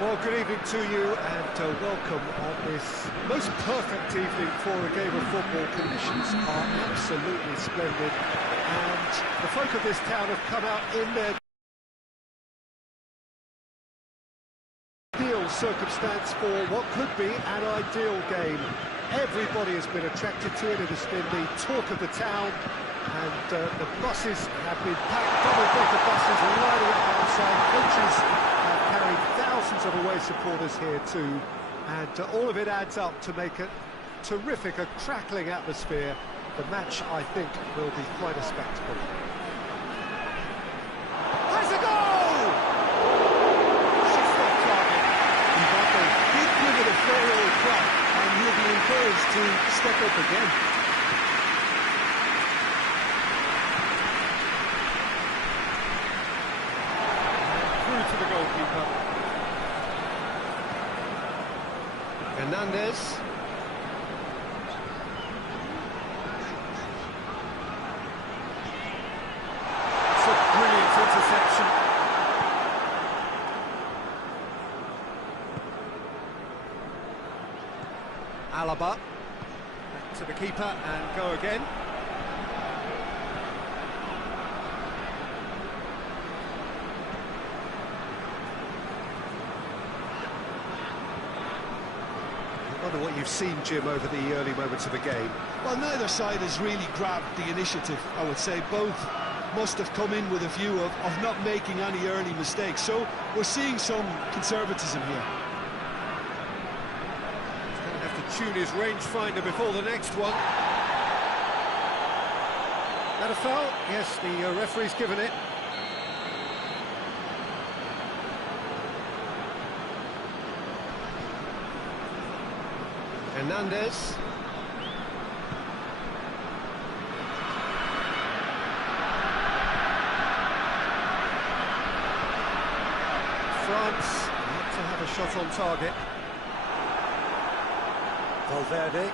Well, good evening to you and welcome on this most perfect evening for a game of football. Conditions are absolutely splendid and the folk of this town have come out in their ideal circumstance for what could be an ideal game. Everybody has been attracted to it. It has been the talk of the town and the buses have been packed, double-decker buses lining up outside. Coaches have carried thousands of away supporters here too, and all of it adds up to make a terrific, a crackling atmosphere. The match, I think, will be quite a spectacle. Has a goal! She's off target. Mbappe did give it a fair old crack, and he'll be encouraged to step up again. To the goalkeeper. Hernandez. It's a brilliant interception. Alaba. Back to the keeper and go again. I wonder what you've seen, Jim, over the early moments of the game. Well, neither side has really grabbed the initiative, I would say. Both must have come in with a view of not making any early mistakes. So we're seeing some conservatism here. He's going to have to tune his rangefinder before the next one. That a foul? Yes, the referee's given it. Hernandez. France not to have a shot on target. Valverde.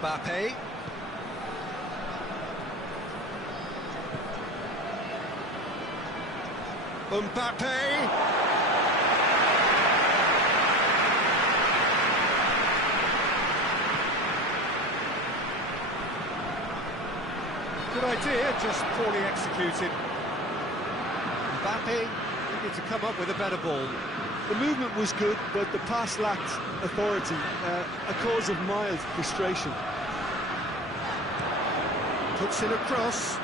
Mbappe. Mbappe! Good idea, just poorly executed. Mbappe needed to come up with a better ball. The movement was good, but the pass lacked authority, a cause of mild frustration. Puts in a cross.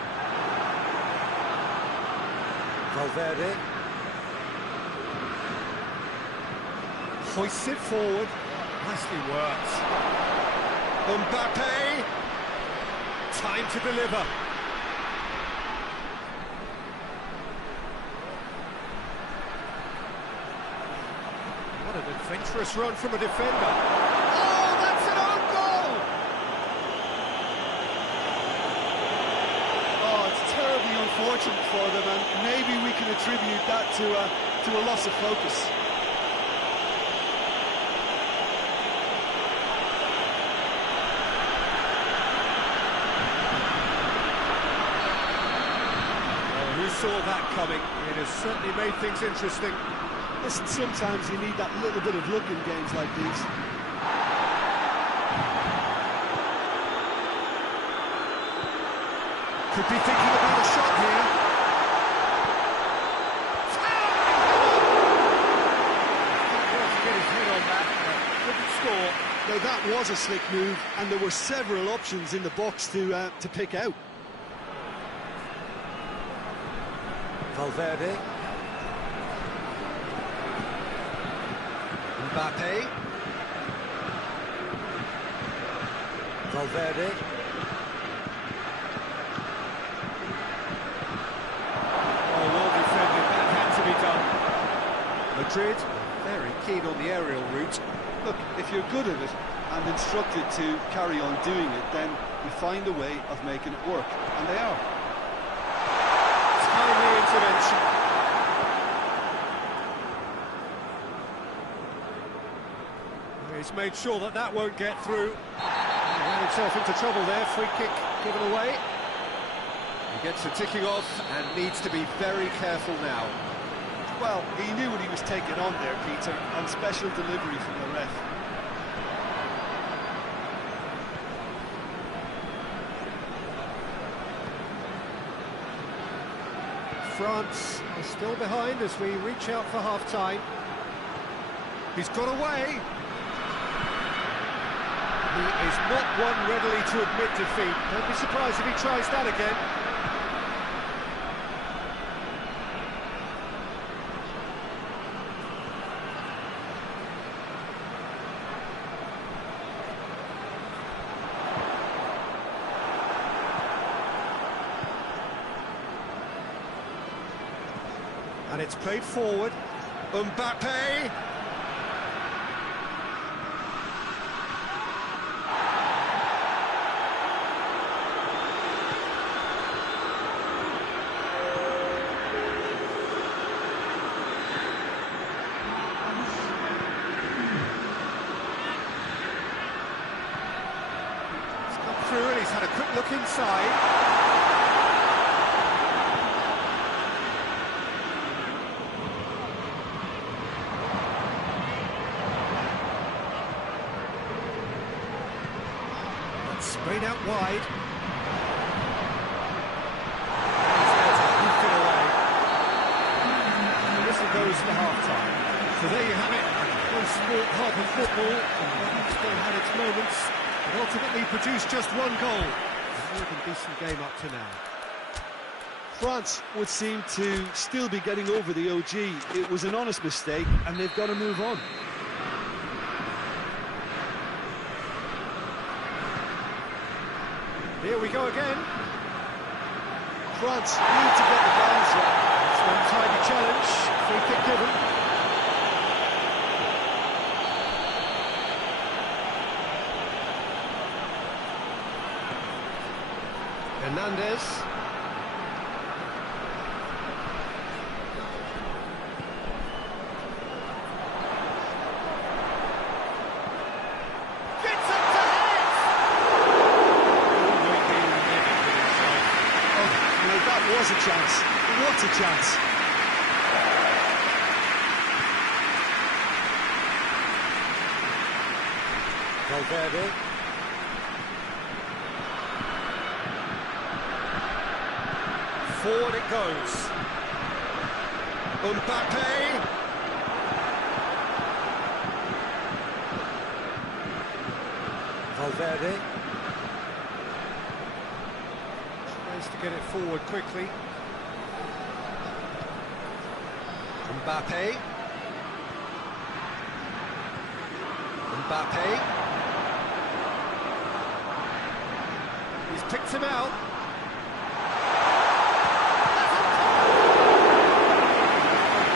Valverde hoists it forward. Nicely worked. Mbappe. Time to deliver. What an adventurous run from a defender. Oh, that's an own goal! Oh, it's terribly unfortunate for them, and maybe we can attribute that to a loss of focus. Well, who saw that coming? It has certainly made things interesting. Listen, sometimes you need that little bit of luck in games like these. Could be thinking about a shot here. Get his head on that, couldn't score. Now that was a slick move, and there were several options in the box to pick out. Valverde. Mbappe. Valverde. Oh, well defended. That had to be done. Madrid, very keen on the aerial route. Look, if you're good at it and instructed to carry on doing it, then you find a way of making it work, and they are. Timely intervention. He's made sure that that won't get through. He ran himself into trouble there. Free kick given away. Gets it ticking off and needs to be very careful now. Well, he knew what he was taking on there, Peter, and special delivery from the ref. France are still behind as we reach out for half-time. He's got away. He is not one readily to admit defeat. Don't be surprised if he tries that again. And it's played forward. Mbappe. He's come through and he's had a quick look inside. Sprayed out wide. He's there to hoof it away. The whistle goes for half-time. So there you have it. Close sport, half of football. And still had its moments, but ultimately produced just one goal. A more than decent game up to now. France would seem to still be getting over the OG. It was an honest mistake, and they've got to move on. Here we go again. France need to get the balance right. It's an untidy challenge. Free kick given. Hernandez. Was a chance. What a chance. Valverde. Forward it goes. Mbappe. Valverde. To get it forward quickly. Mbappe. Mbappe. He's picked him out.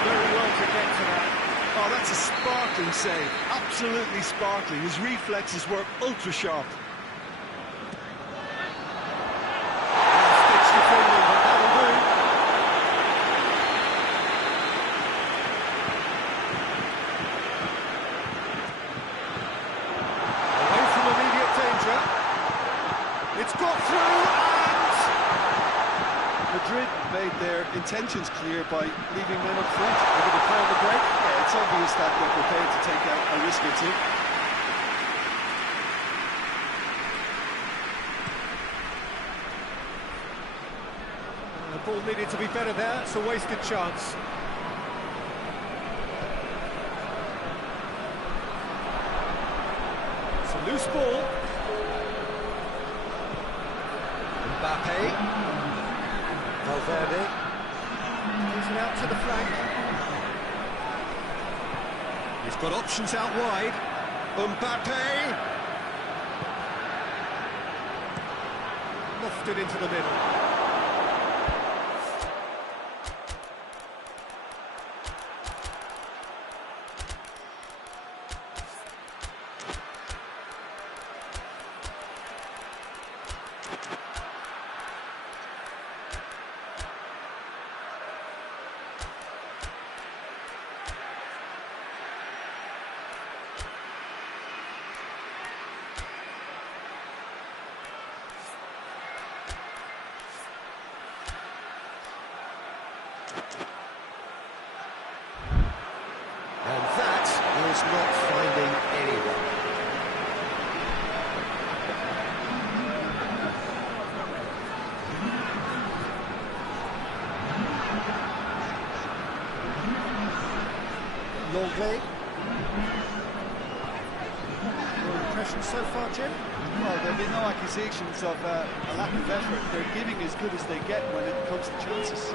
Very well to get to that. Oh, that's a sparkling save. Absolutely sparkling. His reflexes were ultra sharp. It's got through and... Madrid made their intentions clear by leaving men up front. They're going to call the break. Yeah, it's obvious that they're prepared to take a risk or two. The ball needed to be better there. It's a wasted chance. It's a loose ball. Mbappe. Valverde. Plays it out to the flank. He's got options out wide. Mbappe. Lofted into the middle. just not finding anyone. Longley. Your impression so far, Jim? Well, there have been no accusations of a lack of effort. They're giving as good as they get when it comes to chances.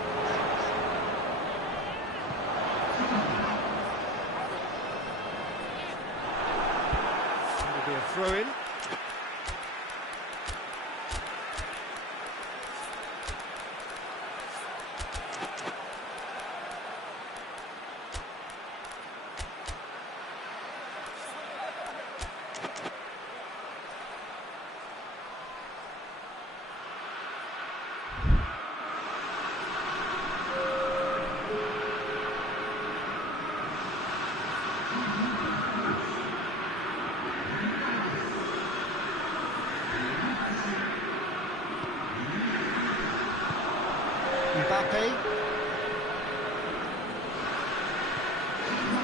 It'll be a throw-in. Mbappe.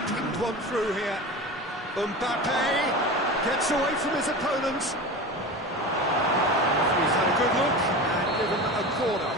Pinged one through here. Mbappe gets away from his opponents. He's had a good look and given a corner.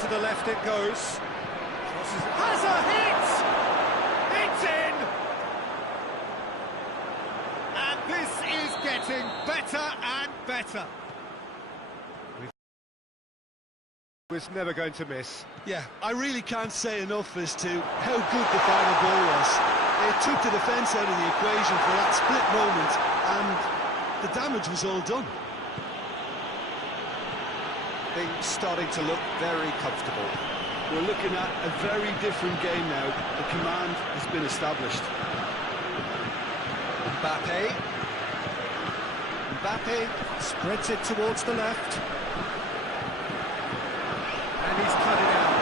To the left it goes. Has a hit! It's in! And this is getting better and better. Was never going to miss. Yeah, I really can't say enough as to how good the final goal was. It took the defence out of the equation for that split moment, and the damage was all done. Things starting to look very comfortable. We're looking at a very different game now. The command has been established. Mbappe. Mbappe spreads it towards the left. And he's cut it out.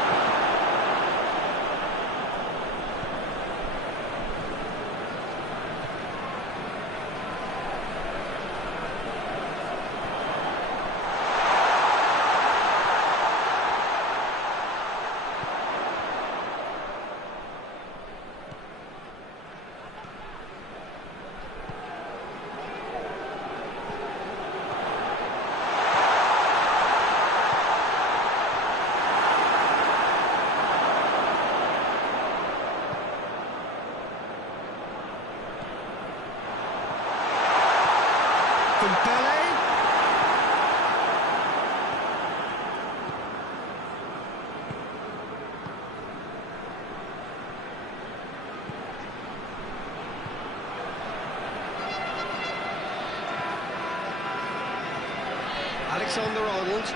Alexander-Arnold.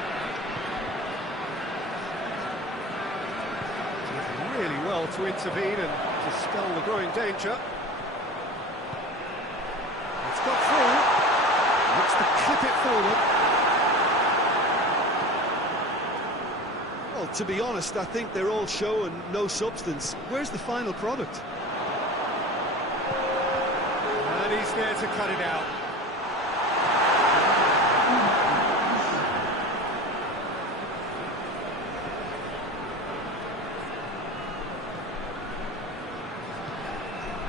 Did really well to intervene and dispel the growing danger. It's got through. Looks to clip it forward. Well, to be honest, I think they're all show and no substance. Where's the final product? And he's there to cut it out.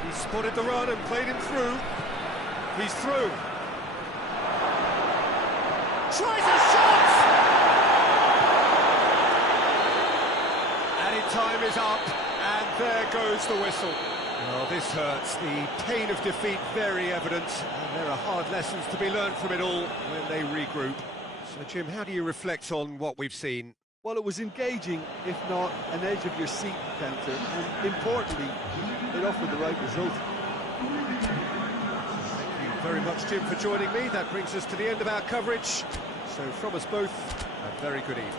He spotted the run and played him through. He's through. Tries a shot! Added time is up, and there goes the whistle. Well, this hurts. The pain of defeat very evident, and there are hard lessons to be learned from it all when they regroup. So, Jim, how do you reflect on what we've seen? Well, it was engaging, if not an edge-of-your-seat counter, and importantly, it offered the right result. Thank you very much, Jim, for joining me. That brings us to the end of our coverage. So from us both, a very good evening.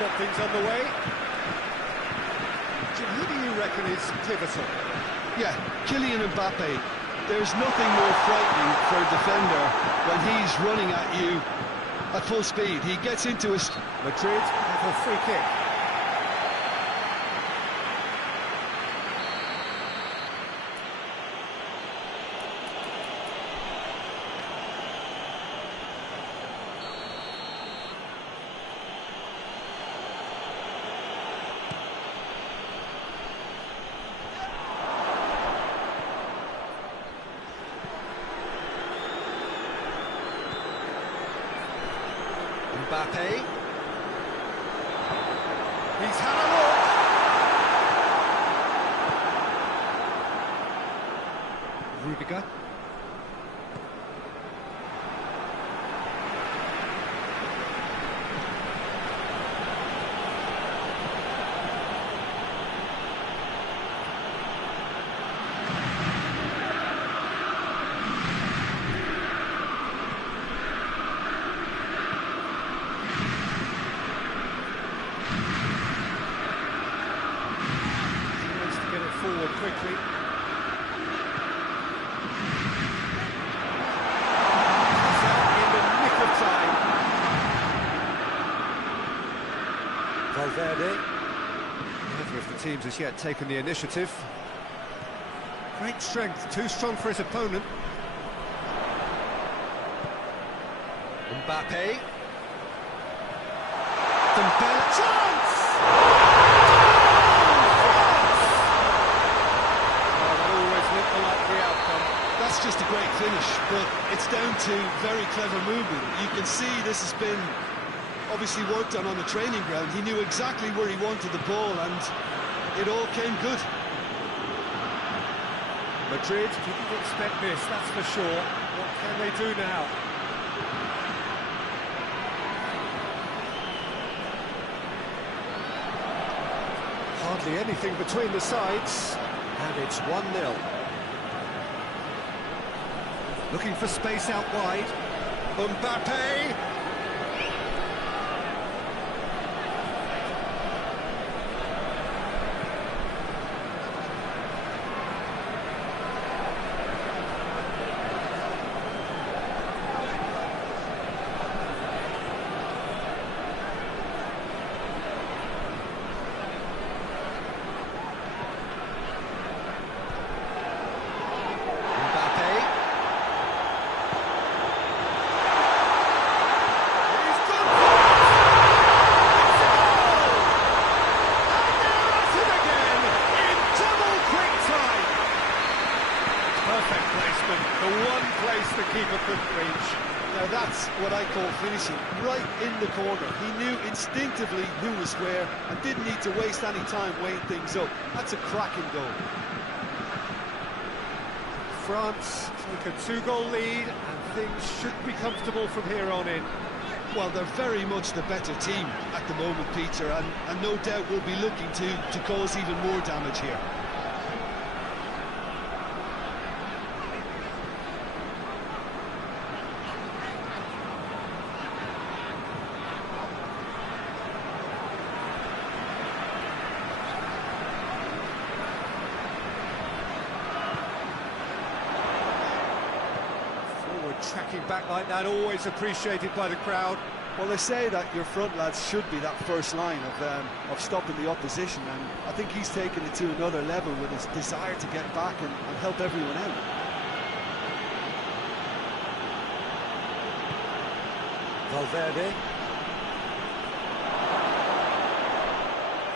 Got things underway. Jim, who do you reckon is pivotal? Yeah, Kylian Mbappe. There's nothing more frightening for a defender when he's running at you at full speed. He gets into a... Madrid have a free kick. Mbappe. He's had a look. Rudiger. Forward quickly. In the nick of time. Valverde. Neither of the teams has yet taken the initiative. Great strength, too strong for his opponent. Mbappe. Dembele. Chance! That's just a great finish, but it's down to very clever movement. You can see this has been obviously worked on the training ground. He knew exactly where he wanted the ball, and it all came good. Madrid didn't expect this, that's for sure. What can they do now? Hardly anything between the sides, and it's 1-0. Looking for space out wide. Mbappe! Now that's what I call finishing, right in the corner. He knew instinctively who was where and didn't need to waste any time weighing things up. That's a cracking goal. France take a 2-goal lead and things should be comfortable from here on in. Well, they're very much the better team at the moment, Peter, and no doubt will be looking to cause even more damage here. Tracking back like that, always appreciated by the crowd. Well, they say that your front lads should be that first line of stopping the opposition, and I think he's taken it to another level with his desire to get back and help everyone out. Valverde.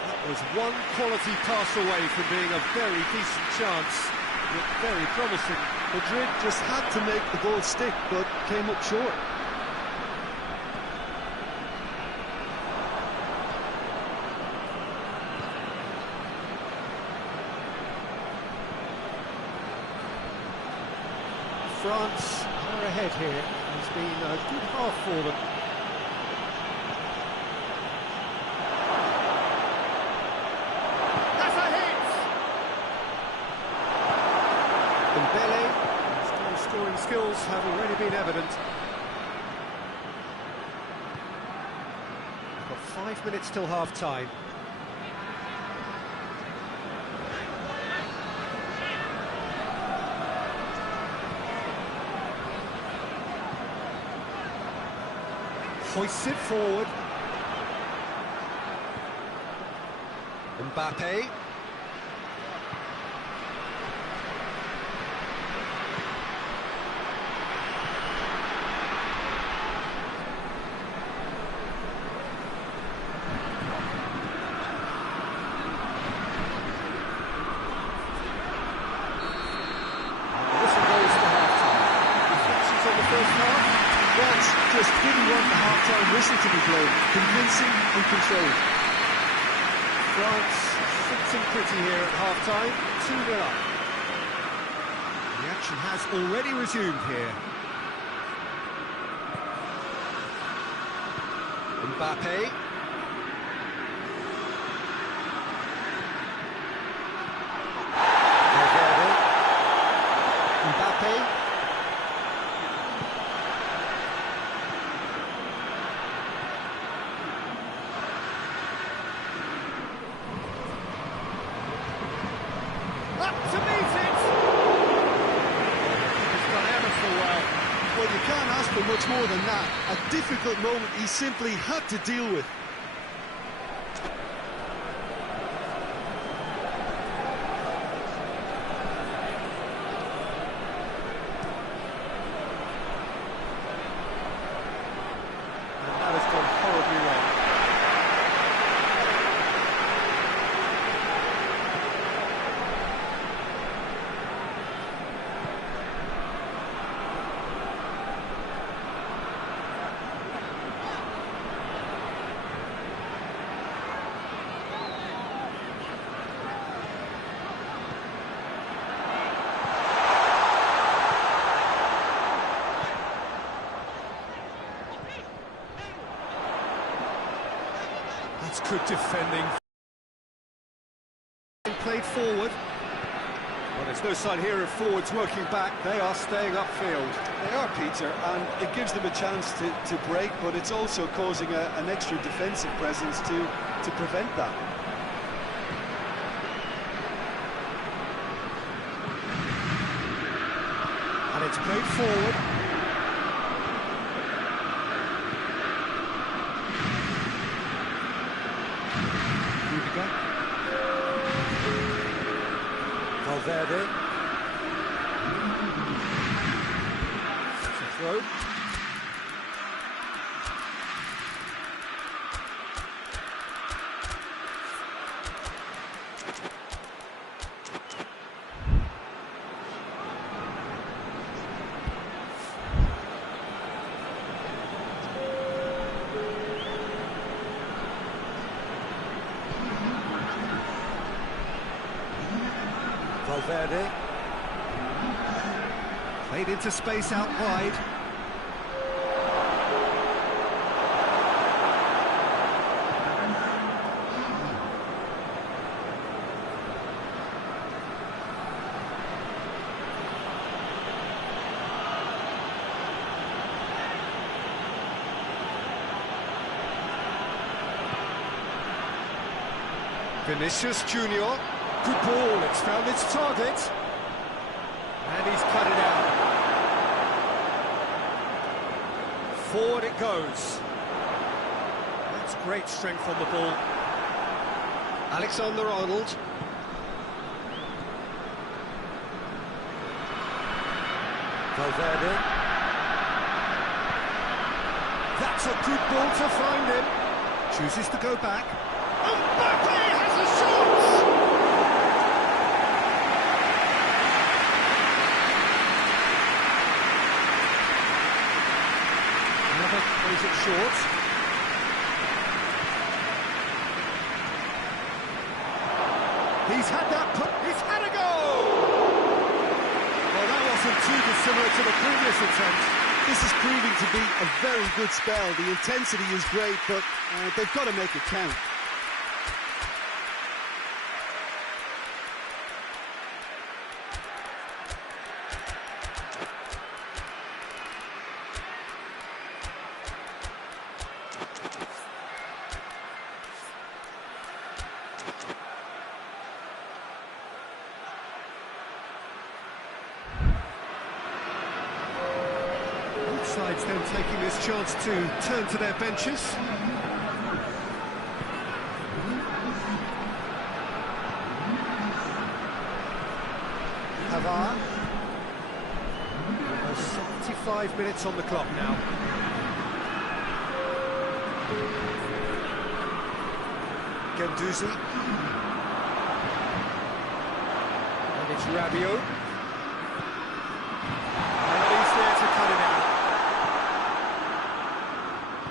That was one quality pass away from being a very decent chance. Looked very promising. Madrid just had to make the ball stick, but came up short. France are ahead here. It's been a good half for them. That's a hit! Dembele, his goal-scoring skills have already been evident. We've got 5 minutes till half-time. Hoists it forward. Mbappe. Just didn't want the half-time whistle to be blown. Convincing and controlled. France sitting pretty here at half-time, 2-0 up. The action has already resumed here. Mbappe. Mbappe. Well, you can't ask for much more than that. A difficult moment he simply had to deal with. And that has gone horribly wrong. That's good defending. Played forward. Well, there's no sign here of forwards working back. They are staying upfield. They are, Peter, and it gives them a chance to break, but it's also causing an extra defensive presence to prevent that. And it's played forward. Valverde. It's a throw. Valverde. Played into space out wide. Vinicius Junior. Good ball, it's found its target. And he's cut it out. Forward it goes. That's great strength on the ball. Alexander-Arnold. Valverde. That's a good ball to find him. Chooses to go back. Mbappe has a shot! Another plays it short. He's had that put. He's had a goal! Well, that wasn't too dissimilar to the previous attempt. This is proving to be a very good spell. The intensity is great, but they've got to make it count. Sides then taking this chance to turn to their benches. Pavard. 75 minutes on the clock now. Guendouzi. And it's Rabiot. And he's there to cut it out.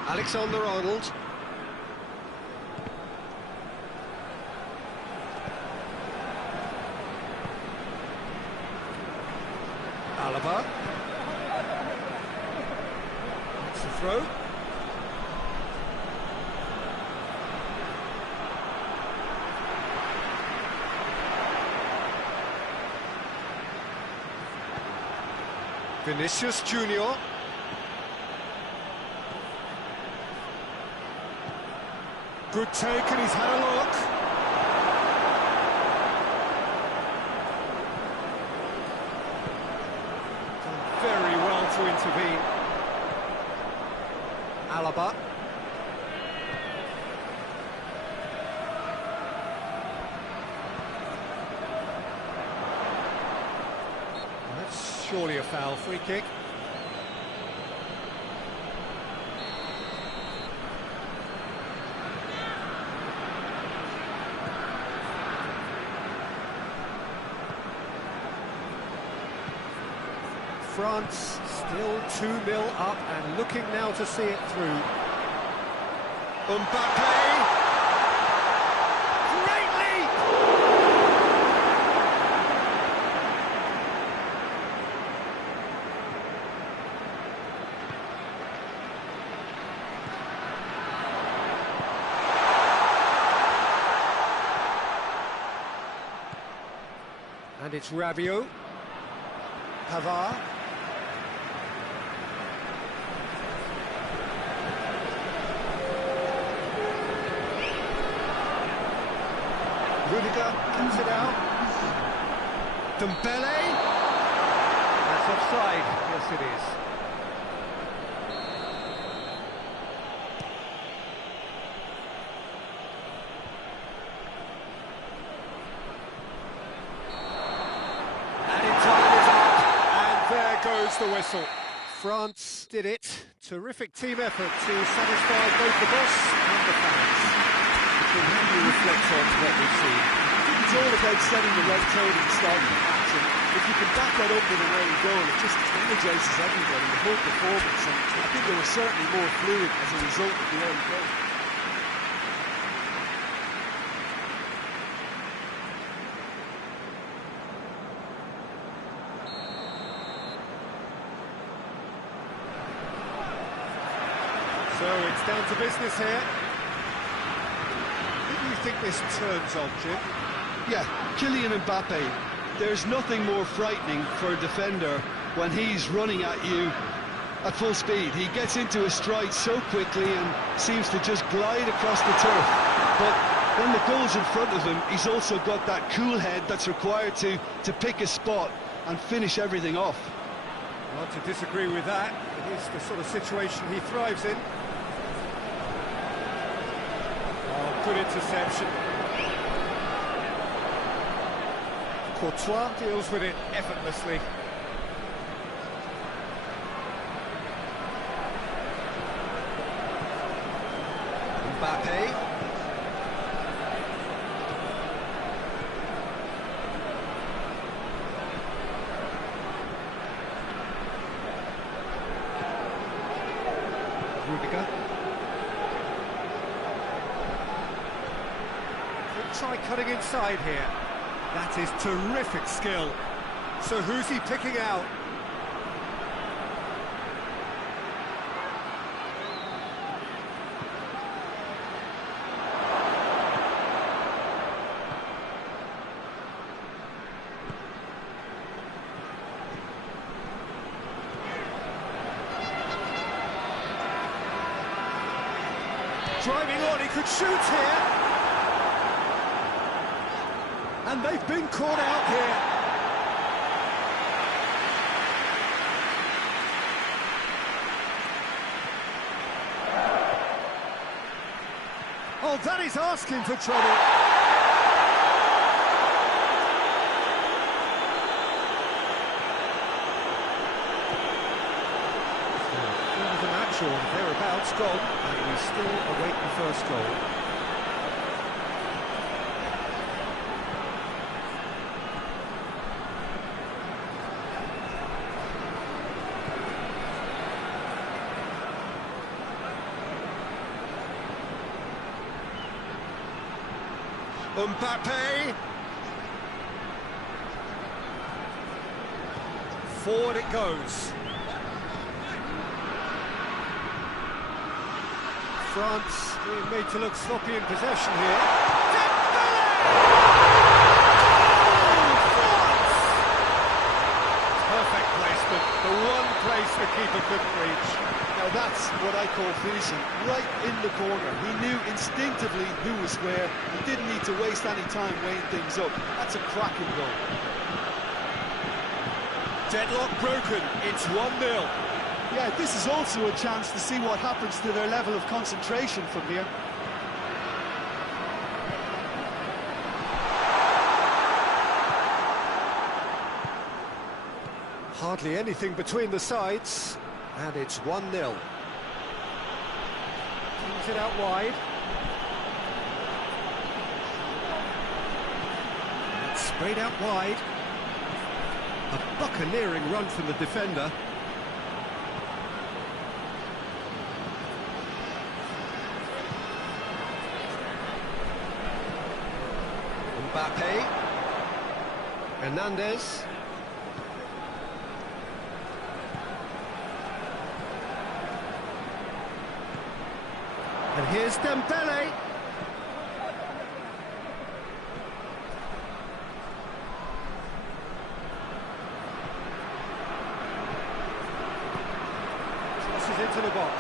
Alexander-Arnold. Alaba. That's the throw. Vinicius Junior. Good take, and he's had a look. Done very well to intervene. Alaba. That's surely a foul. Free kick. France still 2-0 up and looking now to see it through. Mbappe! Great leap! And it's Rabiot. Pavard. Rudiger cuts it out. Dembele. That's offside. Yes, it is. And in time is up. And there goes the whistle. France did it. Terrific team effort to satisfy both the boss and the fans. How do you reflect on what we've seen? I think it's all about setting the right tone at the start of the match, and if you can back that up with an early goal, it just energises everybody, the whole performance, and I think they were certainly more fluid as a result of the early goal. So it's down to business here. Who do you think this turns on, Jim? Yeah, Kylian Mbappe. There's nothing more frightening for a defender when he's running at you at full speed. He gets into his stride so quickly and seems to just glide across the turf. But when the goal's in front of him, he's also got that cool head that's required to pick a spot and finish everything off. Hard to disagree with that. It is the sort of situation he thrives in. Oh, good interception. Courtois deals with it effortlessly. Mbappe. Rudiger. Could try cutting inside here. That is terrific skill. So who's he picking out? Driving on, he could shoot here. And they've been caught out here. Oh, that is asking for trouble. The match or thereabouts gone, and we still await the first goal. Mbappe. Forward it goes. France being made to look sloppy in possession here. Perfect placement, the one place the keeper couldn't reach. Now that's what I call finishing, right in the corner. He knew instinctively who was square. He didn't need to waste any time weighing things up. That's a cracking goal. Deadlock broken, it's 1-0. Yeah, this is also a chance to see what happens to their level of concentration from here. Hardly anything between the sides, and it's 1-0. Brings it out wide. It's sprayed out wide. A buccaneering run from the defender. Mbappe. Hernandez. And here's Dembele. Crosses into the box.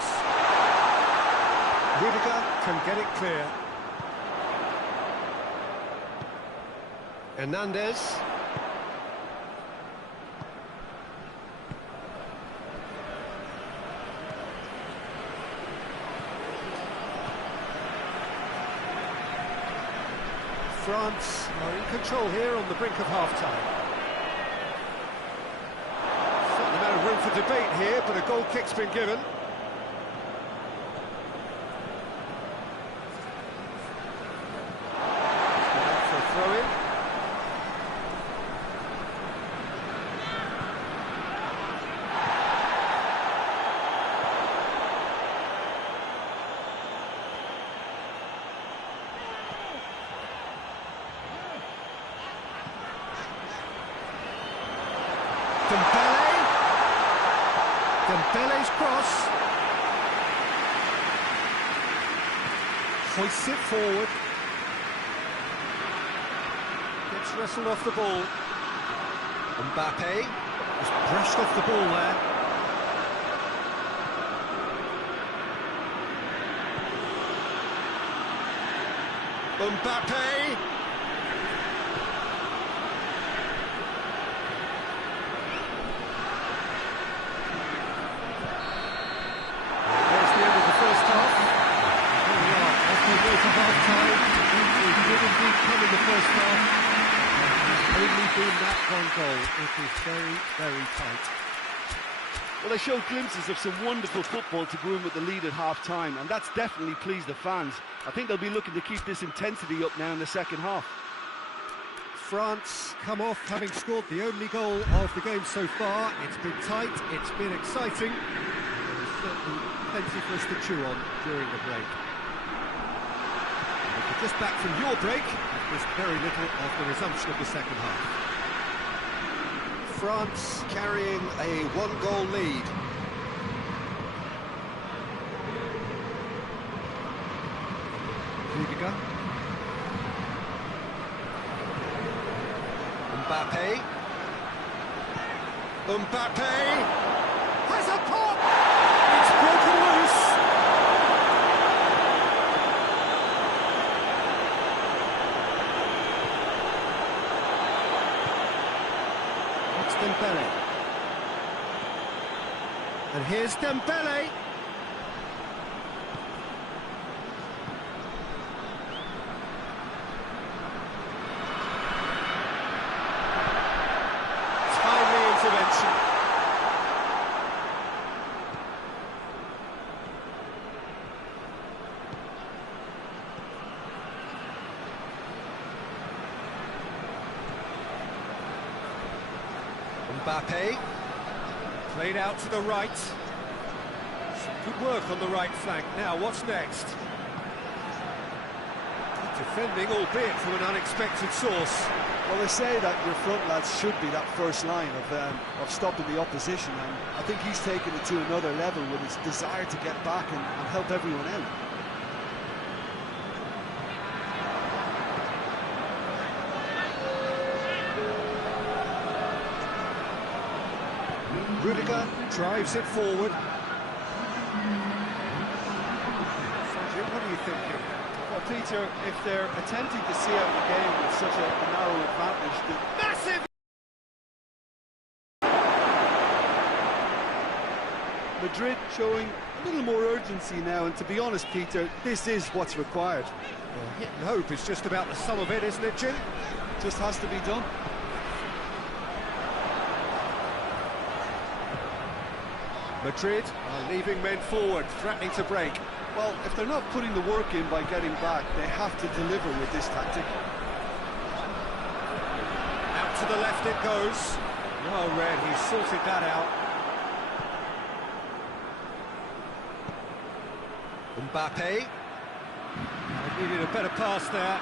Rudiger can get it clear. Hernandez. France are in control here on the brink of half-time. Certainly no room for debate here, but a goal kick's been given. For a throw-in. Dembele's cross. Hoists it forward. Gets wrestled off the ball. Mbappe was brushed off the ball there. Mbappe. One goal. It is very, very tight. Well, they showed glimpses of some wonderful football to go in with the lead at half-time, and that's definitely pleased the fans. I think they'll be looking to keep this intensity up now in the second half. France come off having scored the only goal of the game so far. It's been tight, it's been exciting. There's certainly plenty for us to chew on during the break. And if you're just back from your break, you've missed very little of the resumption of the second half. France carrying a one-goal lead. Rudiger. Mbappe. Mbappe has a pop! It's broken loose! It's Dembele. And here's Dembele. Intervention. Mbappe played out to the right. Some good work on the right flank. Now, what's next? Good defending, albeit from an unexpected source. Well, they say that your front lads should be that first line of stopping the opposition, and I think he's taken it to another level with his desire to get back and help everyone out. Rudiger drives it forward. What are you thinking? Well, Peter, if they're attempting to see out the game with such a narrow advantage, Massive! Madrid showing a little more urgency now, and to be honest, Peter, this is what's required. Well, hit and hope is just about the sum of it, isn't it, Jim? Just has to be done. Madrid are leaving men forward, threatening to break. Well, if they're not putting the work in by getting back, they have to deliver with this tactic. Out to the left it goes. Oh, Red, he's sorted that out. Mbappe. Needed a better pass there.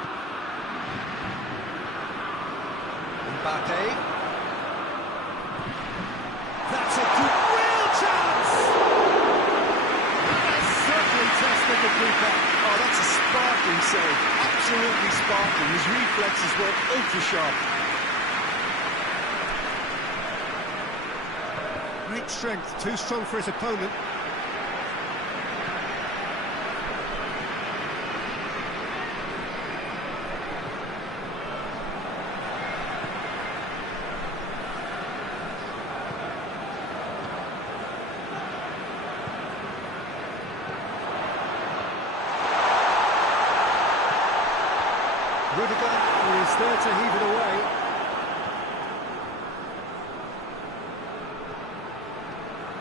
Mbappe. That's a good, real chance! That's certainly tested the keeper. Oh, that's a sparkling save. Absolutely sparkling. His reflexes were ultra-sharp. Great strength, too strong for his opponent. Rudiger is there to heave it away.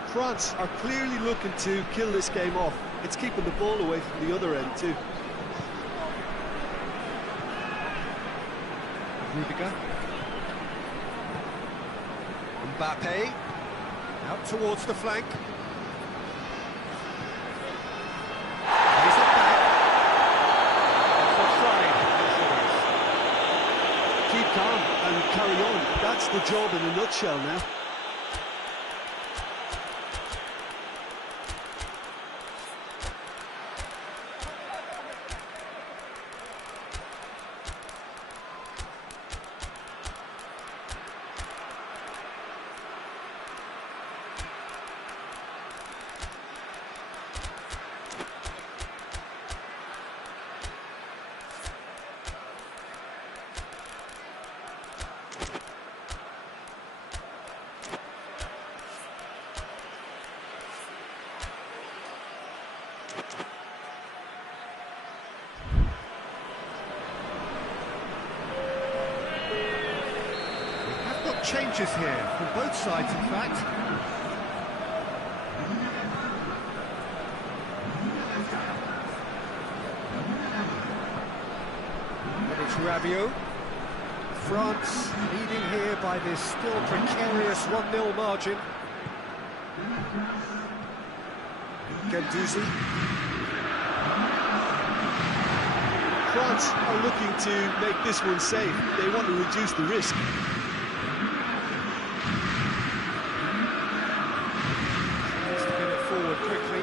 France are clearly looking to kill this game off. It's keeping the ball away from the other end too. Rudiger. Mbappe. Out towards the flank. He's up back. Keep calm and carry on. That's the job in a nutshell now. Changes here from both sides, in fact. And it's Rabiot. France leading here by this still precarious 1-0 margin. Gendouzi. France are looking to make this one safe. They want to reduce the risk. quickly.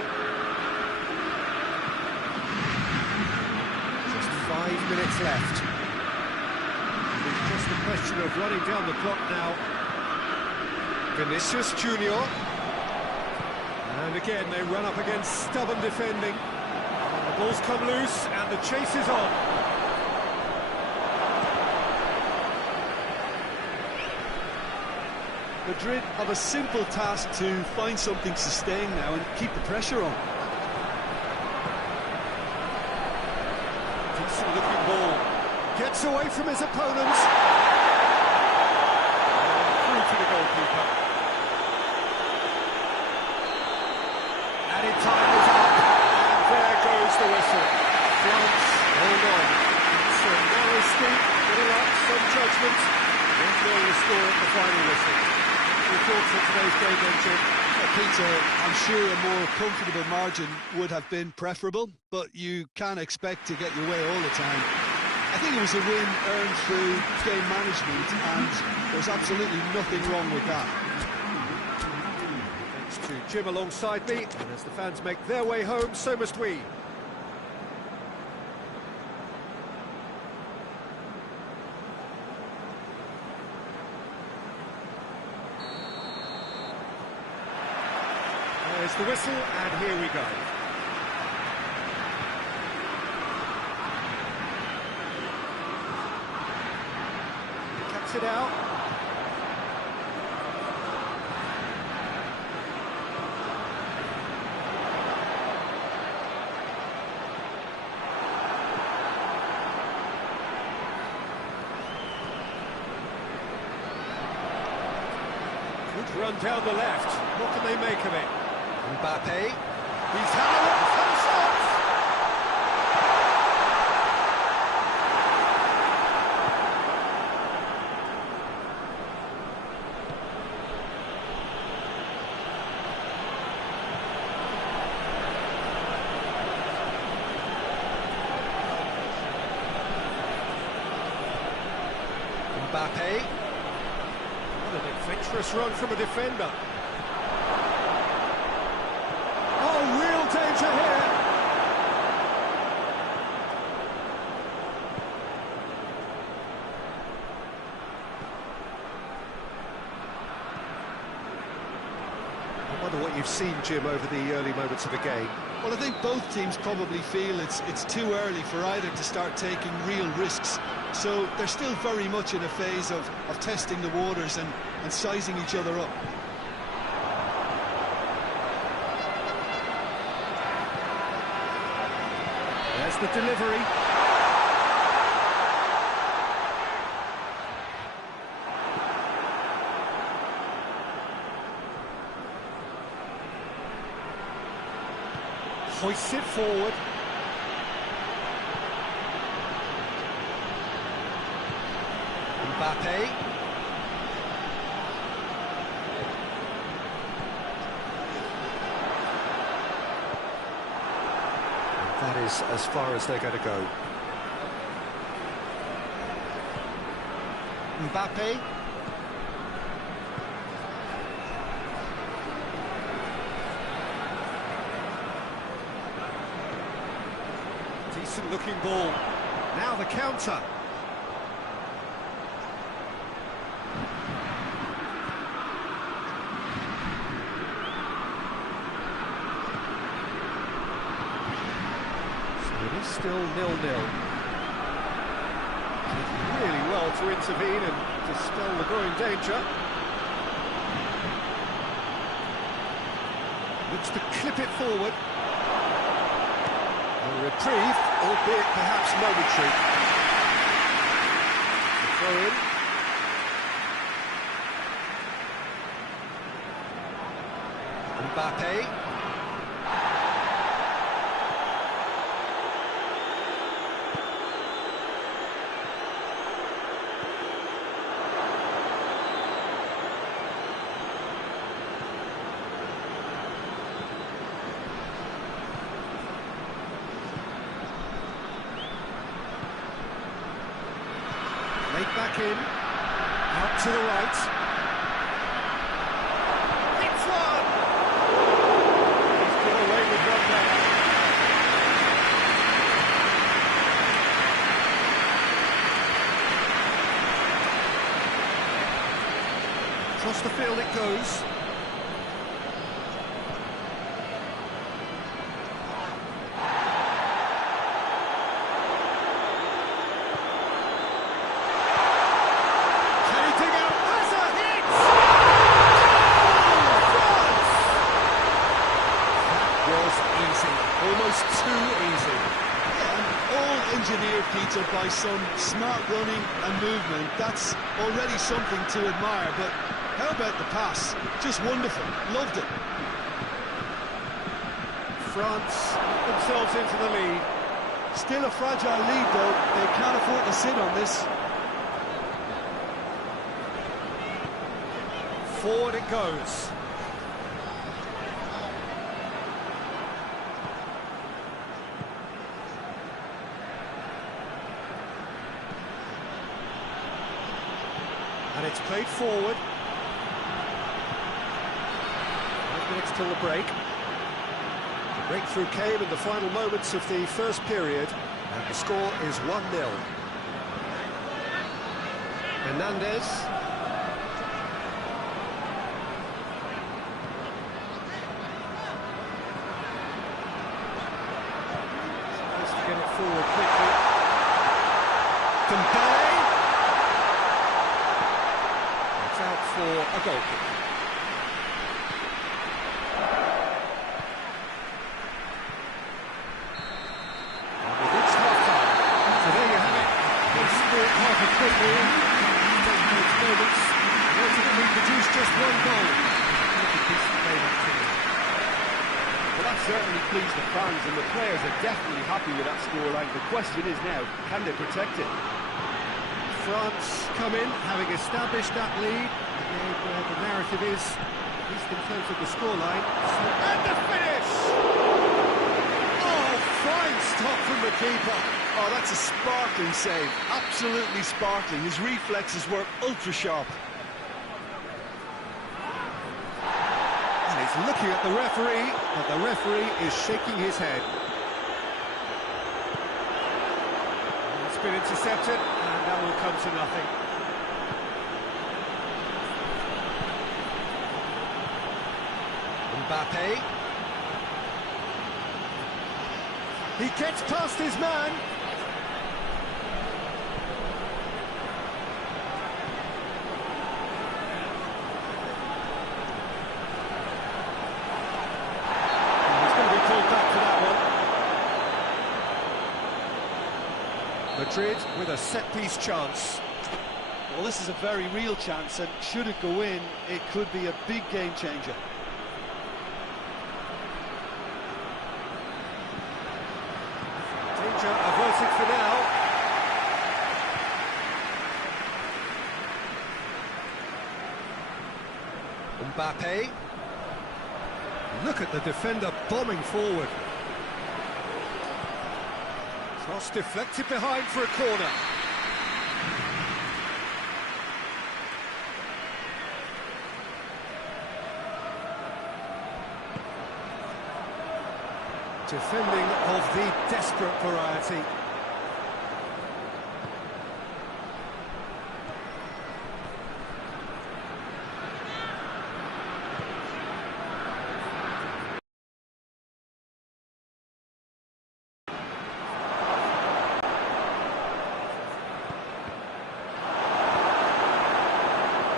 Just 5 minutes left. It's just a question of running down the clock now. Vinicius Junior. And again, they run up against stubborn defending. The ball's come loose, and the chase is on. Madrid have a simple task to find something sustained now and keep the pressure on. Decent looking ball. Gets away from his opponents. Through to the goalkeeper. Added time is up. And there goes the whistle. France, hold on. It's a narrow squeak, little luck, some judgment. 1-0 the score at the final whistle. Your thoughts on today's game then, Jim? Peter, I'm sure a more comfortable margin would have been preferable, but you can't expect to get your way all the time. I think it was a win earned through game management, and there's absolutely nothing wrong with that. Thanks to Jim alongside me, and as the fans make their way home, so must we. There's the whistle, and here we go. Cuts it out. Good run down the left. What can they make of it? Mbappe. He's had a shot! Mbappe. What an adventurous run from a defender. Real danger here. I wonder what you've seen, Jim, over the early moments of the game. Well, I think both teams probably feel it's too early for either to start taking real risks. So they're still very much in a phase of testing the waters and sizing each other up. There's the delivery. Hoists it forward. Mbappe. That is as far as they're going to go. Mbappe. Decent looking ball. Now the counter. Still 0-0. Did really well to intervene and dispel the growing danger. Looks to clip it forward. A reprieve, albeit perhaps momentary. Throw in. Mbappe. Back in, out to the right. It's one! He's Across the field it goes. Can he dig out? Has a hit! That was easy. Almost too easy. Yeah, and all engineered, Peter, by some smart running and movement. That's already something to admire, but how about the pass? Just wonderful. Loved it. France put themselves into the lead. Still a fragile lead, though. They can't afford to sit on this. Forward it goes. And it's played forward. 5 minutes till the break. The breakthrough came in the final moments of the first period, and the score is 1-0. Hernandez. Supposed to get it forward quickly. Dembele. It's out for a goal kick. Quickly, taking its moments, ultimately produced just one goal. Well, that certainly pleased the fans, and the players are definitely happy with that scoreline. The question is now, can they protect it? France come in, having established that lead. Again, the narrative is, at least in terms of the scoreline. And the finish! Oh, fine stop from the keeper. Oh, that's a sparkling save. Absolutely sparkling. His reflexes were ultra-sharp. And he's looking at the referee, but the referee is shaking his head. It's been intercepted, and that will come to nothing. Mbappe. He gets past his man. Madrid with a set-piece chance. Well, this is a very real chance, and should it go in, it could be a big game-changer. Danger averted for now. Mbappe. Look at the defender bombing forward. Cross deflected behind for a corner. Defending of the desperate variety.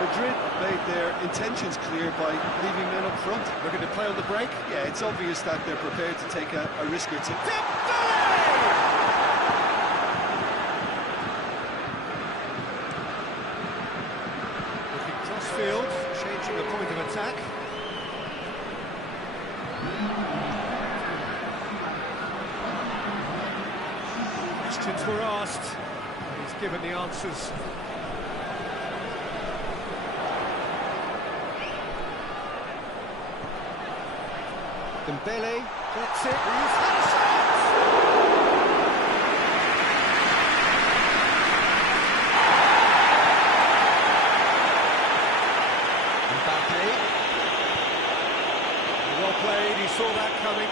Madrid made their intentions clear by leaving men up front. Looking to play on the break. Yeah, it's obvious that they're prepared to take a risk or two. Looking cross-field, changing the point of attack. Questions were asked, and he's given the answers. Dembele gets it, he's had a shot! Mbappe. Well played, he saw that coming.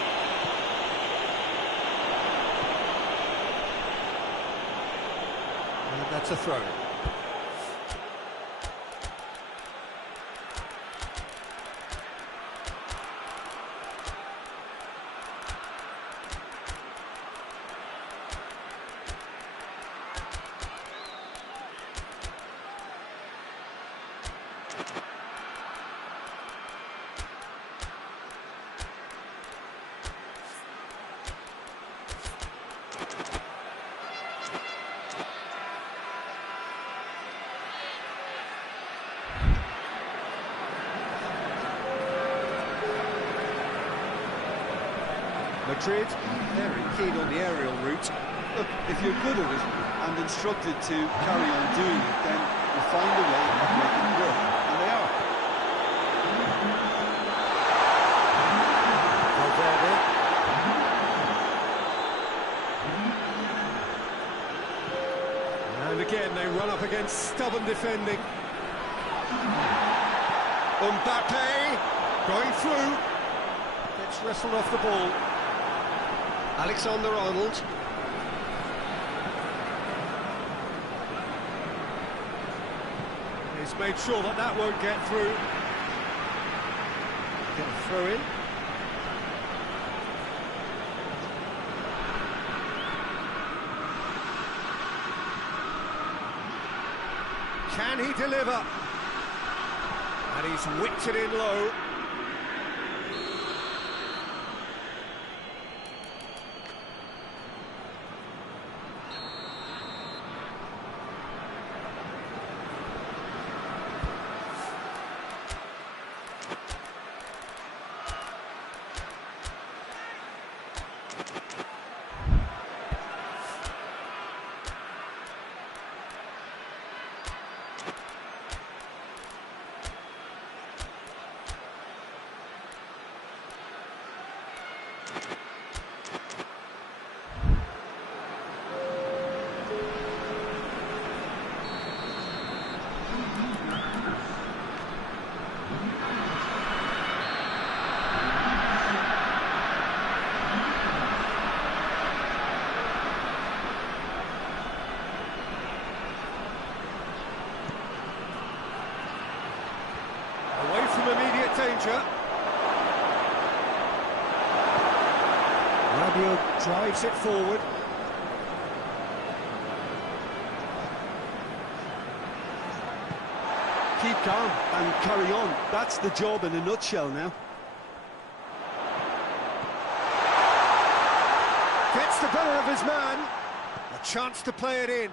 And that's a throw. Madrid. Very keen on the aerial route. Look, if you're good at it and instructed to carry on doing it, then you find a way of making it work. And they are. Valverde. And again, they run up against stubborn defending. Mbappe going through. Gets wrestled off the ball. Alexander-Arnold. He's made sure that that won't get through. Get a throw in. Can he deliver? And he's whipped it in low. Immediate danger. Rabiot drives it forward. Keep calm and carry on. That's the job in a nutshell now. Gets the better of his man. A chance to play it in.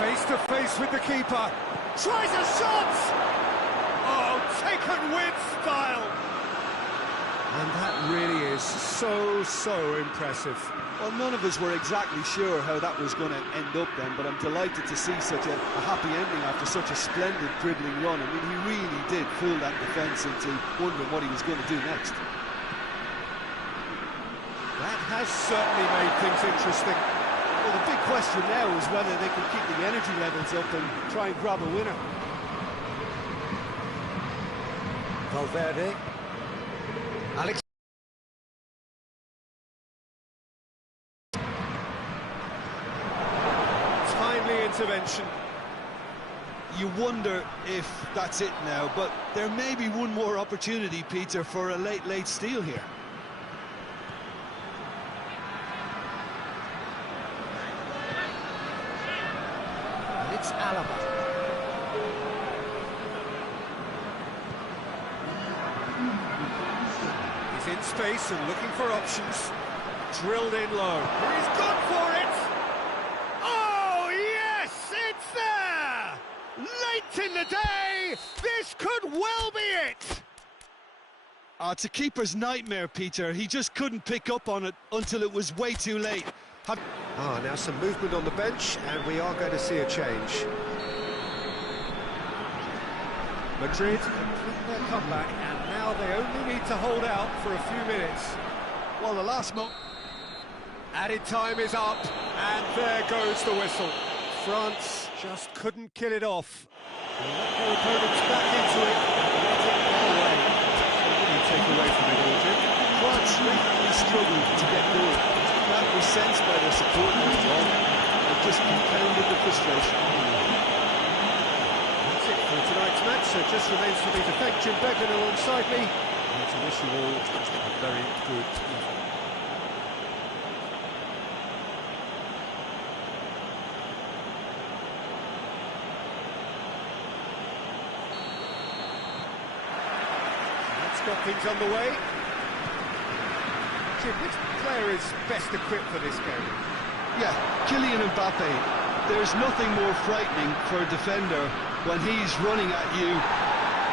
Face to face with the keeper. Tries a shot! Oh, taken with style! And that really is so impressive. Well, none of us were exactly sure how that was going to end up then, but I'm delighted to see such a happy ending after such a splendid dribbling run. I mean, he really did fool that defence into wondering what he was going to do next. That has certainly made things interesting. Well, the big question now is whether they can keep the energy levels up and try and grab a winner. Valverde. Alex. Timely intervention. You wonder if that's it now, but there may be one more opportunity, Peter, for a late steal here. It's Alaba. He's in space and looking for options. Drilled in low. He's gone for it! Oh, yes! It's there! Late in the day, this could well be it! It's a keeper's nightmare, Peter. He just couldn't pick up on it until it was way too late. Now some movement on the bench, and we are going to see a change. Madrid complete their comeback, and now they only need to hold out for a few minutes. Well, the last moment. Added time is up, and there goes the whistle. France just couldn't kill it off. They let their opponents back into it and let it get away. What do you take away from it all, Jim? France really struggled to get going. That was sensed by their support early on. It just compounded the frustration. That's it for tonight's match, so it just remains for me to thank Jim Beglin alongside me and to wish you all a very good evening. That's got things underway. Jim, which player is best equipped for this game? Yeah, Kylian Mbappe. There's nothing more frightening for a defender when he's running at you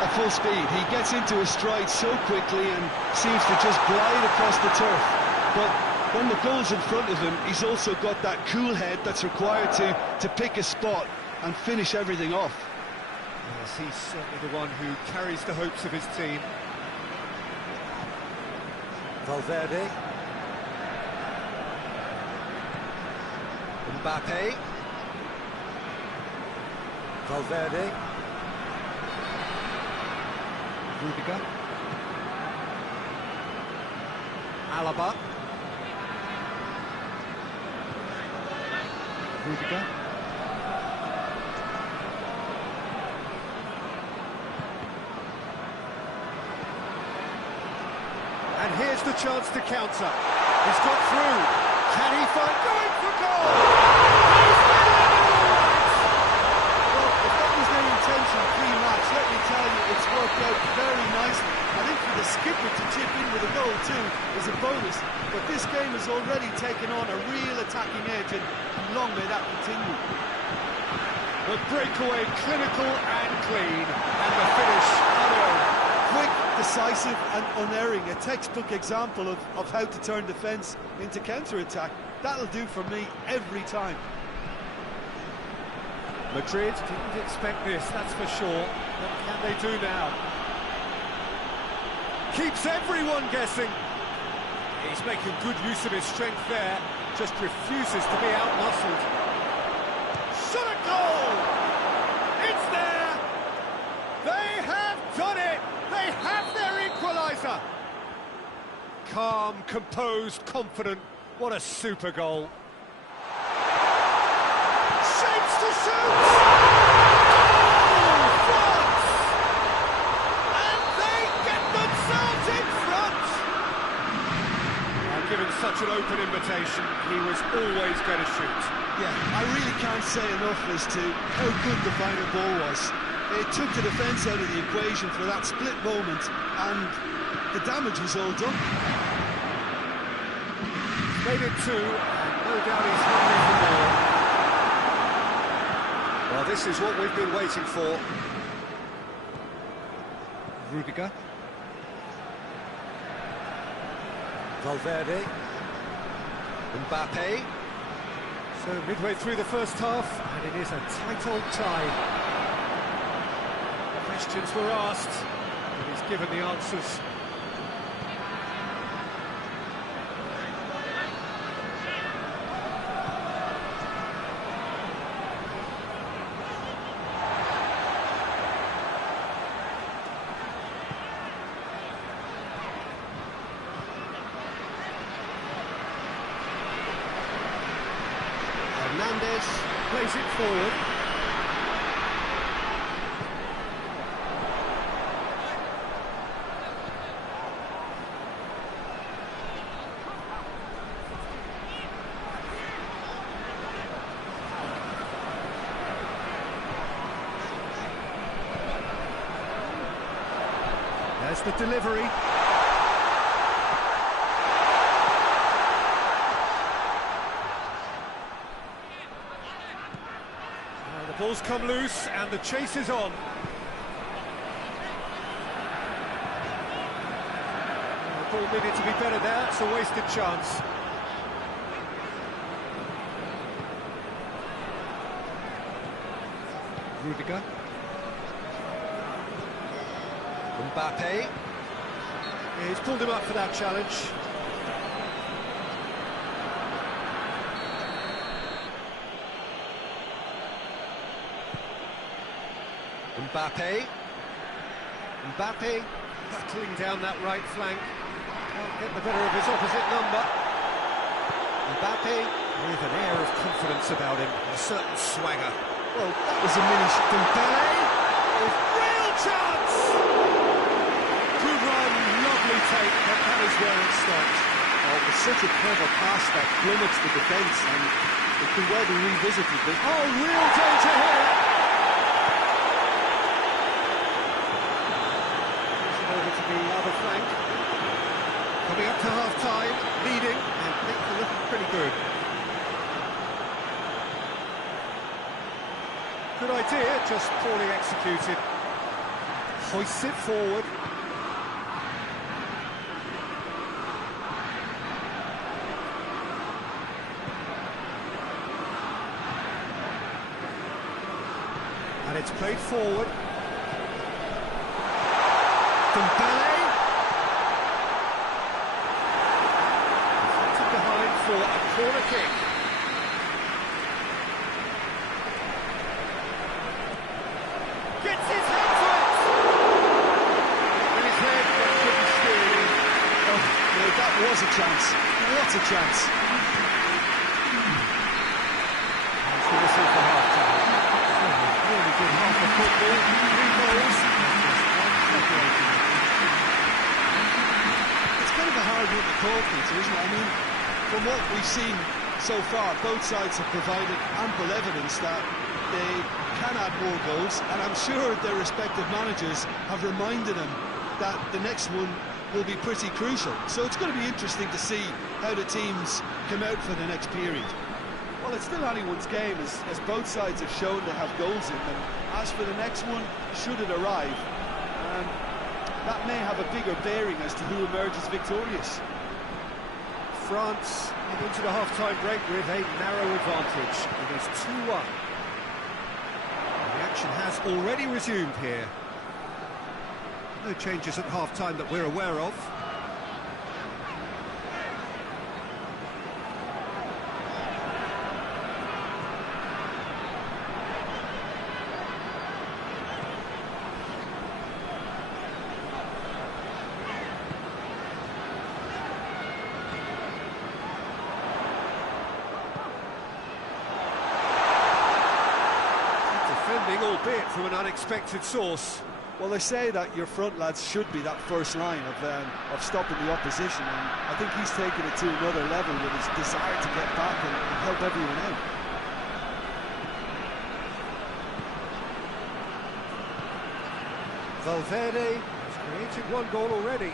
at full speed. He gets into his stride so quickly and seems to just glide across the turf. But when the goal's in front of him, he's also got that cool head that's required to pick a spot and finish everything off. Yes, he's certainly the one who carries the hopes of his team. Valverde. Mbappe. Valverde. Rudiger. Alaba. Rudiger. And here's the chance to counter. He's got through. Can he find going for goal? He's got it all right. Well, if that was their intention pre-match, let me tell you, it's worked out very nicely. I think for the skipper to chip in with a goal too is a bonus, but this game has already taken on a real attacking edge, and long may that continue. The breakaway clinical and clean, and the finish unearned. Quick, decisive and unerring, a textbook example of how to turn defence into counter-attack. That'll do for me every time. Madrid didn't expect this, that's for sure. What can they do now? Keeps everyone guessing. He's making good use of his strength there, just refuses to be out-muscled. Shot a goal! It's there! They have done it! They have their equaliser! Calm, composed, confident. What a super goal. Shapes to shoot! Oh, France! And they get themselves in front! Given such an open invitation, he was always going to shoot. Yeah, I really can't say enough as to how good the final ball was. It took the defence out of the equation for that split moment, and the damage was all done. Made it two, and no doubt he's hungry for more. Well, this is what we've been waiting for. Rudiger. Valverde. Mbappe. So midway through the first half, and it is a tight old tie. Questions were asked, and he's given the answers. Hernandez plays it forward. There's the delivery. The ball's come loose and the chase is on. The ball needed to be better there, it's a wasted chance. Rudiger. Mbappe. Yeah, he's pulled him up for that challenge. Mbappe. Mbappe battling down that right flank. Can't get the better of his opposite number. Mbappe with an air of confidence about him, a certain swagger. Well, that was a mini Dembele with real chance! Good run, lovely take, but that is where it stopped. Oh, it was such a clever pass that plummets the defence, and it could well be revisited. Oh, real danger here! Over to the other flank. Coming up to half-time, leading, and things are looking pretty good. Good idea, just poorly executed. hoists it forward. And it's played forward. Dembele. Deflected behind for a corner kick. Gets his head to it! In his head, that could be steering. Oh, no, that was a chance. What a chance. That's the whistle for half-time. Really good half of football. 3 goals. It's kind of a hard one to call, Peter, isn't it? I mean, from what we've seen so far, both sides have provided ample evidence that they can add more goals, and I'm sure their respective managers have reminded them that the next one will be pretty crucial. So it's going to be interesting to see how the teams come out for the next period. Well, it's still anyone's game, as both sides have shown they have goals in them. As for the next one, should it arrive, that may have a bigger bearing as to who emerges victorious. France head into the half-time break with a narrow advantage. It is 2-1. The action has already resumed here. No changes at half-time that we're aware of. Albeit from an unexpected source. Well, they say that your front lads should be that first line of stopping the opposition, and I think he's taken it to another level with his desire to get back and help everyone out. Valverde has created 1 goal already.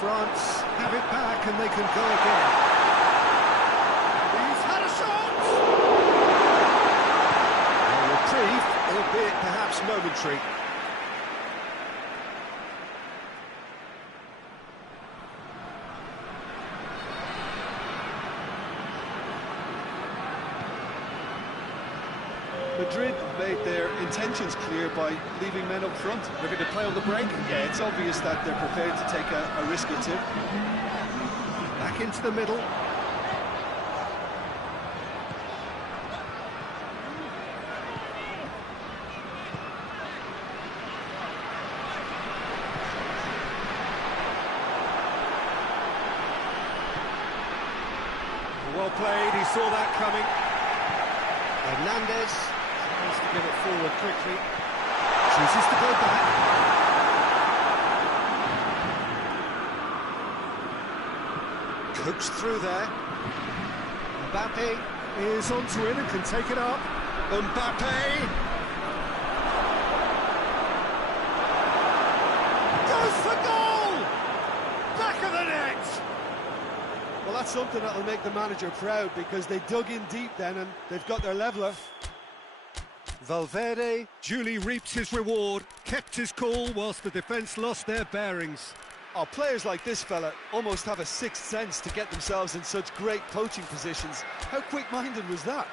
France have it back and they can go again. He's had a shot! Albeit perhaps momentary. Madrid made their intentions clear by leaving men up front. Looking to play on the break. Yeah, it's obvious that they're prepared to take a risk or two. Back into the middle. Well played, he saw that coming. Hernandez tries to get it forward quickly. Chooses to go back. Coaxed through there. Mbappe is onto it and can take it up. Mbappe! Goes for goal! Back of the net! Well, that's something that'll make the manager proud, because they dug in deep then and they've got their leveller. Valverde duly reaps his reward, kept his cool whilst the defence lost their bearings. Oh, players like this fella almost have a sixth sense to get themselves in such great poaching positions. How quick-minded was that?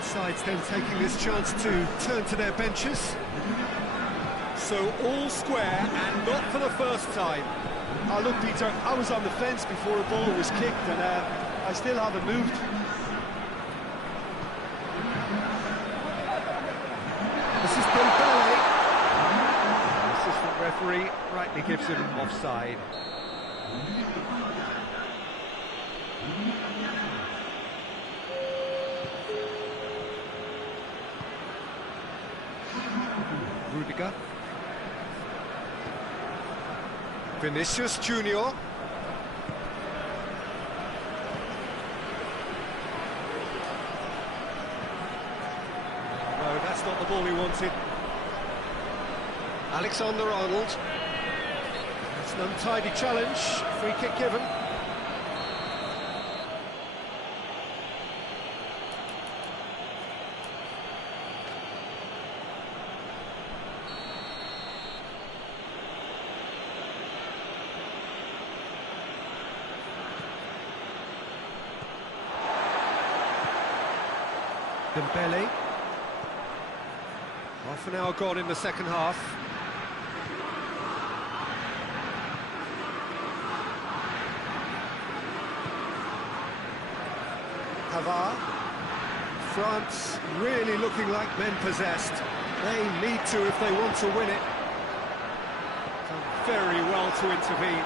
Sides then taking this chance to turn to their benches. So all square, and not for the first time. Oh, look, Peter, I was on the fence before a ball was kicked, and I still haven't moved. This is Dembele. The assistant referee rightly gives him offside. Rudiger. Vinicius Junior. No, that's not the ball he wanted. Alexander-Arnold. It's an untidy challenge. Free kick given. Dembele. Half an hour gone in the second half. Pavard. France really looking like men possessed. They need to if they want to win it. Done very well to intervene.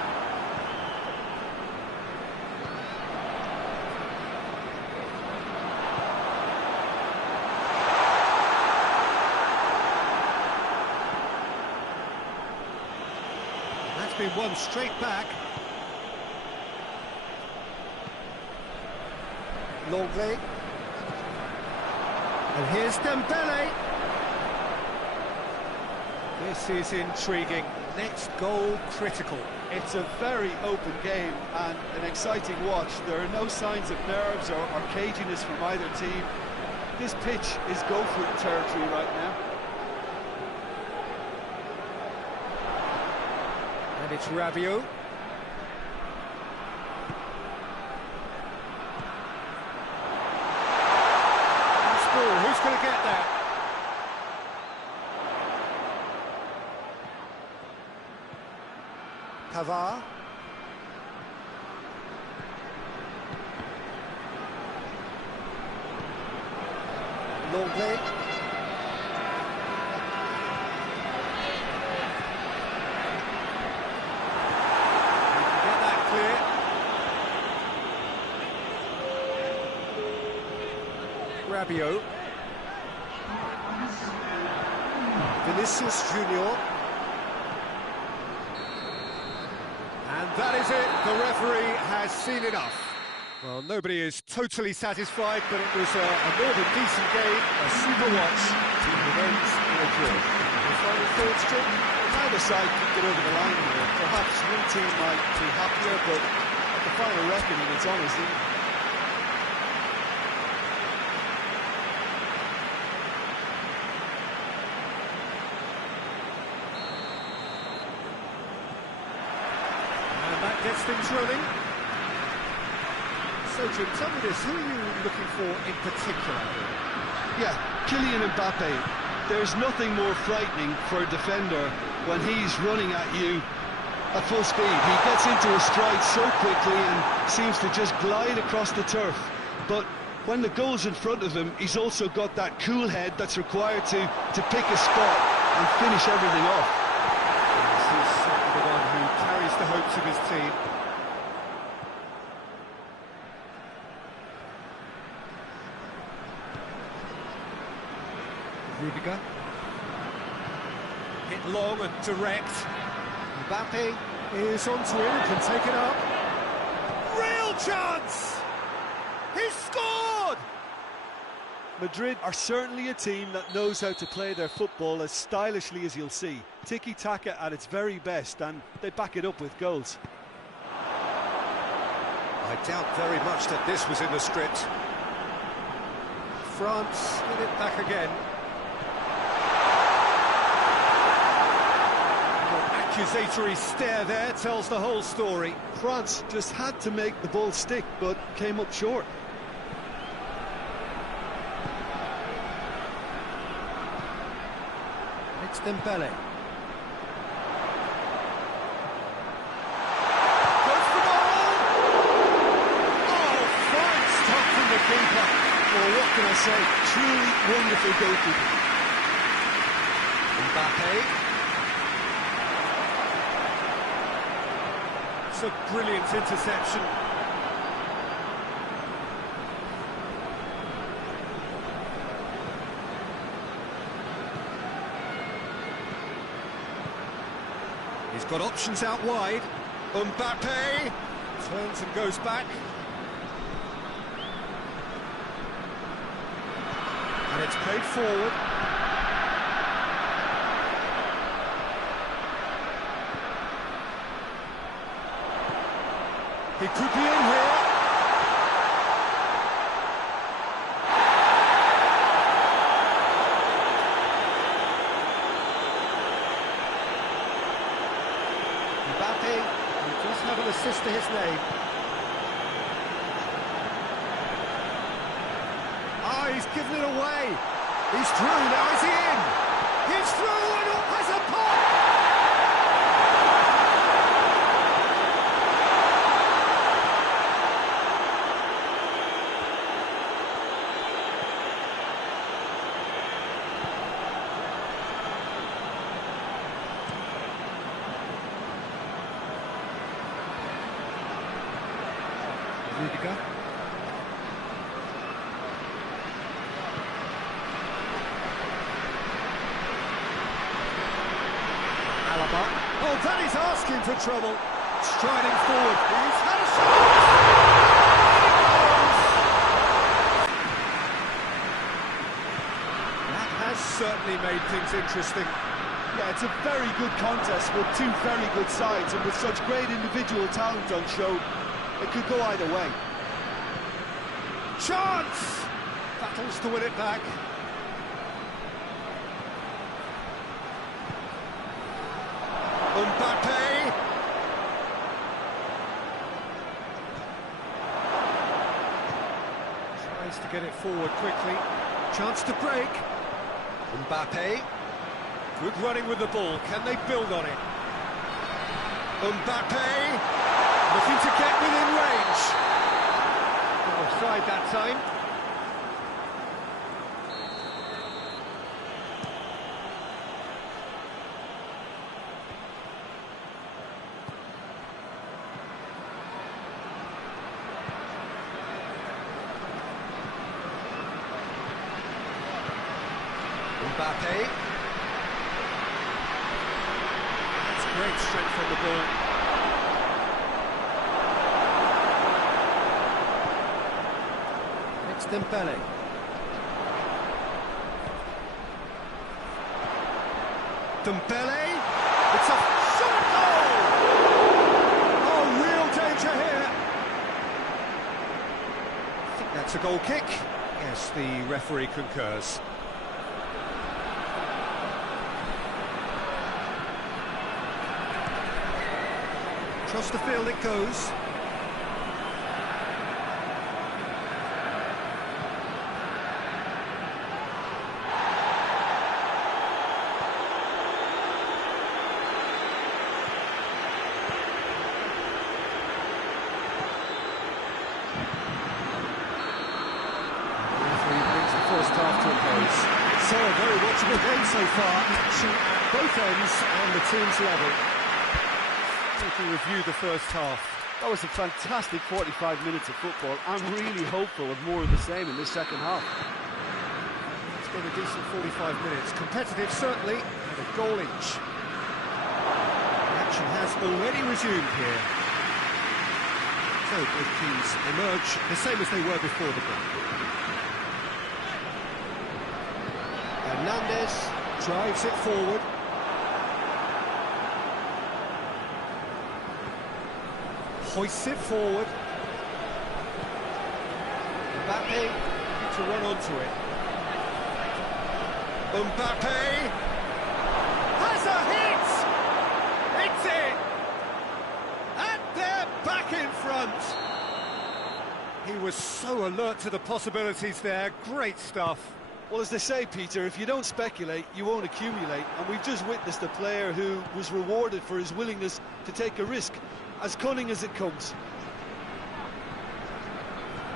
That's been won straight back. Longley. And here's Dembele. This is intriguing. Next goal critical. It's a very open game and an exciting watch. There are no signs of nerves or caginess from either team. This pitch is go-for-it territory right now. And it's Rabiot. Who's going to get there? Pavard. Longley. Get that clear. Rabiot. Vinicius Junior. And that is it. The referee has seen enough. Well, nobody is totally satisfied, but it was a more than decent game, a super watch. Team ends in a draw. Your final thoughts, Jim? Neither side could get over the line here. Perhaps one team might be happier, but at the final reckoning, it's almost even. Gets things running. So, Jim, tell me this, who are you looking for in particular? Yeah, Kylian Mbappe. There's nothing more frightening for a defender when he's running at you at full speed. He gets into a stride so quickly and seems to just glide across the turf. But when the goal's in front of him, he's also got that cool head that's required to pick a spot and finish everything off. This is the one who carries the hopes of his team. Rudiger. Hit long and direct. Mbappe is onto him and can take it up. Real chance! He's scored! Madrid are certainly a team that knows how to play their football as stylishly as you'll see. Tiki-taka at its very best, and they back it up with goals. I doubt very much that this was in the script. France win it back again. The accusatory stare there tells the whole story. France just had to make the ball stick, but came up short. It's Dembele. Goes for goal! Oh, fine stop from the keeper. Well, what can I say? Truly wonderful goalkeeping. Mbappe. It's a brilliant interception. He's got options out wide. Mbappe turns and goes back. And it's played forward. He could be in here. Mbappe, who does have an assist to his name. Ah, he's given it away. He's through, now is he in? He's through and has a pop! Oh, that is asking for trouble. Striding forward. He's had a shot. That has certainly made things interesting. Yeah, it's a very good contest with two very good sides, and with such great individual talent on show, it could go either way. Chance! Battles to win it back. Mbappe! Tries to get it forward quickly. Chance to break. Mbappe. Good running with the ball. Can they build on it? Mbappe! Looking to get within range. Offside that time. Mbappe. That's great strength on the ball. It's Dembele. Dembele. It's a shot goal! Oh, real danger here. I think that's a goal kick. Yes, the referee concurs. Across the field it goes. First half to a close. So a very watchable game so far. Action at both ends and the team's level. If we review the first half. That was a fantastic 45 minutes of football. I'm really hopeful of more of the same in this second half. It's been a decent 45 minutes. Competitive, certainly, and a goal inch. The action has already resumed here. So both teams emerge the same as they were before the break. Hernandez drives it forward. Hoists it forward. Mbappe to run onto it. Mbappe has a hit! It's in! And they're back in front! He was so alert to the possibilities there. Great stuff. Well, as they say, Peter, if you don't speculate, you won't accumulate. And we've just witnessed a player who was rewarded for his willingness to take a risk, as cunning as it comes.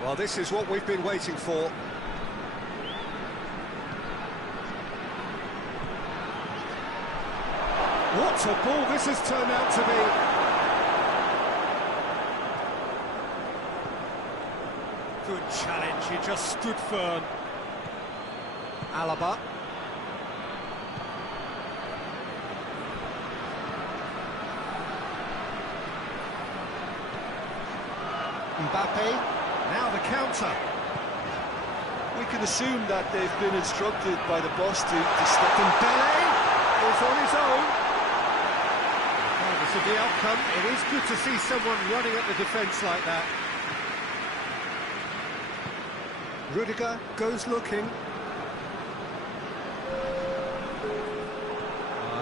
Well, this is what we've been waiting for. What a ball this has turned out to be. Good challenge, he just stood firm. Alaba. Mbappe, now the counter. We can assume that they've been instructed by the boss to step. Dembele is on his own. Regardless of the outcome, it is good to see someone running at the defence like that. Rudiger goes looking.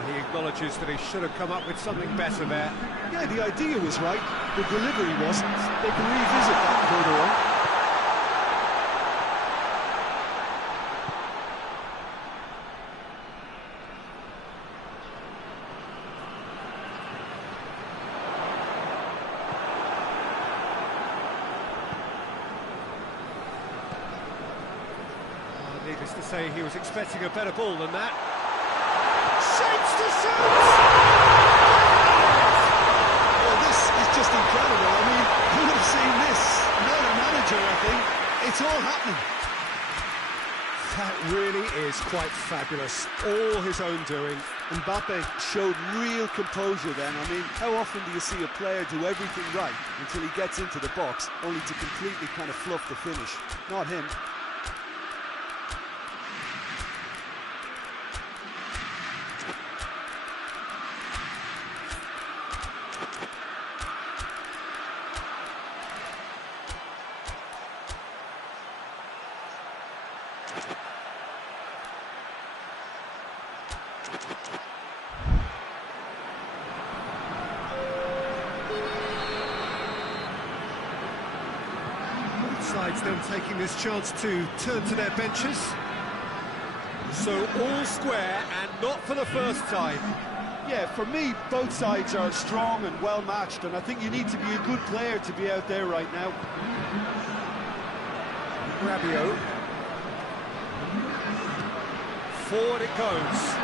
He acknowledges that he should have come up with something better there. Yeah, the idea was right, the delivery wasn't. They can revisit that further on. Needless to say, he was expecting a better ball than that. Shapes to shoot! Well, this is just incredible. I mean, who would have seen this? Not a manager, I think. It's all happening. That really is quite fabulous. All his own doing. Mbappe showed real composure then. I mean, how often do you see a player do everything right until he gets into the box, only to completely kind of fluff the finish? Not him. Sides then taking this chance to turn to their benches. So all square and not for the first time. Yeah, for me, both sides are strong and well matched, and I think you need to be a good player to be out there right now. Rabiot. Forward it goes.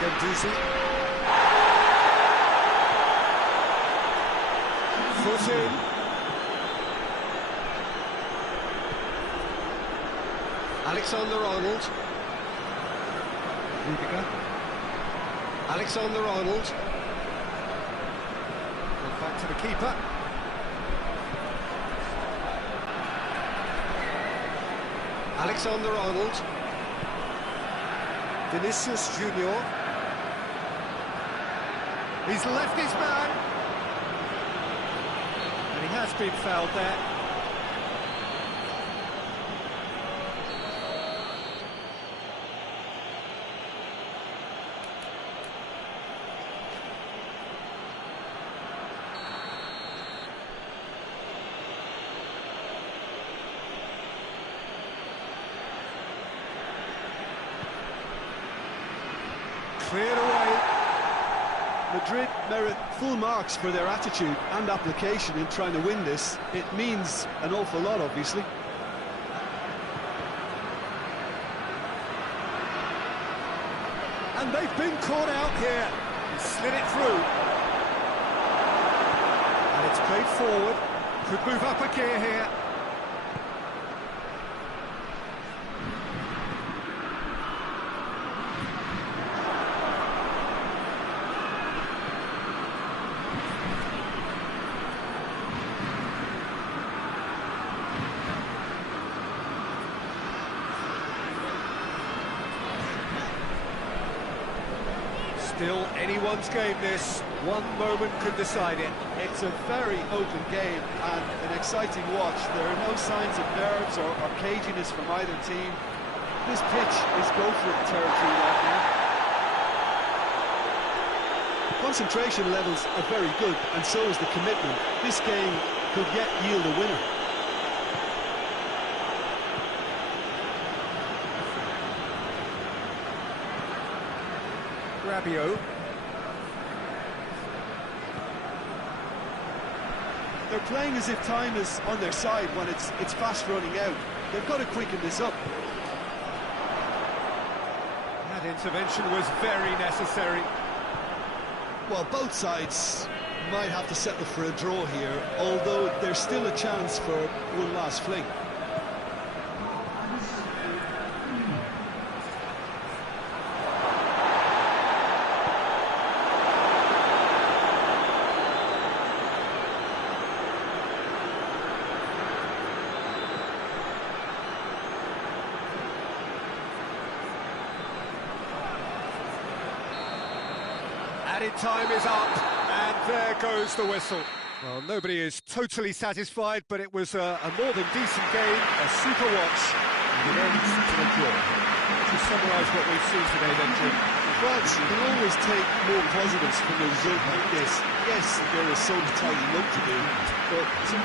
Gendouzi. Foot in. Alexander-Arnold. Rudiger. Alexander-Arnold. Back to the keeper. Alexander-Arnold. Vinicius Junior. He's left his man. And he has been fouled there. Cleared away. Madrid merit full marks for their attitude and application in trying to win this. It means an awful lot, obviously. And they've been caught out here. He slid it through. And it's played forward. Could move up a gear here. Still anyone's game this. One moment could decide it. It's a very open game and an exciting watch. There are no signs of nerves or caginess from either team. This pitch is go-for-it territory right now. Concentration levels are very good, and so is the commitment. This game could yet yield a winner. Rabiot. They're playing as if time is on their side when it's fast running out. They've got to quicken this up. That intervention was very necessary. Well, both sides might have to settle for a draw here, although there's still a chance for one last fling. added time is up, and there goes the whistle. Well, nobody is totally satisfied, but it was a more than decent game, a super watch, and it ends to a draw. To summarise what we've seen today, then, Jim. France can always take more positives from a result like this. Yes, there is so much tidying up to do, but to me,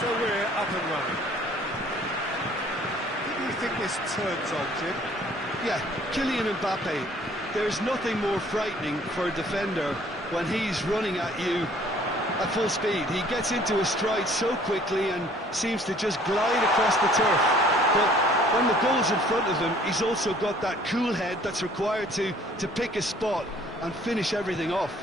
so we're up and running. Who do you think this turns on, Jim? yeah, Kylian Mbappe. There's nothing more frightening for a defender when he's running at you at full speed. He gets into his stride so quickly and seems to just glide across the turf. But when the goal's in front of him, he's also got that cool head that's required to pick a spot and finish everything off.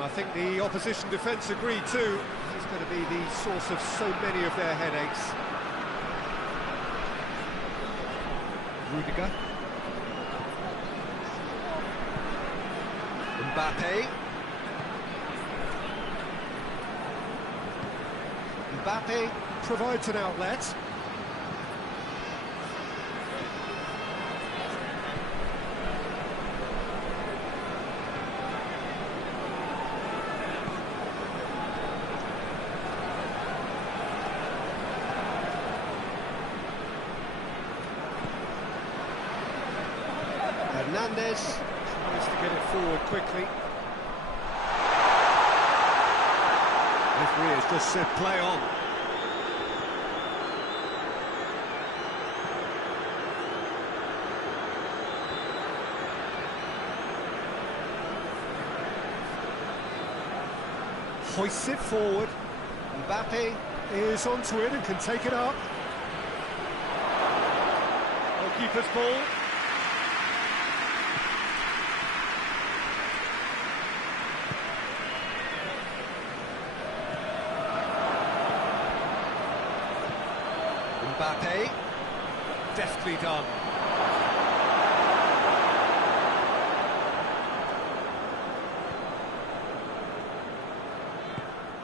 I think the opposition defence agree too. He's going to be the source of so many of their headaches. Rudiger. Mbappe. Mbappe provides an outlet. Hernandez tries to get it forward quickly. Referee has just said play on. Hoists it forward. Mbappe is onto it and can take it up. Goalkeeper's ball. Mbappe, deftly done.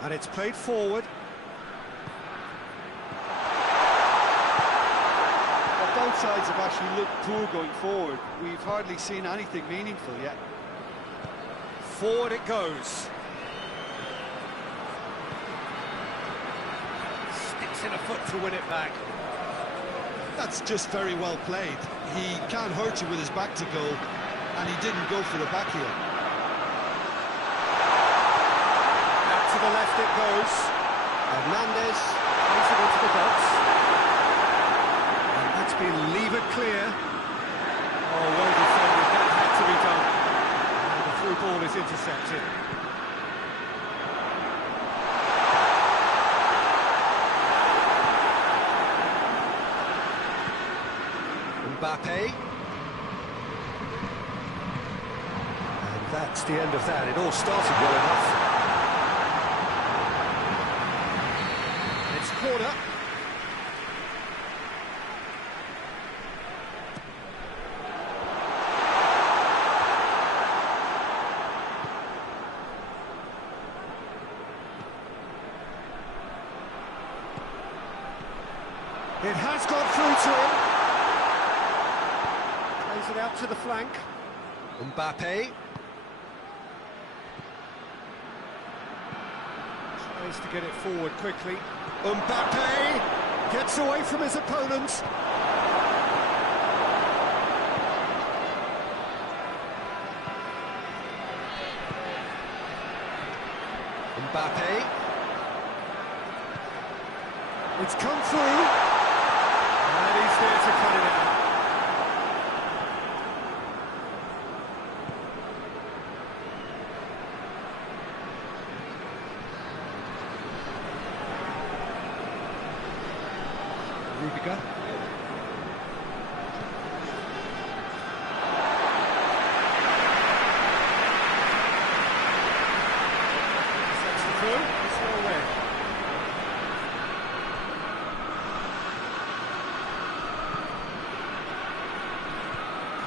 And it's played forward. Well, both sides have actually looked poor going forward. We've hardly seen anything meaningful yet. Forward it goes. Sticks in a foot to win it back. That's just very well played. He can't hurt you with his back to goal, and he didn't go for the back heel. Out to the left it goes. Hernandez plays it into the box. And that's been levered clear. Oh, well defended, that had to be done. And the through ball is intercepted. Mbappe. And that's the end of that. It all started well enough. It's corner. It has got through to him. Plays it out to the flank. Mbappe. Tries to get it forward quickly. Mbappe gets away from his opponent. Mbappe. It's come through. And he's there to cut it out. Rudiger. Sets the through. It's well away.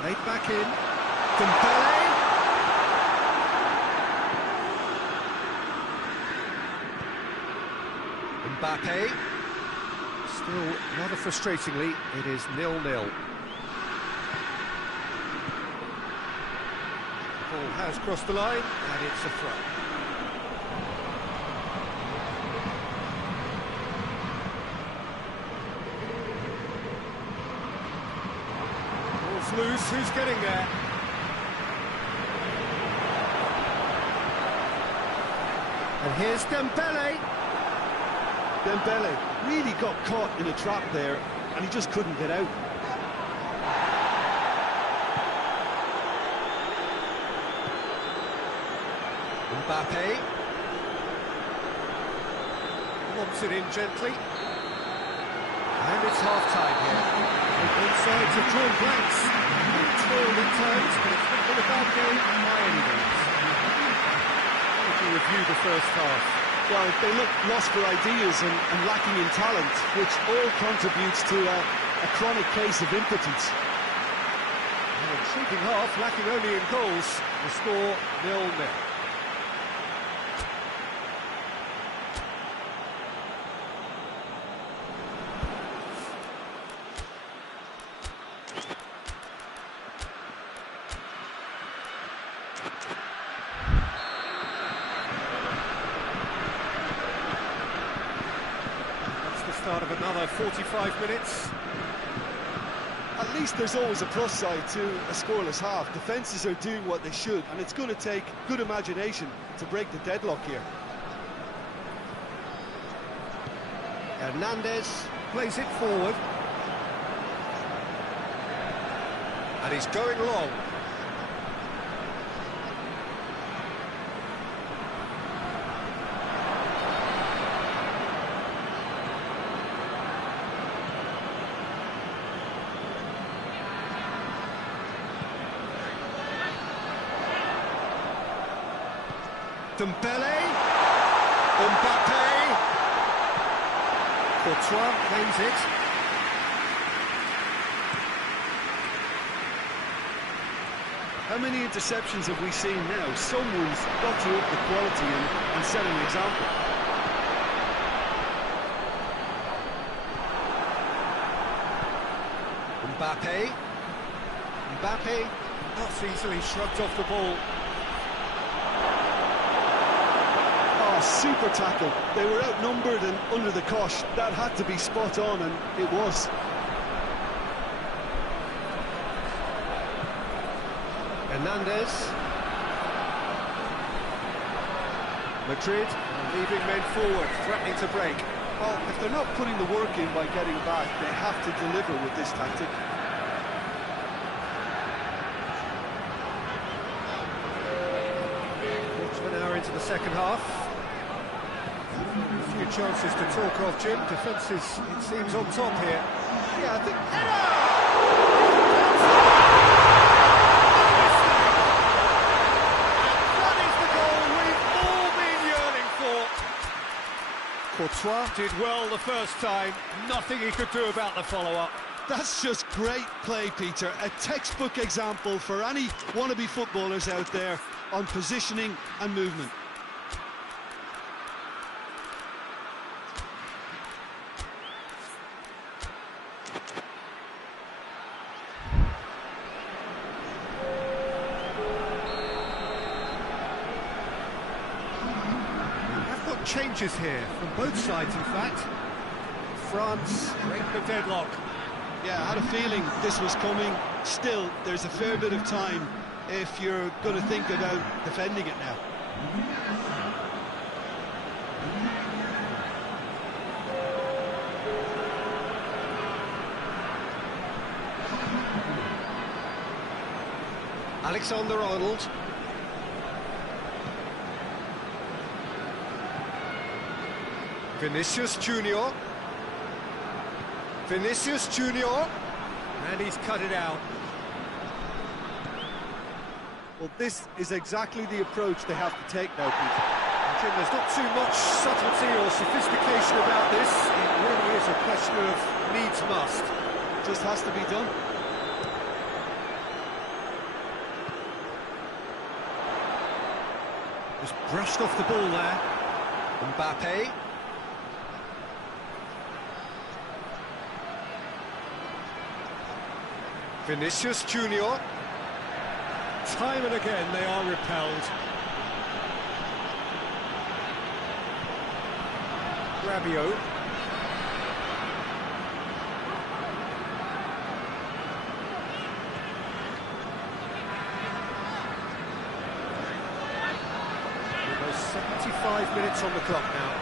Laid back in. Dembele. Mbappe. Still, rather frustratingly, it is 0-0. The ball has crossed the line, and it's a throw. Ball's loose, who's getting there? And here's Dembele. Dembele really got caught in a trap there, and he just couldn't get out. Mbappe. Lobs it in gently. And it's half-time here. Both sides have drawn blanks. It's toiled at times, but it's not been a bad game by any means. How would you review the first half? Well, they look lost for ideas and lacking in talent, which all contributes to a chronic case of impotence. An intriguing half, lacking only in goals. The score 0-0. Start of another 45 minutes. At least there's always a plus side to a scoreless half. Defences are doing what they should, and it's going to take good imagination to break the deadlock here. Hernandez plays it forward. And he's going long. Dembele, Mbappe, Courtois claims it. How many interceptions have we seen now? Someone's got to up the quality and set an example. Mbappe not easily shrugged off the ball. Super tackle. They were outnumbered and under the cosh. That had to be spot on, and it was. Hernandez. Madrid leaving men forward, threatening to break. Well, if they're not putting the work in by getting back, they have to deliver with this tactic. Quarter of an hour into the second half. A few chances to talk of, Jim. Defence is, it seems, on top here. Yeah, I think... That is the goal we've all been yearning for. Courtois did well the first time. Nothing he could do about the follow-up. That's just great play, Peter. A textbook example for any wannabe footballers out there on positioning and movement. Changes here from both sides, in fact. France break the deadlock. Yeah, I had a feeling this was coming. Still, there's a fair bit of time if you're going to think about defending it now. Alexander-Arnold. Vinicius Junior. Vinicius Junior. And he's cut it out. Well, this is exactly the approach they have to take now, Peter. Jim, there's not too much subtlety or sophistication about this. It really is a question of needs must. It just has to be done. Just brushed off the ball there. Mbappe. Vinicius Junior. Time and again they are repelled. Rabiot. Almost 75 minutes on the clock now.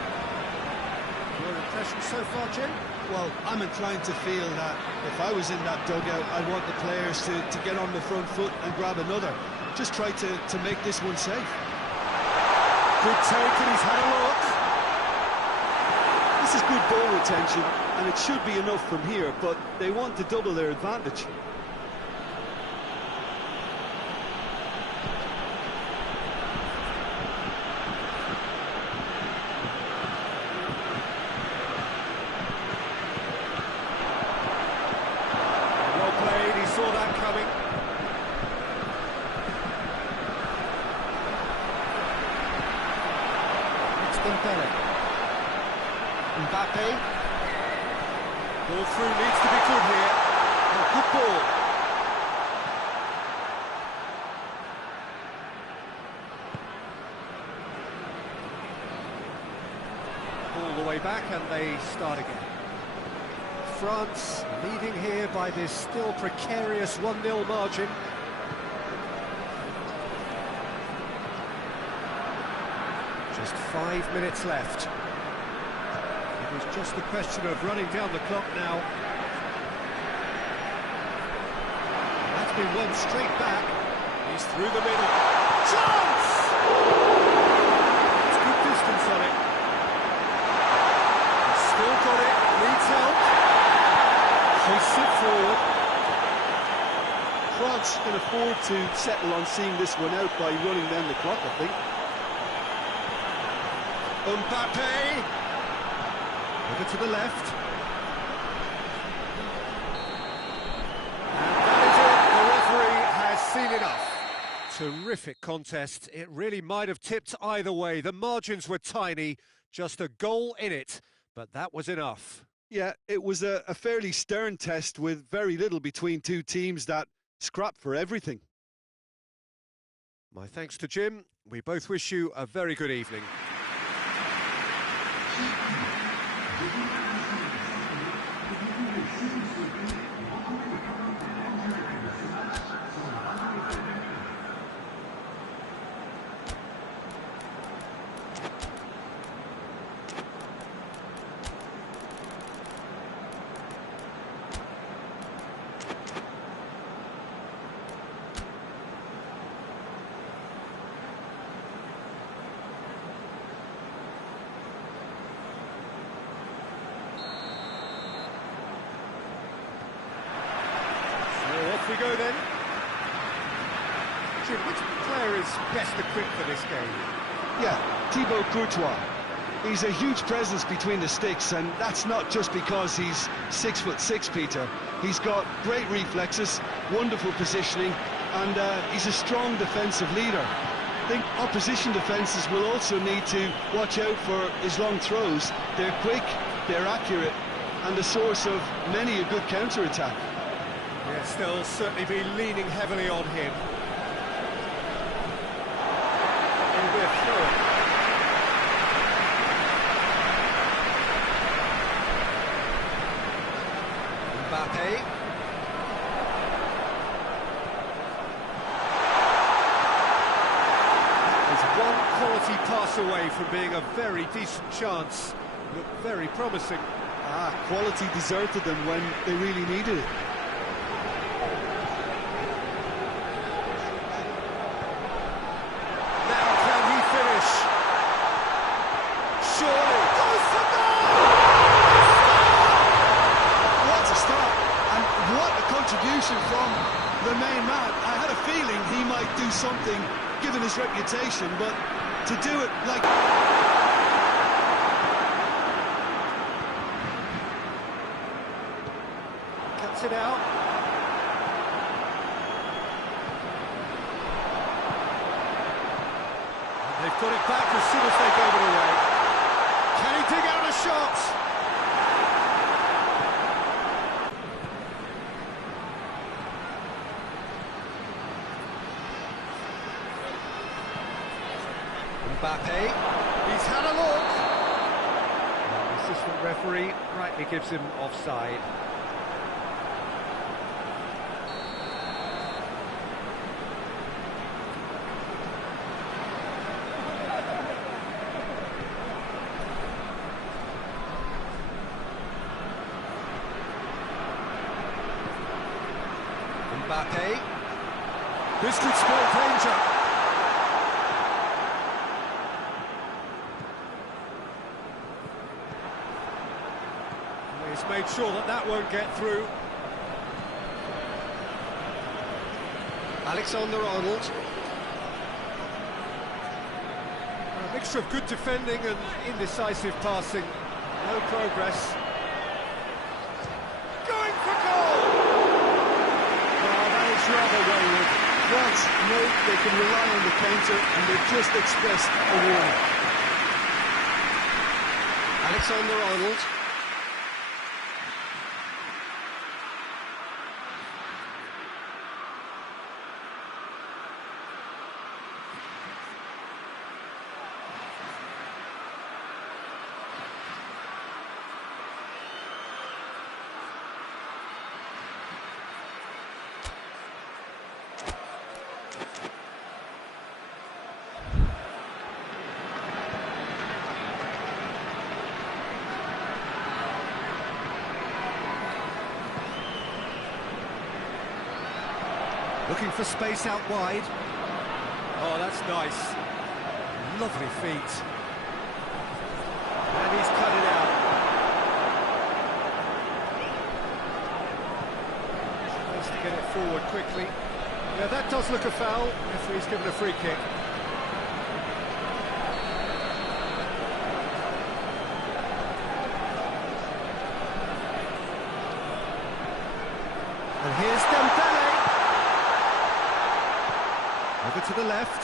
Your impression so far, Jim? Well, I'm inclined to feel that if I was in that dugout, I'd want the players to get on the front foot and grab another. Just try to make this one safe. Good take, and he's had a look. This is good ball retention, and it should be enough from here, but they want to double their advantage. Saw that coming. It's Dembele. Mbappe. Ball through needs to be good here. Oh, good ball. All the way back and they start again. France leading here by this still precarious 1-0 margin. Just 5 minutes left. It was just a question of running down the clock now. That's been won straight back. He's through the middle. Chance! It's good distance on it. He's still got it, needs help. Hoists it forward. France can afford to settle on seeing this one out by running down the clock, I think. Mbappe. Over to the left. And that is it. The referee has seen enough. Terrific contest. It really might have tipped either way. The margins were tiny, just a goal in it, but that was enough. Yeah, it was a fairly stern test with very little between two teams that scrapped for everything. My thanks to Jim. We both wish you a very good evening. Off we go then. Jim, which player is best equipped for this game? Yeah, Thibaut Courtois. He's a huge presence between the sticks, and that's not just because he's 6'6", Peter. He's got great reflexes, wonderful positioning, and he's a strong defensive leader. I think opposition defences will also need to watch out for his long throws. They're quick, they're accurate, and the source of many a good counter-attack. Yes, they'll certainly be leaning heavily on him. It'll be a throw. Mbappe. There's one quality pass away from being a very decent chance. Looked very promising. Quality deserted them when they really needed it. From the main man. I had a feeling he might do something given his reputation, but to do it like... Cuts it out. And they've got it back as soon as they gave it away. Can he dig out a shot? Mbappe. He's had a look. The assistant referee rightly gives him offside. Mbappe. This could spell danger. He's made sure that that won't get through. Alexander-Arnold. A mixture of good defending and indecisive passing. No progress. Going for goal! Oh, that is rather wayward. France know they can rely on the counter, and they've just expressed a warning. Alexander-Arnold. Looking for space out wide. Oh, that's nice. Lovely feet. And he's cut it out. Nice to get it forward quickly. Yeah, that does look a foul. Referee's given a free kick. And here's Dembele. Over to the left.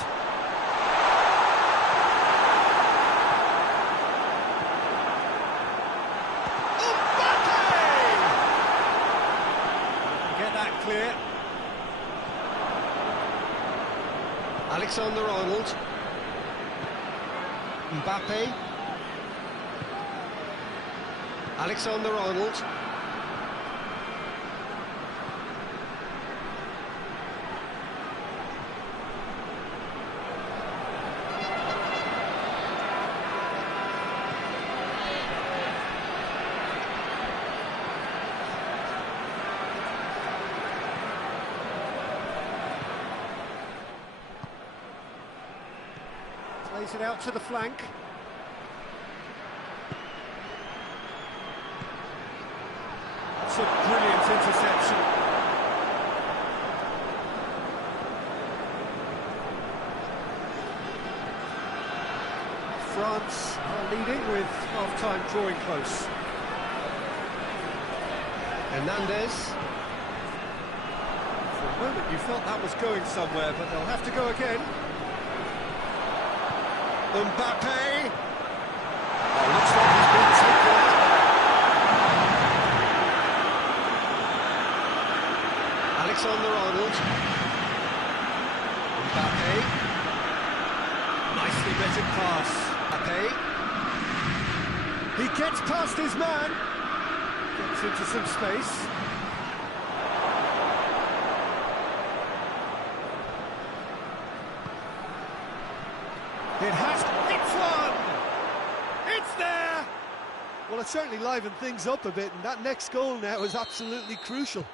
Mbappe! Get that clear. Alexander-Arnold. Mbappe. Alexander-Arnold. Plays it out to the flank. That's a brilliant interception. France are leading with half-time drawing close. Hernandez. For a moment you felt that was going somewhere, but they'll have to go again. Mbappe! Oh, looks like he's been taken out. Alexander-Arnold. Mbappe. Nicely measured pass. Mbappe. He gets past his man. Gets into some space. It has... It's one! It's there! Well, it certainly livened things up a bit, and that next goal now is absolutely crucial.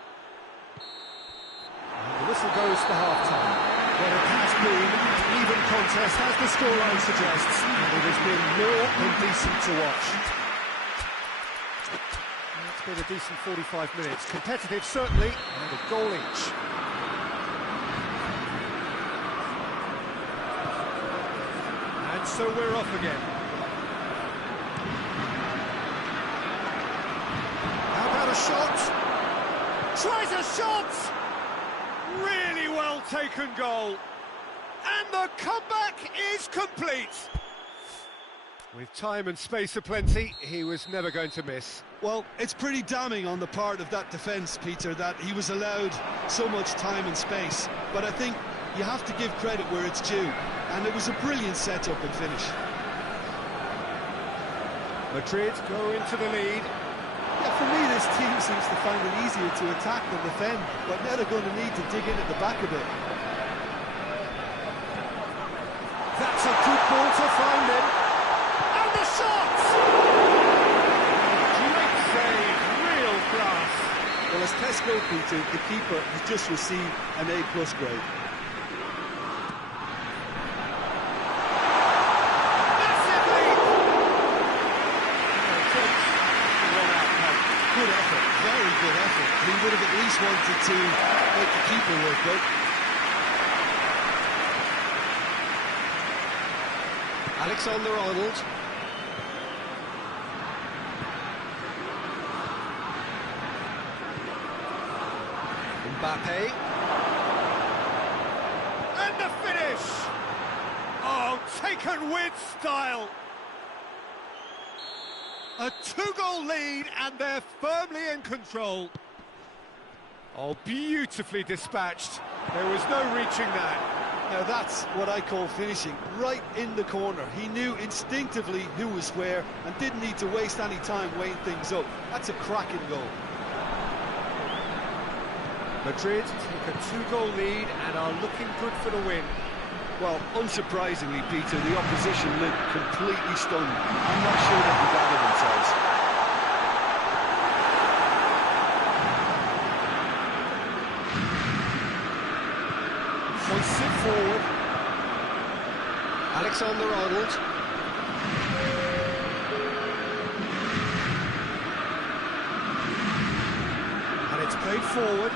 And the whistle goes for half-time. Well, it has been an even contest, as the scoreline suggests, and it has been more than decent to watch. It's been a decent 45 minutes. Competitive, certainly, and a goal each. So we're off again. How about a shot? Tries a shot! Really well taken goal. And the comeback is complete. With time and space aplenty, he was never going to miss. Well, it's pretty damning on the part of that defence, Peter, that he was allowed so much time and space. But I think you have to give credit where it's due, and it was a brilliant setup and finish. Madrid go into the lead. Yeah, for me, this team seems to find it easier to attack than defend, but now they're going to need to dig in at the back a bit. That's a good ball to find him. And the shot! Great save, real class. Well, as tests go, Peter, the keeper has just received an A+ grade. Good effort, very good effort. He would have at least wanted to make the keeper work, though. Alexander-Arnold. Mbappe. And the finish! Oh, taken with style. A 2-goal lead, and they're firmly in control. Oh, beautifully dispatched. There was no reaching that. Now that's what I call finishing, right in the corner. He knew instinctively who was where and didn't need to waste any time weighing things up. That's a cracking goal. Madrid take a 2-goal lead and are looking good for the win. Well, unsurprisingly, Peter, the opposition looked completely stunned. I'm not sure they can gather themselves. Hoists it forward. Alexander-Arnold. And it's played forward.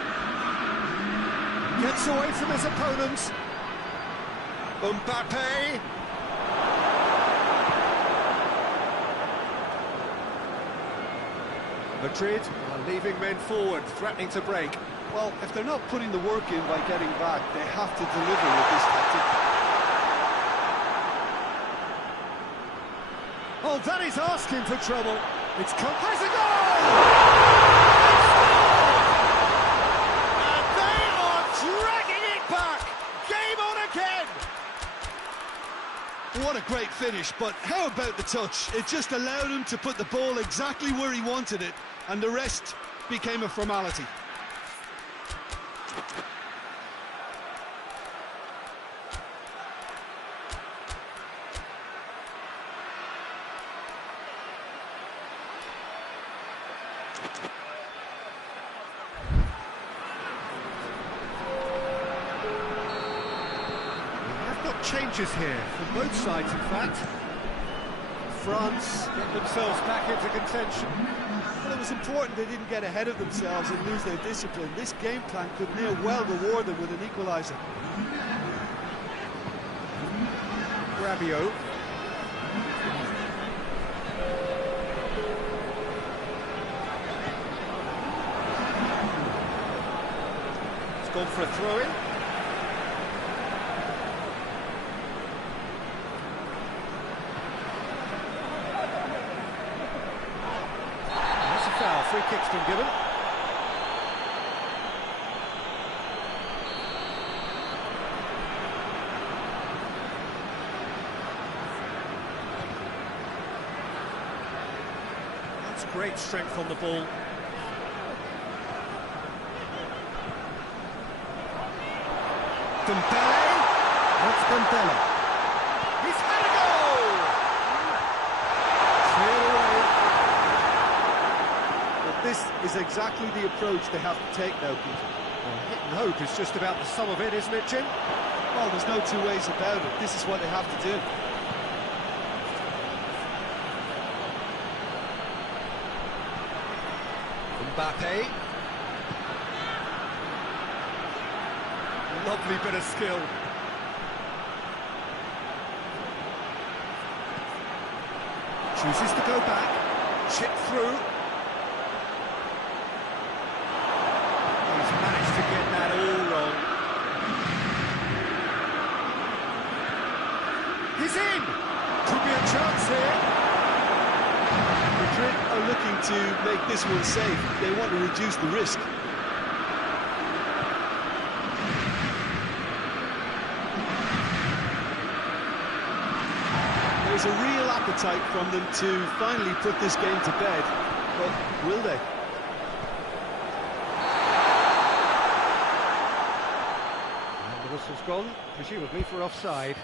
Gets away from his opponents. Mbappe. Madrid are leaving men forward, threatening to break. Well, if they're not putting the work in by getting back, they have to deliver with this tactic. Oh, that is asking for trouble. It's come. Has a goal! And they are dragging it back. Game on again. What a great finish, but how about the touch? It just allowed him to put the ball exactly where he wanted it, and the rest became a formality. Changes here from both sides, in fact. France get themselves back into contention. Well, it was important they didn't get ahead of themselves and lose their discipline. This game plan could near well reward them with an equaliser. Rabiot. It's gone for a throw-in. Free kick's been given. That's great strength on the ball. Dembele. That's Dembele. He's had a goal! Clear away. This is exactly the approach they have to take now, Peter. Well, hit and hope is just about the sum of it, isn't it, Jim? Well, there's no two ways about it. This is what they have to do. Mbappe. Lovely bit of skill. Chooses to go back. Chip through. Managed to get that all wrong. He's in! Could be a chance here. Madrid are looking to make this one safe. They want to reduce the risk. There's a real appetite from them to finally put this game to bed, but will they? And the whistle's gone, presumably for offside.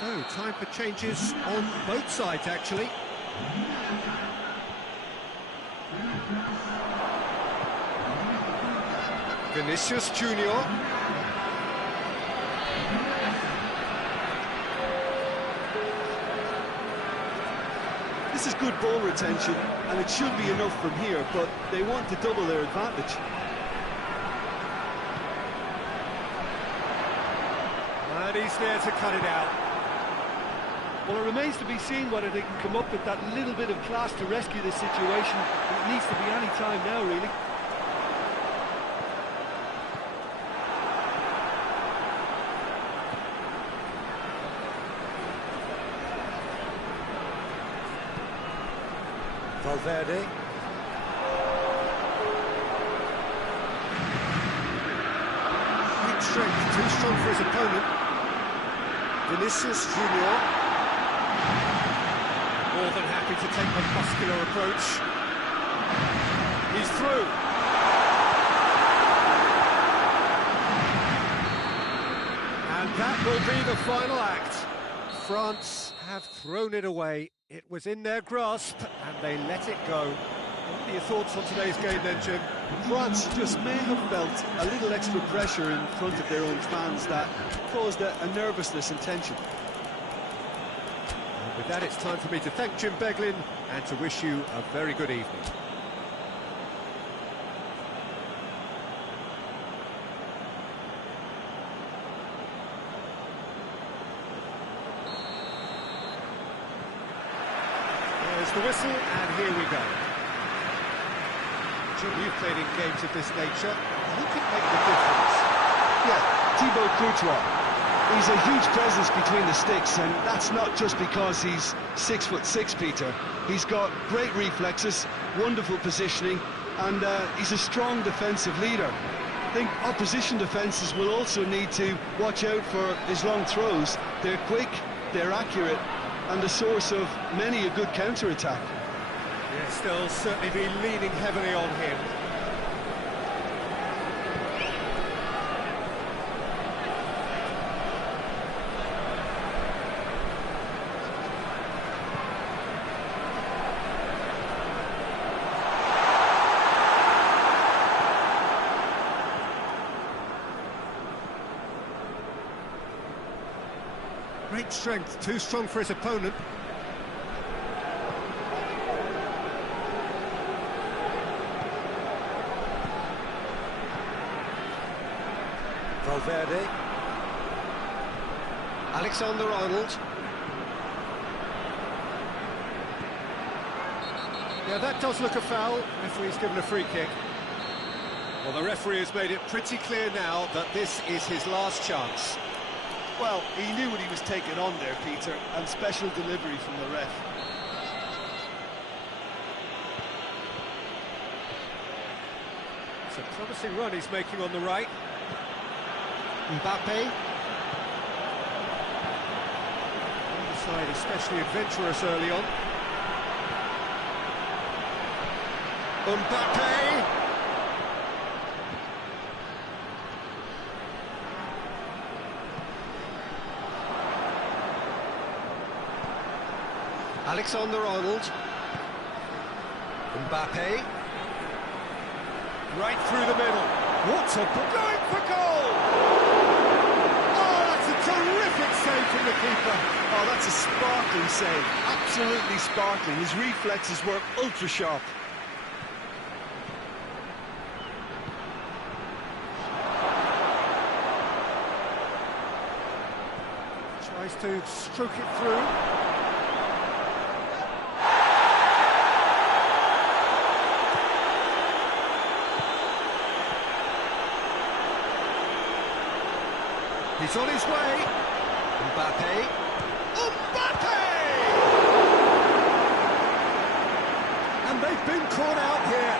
So, time for changes on both sides, actually. Vinicius Junior. This is good ball retention, and it should be enough from here, but they want to double their advantage. And he's there to cut it out. Well, it remains to be seen whether they can come up with that little bit of class to rescue this situation. It needs to be any time now, really. Valverde. Great strength, too strong for his opponent. Vinicius Junior. More than happy to take the muscular approach. He's through. And that will be the final act. France have thrown it away. It was in their grasp, and they let it go. What are your thoughts on today's game then, Jim? France just may have felt a little extra pressure in front of their own fans that caused a nervousness and tension. And with that, it's time for me to thank Jim Beglin and to wish you a very good evening. There's the whistle, and here we go. Jim, you've played in games of this nature. Who can make the difference? Yeah, Thibaut Courtois. He's a huge presence between the sticks, and that's not just because he's 6'6", Peter. He's got great reflexes, wonderful positioning, and he's a strong defensive leader. I think opposition defences will also need to watch out for his long throws. They're quick, they're accurate, and the source of many a good counter-attack. Yes, they'll certainly be leaning heavily on him. Great strength, too strong for his opponent. Valverde. Alexander-Arnold. Yeah, that does look a foul. Referee's given a free kick. Well, the referee has made it pretty clear now that this is his last chance. Well, he knew what he was taking on there, Peter, and special delivery from the ref. It's a promising run he's making on the right. Mbappe. On the side, especially adventurous early on. Mbappe! Alexander-Arnold. Mbappe. Right through the middle. What a... going for goal! Oh, that's a terrific save from the keeper. Oh, that's a sparkling save. Absolutely sparkling. His reflexes were ultra-sharp. to stroke it through. He's on his way. Mbappe. Mbappe! And they've been caught out here.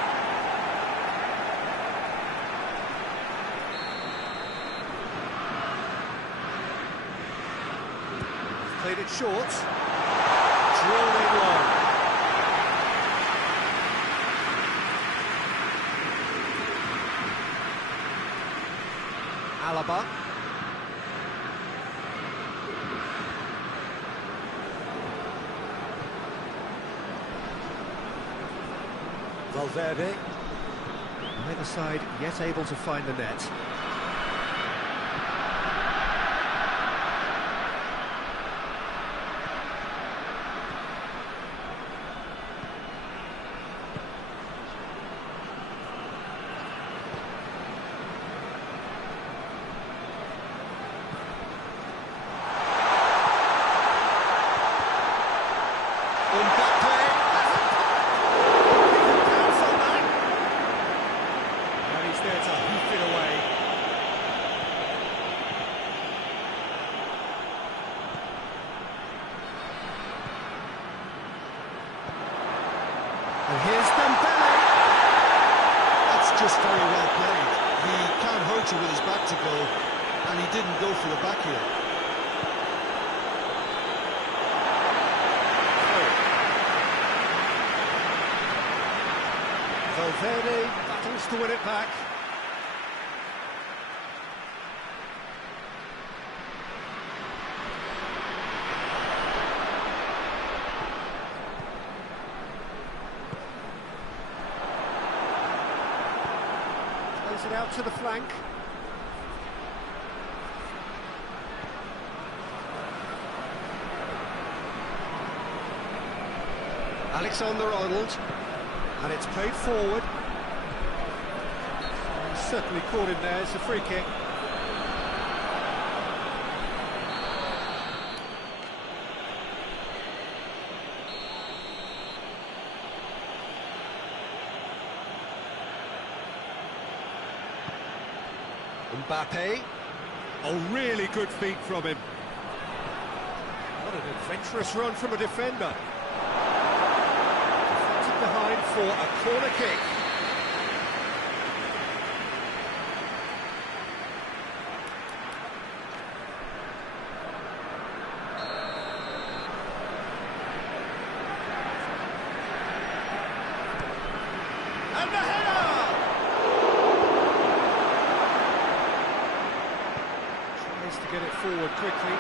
Played it short. Drilled in long. Alaba. Valverde, neither side yet able to find the net. And here's Dembele. That's just very well played. He can't hurt you with his back to goal, and he didn't go for the back heel. Valverde battles to win it back. Plays it out to the flank. Alexander-Arnold. And it's played forward. He's certainly caught him there. It's a free kick. Mbappe. Oh, really good feet from him. What an adventurous run from a defender. Behind for a corner kick. And the header! Tries to get it forward quickly.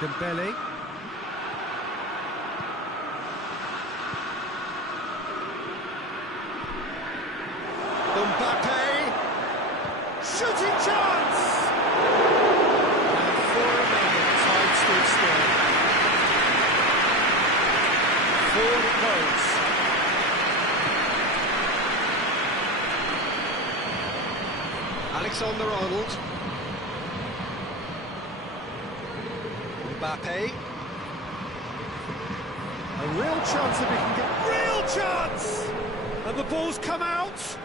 Dembele. Mbappe, shooting chance! And for a moment, time stood still. Forward it goes. Alexander-Arnold. Mbappe. A real chance if he can get... Real chance! And the ball's come out.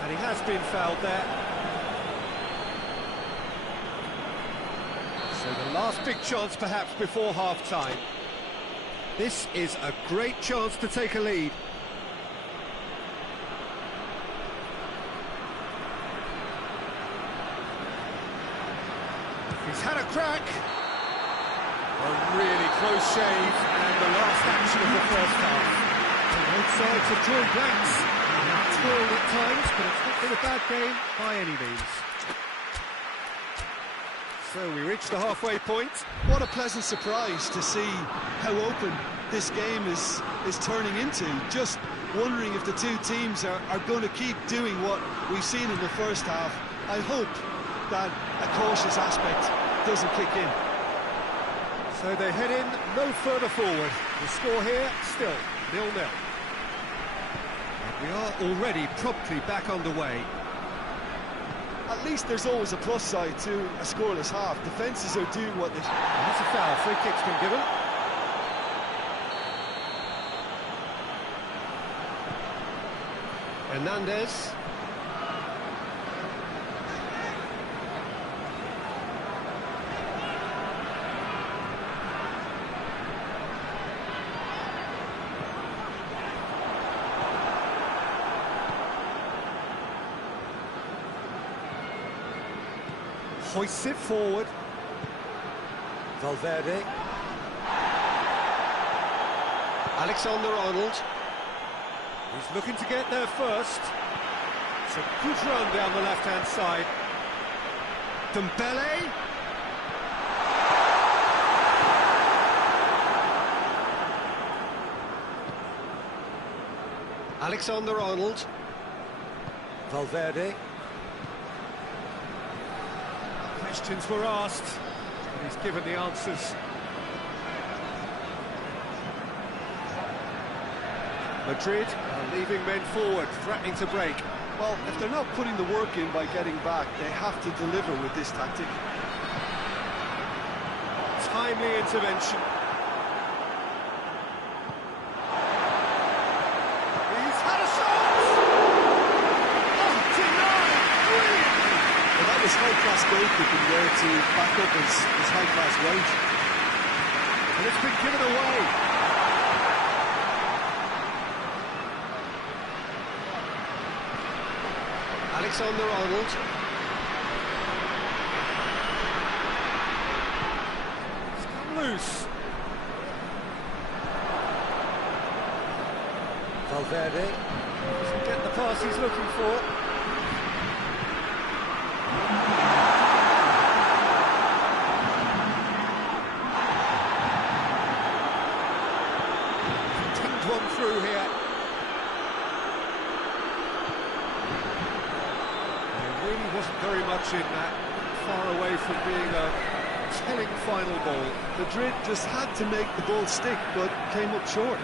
And he has been fouled there. So the last big chance perhaps before half-time. This is a great chance to take a lead. He's had a crack. A really close shave, and the last action of the first half. Both sides have drawn blanks. Toiled at times, but it's not been a bad game by any means. So we reach the halfway point. What a pleasant surprise to see how open this game is turning into. Just wondering if the two teams are going to keep doing what we've seen in the first half. I hope that a cautious aspect doesn't kick in. So they head in no further forward. The score here still 0-0. We are already promptly back underway. At least there's always a plus side to a scoreless half. Defences are doing what they should. That's a foul. Free kick's been given. Hernandez. Hoists it forward. Valverde. Alexander-Arnold. He's looking to get there first. It's a good run down the left-hand side. Dembele. Alexander-Arnold. Valverde. Questions were asked, and he's given the answers. Madrid are leaving men forward, threatening to break. Well, if they're not putting the work in by getting back, they have to deliver with this tactic. Timely intervention. He's had a shot! Oh, denied! Brilliantly! Well, that was high-class goalkeeping there to back up his high-class range. And it's been given away. Alexander-Arnold. It's come loose. Valverde doesn't get the pass he's looking for. Tinged one through here. Really wasn't very much in that, far away from being a telling final ball. Madrid just had to make the ball stick, but came up short.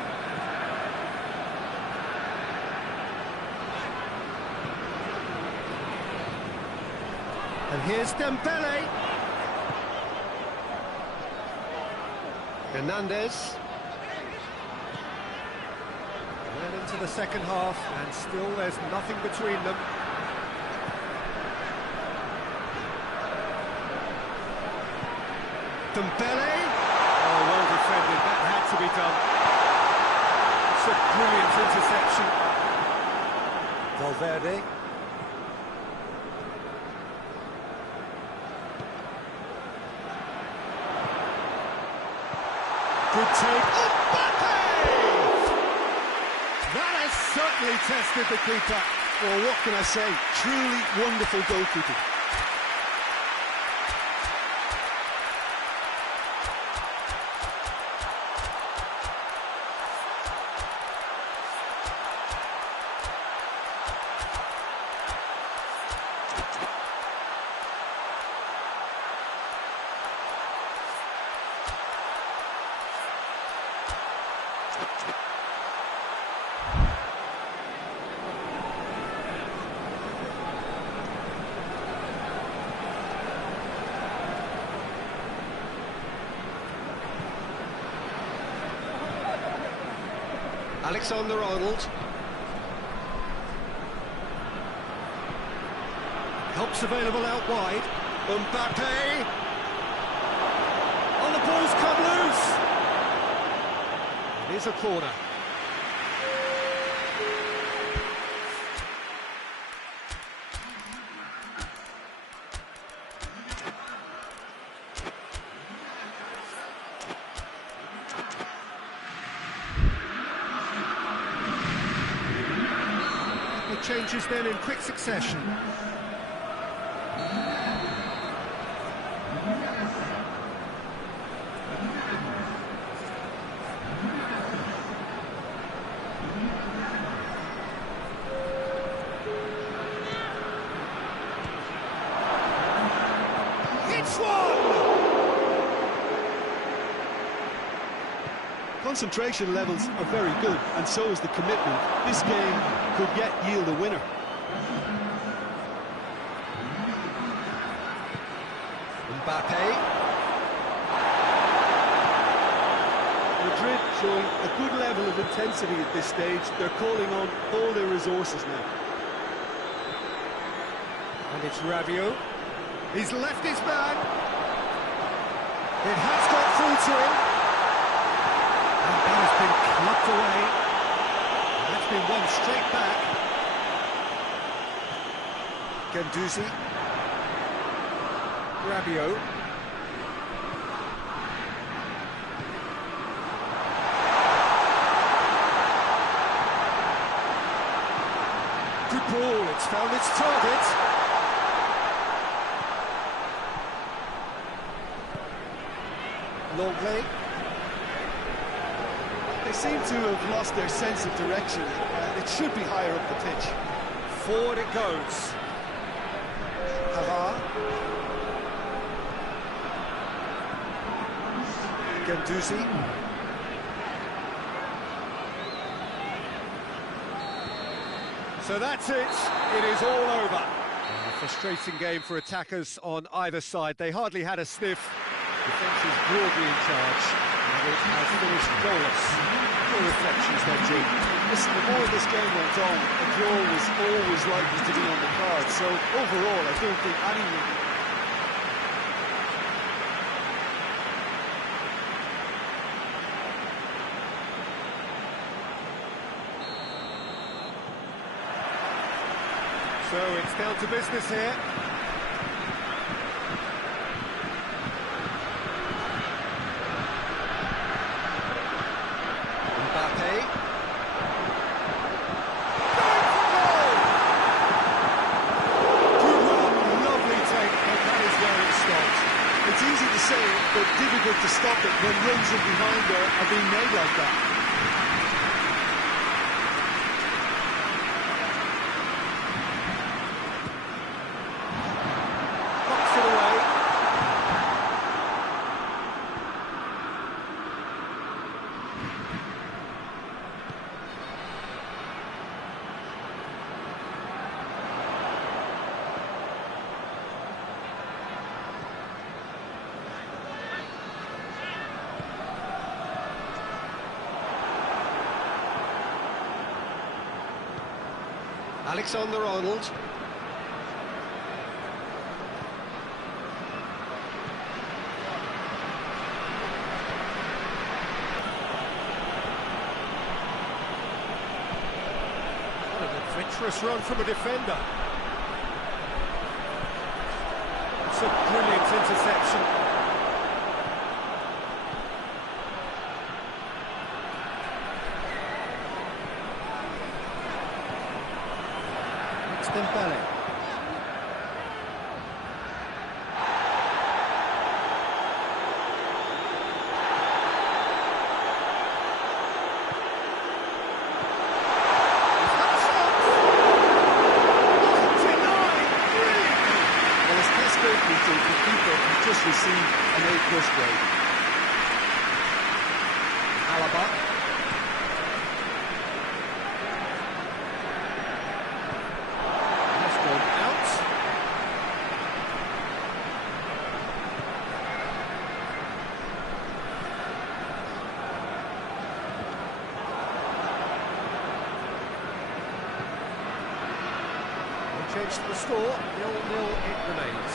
And here's Dembele. Hernandez. Well into the second half, and still there's nothing between them. Dembele. Oh, well defended. That had to be done. It's a brilliant interception. Valverde. Good take. Mbappe! That has certainly tested the keeper. Well, what can I say? Truly wonderful goalkeeping. Alexander-Arnold. Helps available out wide. Mbappe. Oh, the ball's come loose. It is a corner. Changes then in quick succession. It's one! Concentration levels are very good, and so is the commitment. This game could yet yield a winner. Mbappe. Madrid showing a good level of intensity at this stage. They're calling on all their resources now. And it's Rabiot. He's left his man. It has got through to him. And that has been clubbed away. And that's been won straight back. Guendouzi. Rabiot. Good ball, it's found its target. Long play. They seem to have lost their sense of direction. It should be higher up the pitch. Forward it goes. Pavard. Guendouzi. So that's it. It is all over. A frustrating game for attackers on either side. They hardly had a sniff. Defence is broadly in charge, and it has finished goalless. Your reflections then, Jim? Listen, the more this game went on, a draw was always likely to be on the card. So overall, I don't think anyone... So it's down to business here. Mbappe. Going for goal! Good run, lovely take, but that is where it stopped. It's easy to say, but difficult to stop it when runs in behind are being made like that. Knocks it away. Alexander-Arnold. What an adventurous run from a defender. It's a brilliant interception. Dembele. Just received an A+ grade. Alaba. Has gone out. No change to the score. 0-0 it remains.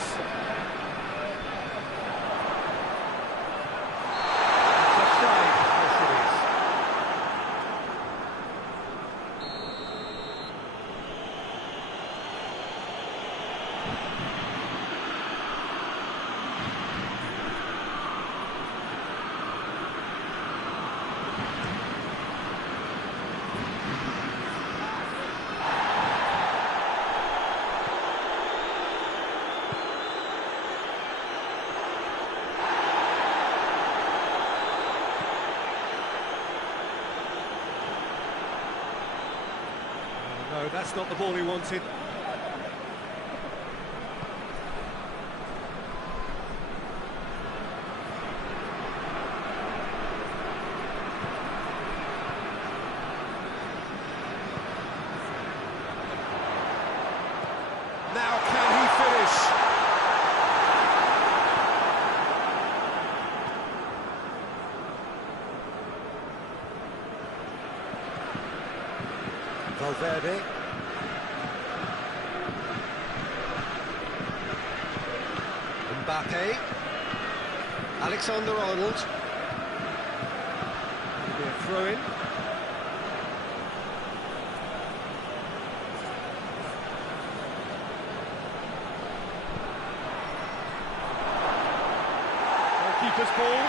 No, that's not the ball he wanted. Valverde. Mbappe. Alexander-Arnold. It'll be a throw-in. Goalkeeper's ball.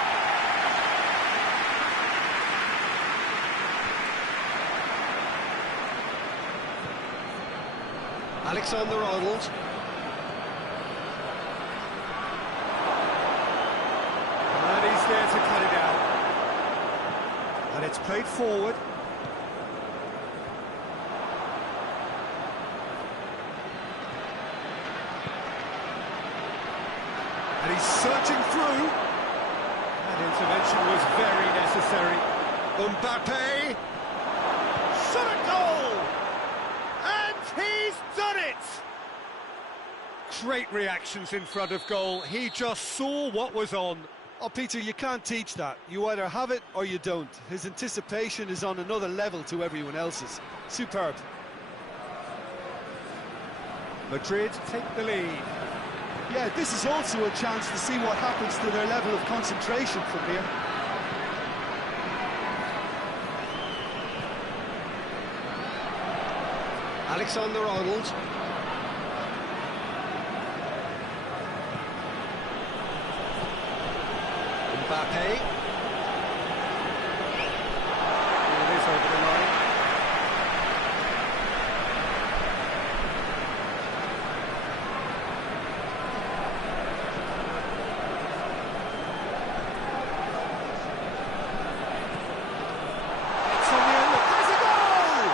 Alexander-Arnold. And he's there to cut it out. And it's played forward. And he's searching through. That intervention was very necessary. Mbappe. Shot a goal! And he's done it! Great reactions in front of goal. He just saw what was on. Oh, Peter, you can't teach that. You either have it or you don't. His anticipation is on another level to everyone else's. Superb. Madrid take the lead. Yeah, this is also a chance to see what happens to their level of concentration from here. Alexander-Arnold. Mbappe. It is over the line. It's on the end. There's a goal!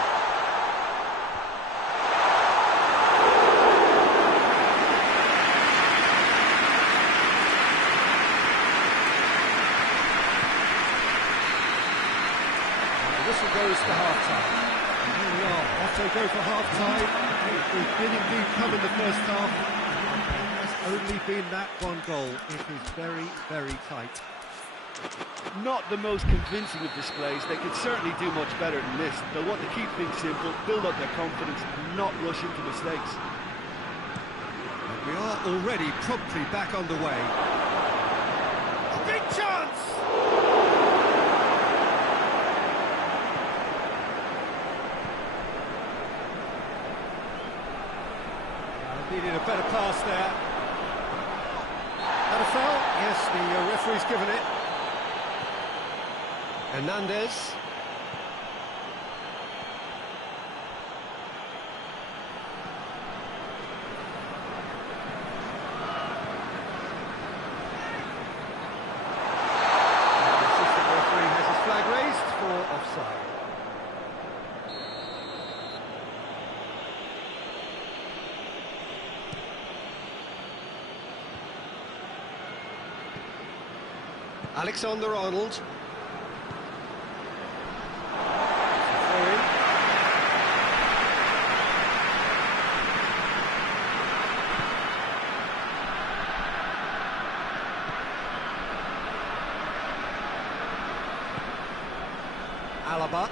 The whistle goes to half-time. And here we are, off they go for half-time. We've been indeed come in the first half. It has only been that one goal. It is very, very tight. Not the most convincing of displays. They could certainly do much better than this. They'll want to keep things simple, build up their confidence, and not rush into mistakes. And we are already promptly back underway. A big chance! Needed a better pass there. That a foul? Yes, the referee's given it. Hernandez. The assistant referee has his flag raised for offside. Alexander-Arnold. Alaba.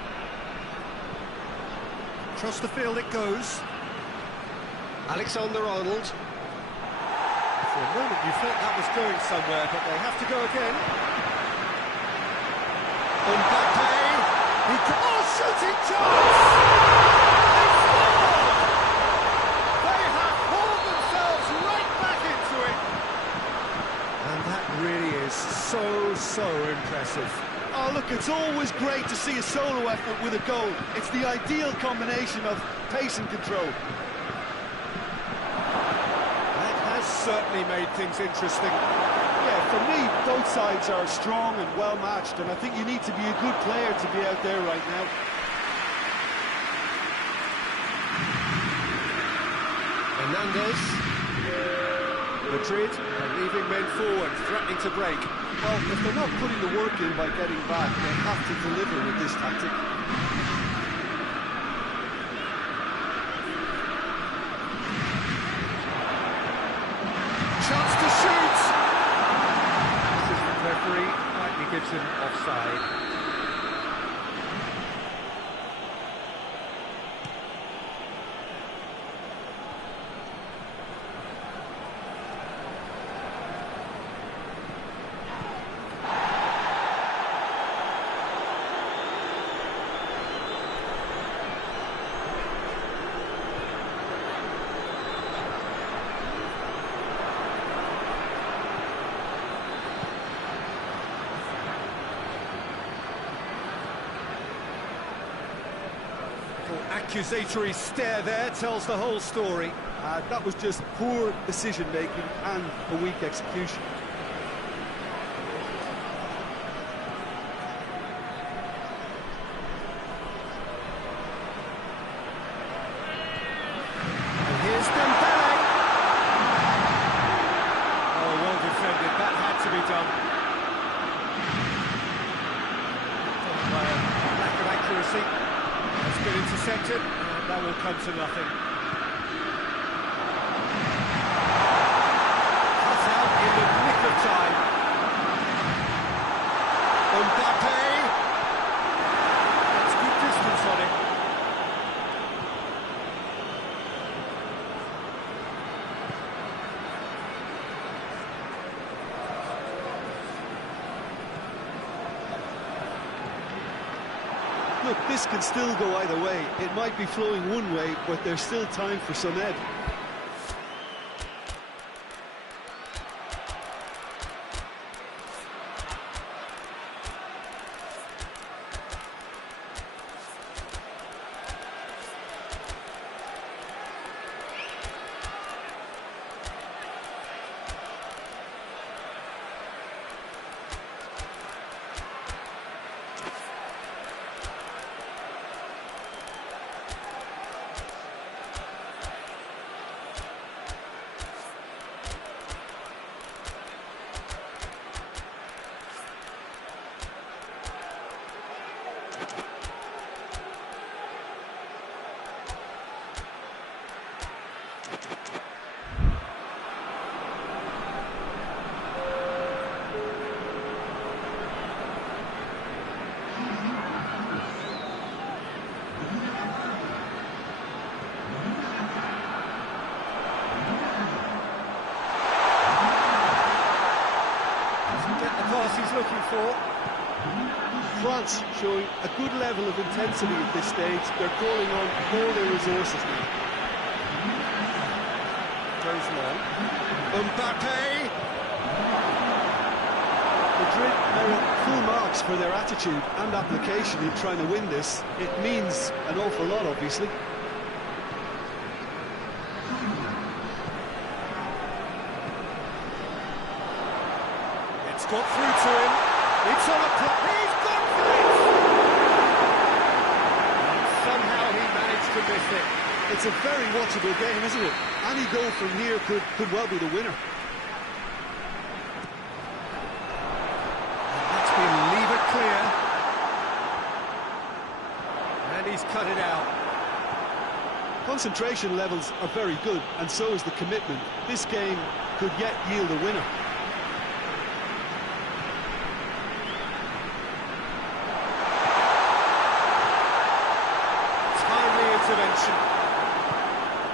Across the field it goes. Alexander-Arnold. For a moment you thought that was going somewhere, but they have to go again. Mbappe. Shooting chance! They scored! They have hauled themselves right back into it. And that really is so impressive. Oh, look, it's always great to see a solo effort with a goal. It's the ideal combination of pace and control. That has certainly made things interesting. Yeah, for me, both sides are strong and well-matched, and I think you need to be a good player to be out there right now. Hernandez. Madrid are leaving men forward, threatening to break. Well, if they're not putting the work in by getting back, they have to deliver with this tactic. Chance to shoot! Assistant referee rightly gives him offside. accusatory stare there tells the whole story. That was just poor decision-making and a weak execution. And here's Dembele. Oh, well defended. That had to be done. By a lack of accuracy. That's been intercepted, and that will come to nothing. In the nick of time. Mbappe. That's good distance on it. Look, this can still go either way. It might be flowing one way, but there's still time for some ebb. He's looking for. France showing a good level of intensity at this stage. They're calling on all their resources now. Goes long. Mbappe! Madrid merit full marks for their attitude and application in trying to win this. It means an awful lot, obviously. Got through to him. It's on a plot. He's gone for it! And somehow he managed to miss it. It's a very watchable game, isn't it? Any goal from here could well be the winner. That's been lever clear. And he's cut it out. Concentration levels are very good, and so is the commitment. This game could yet yield a winner.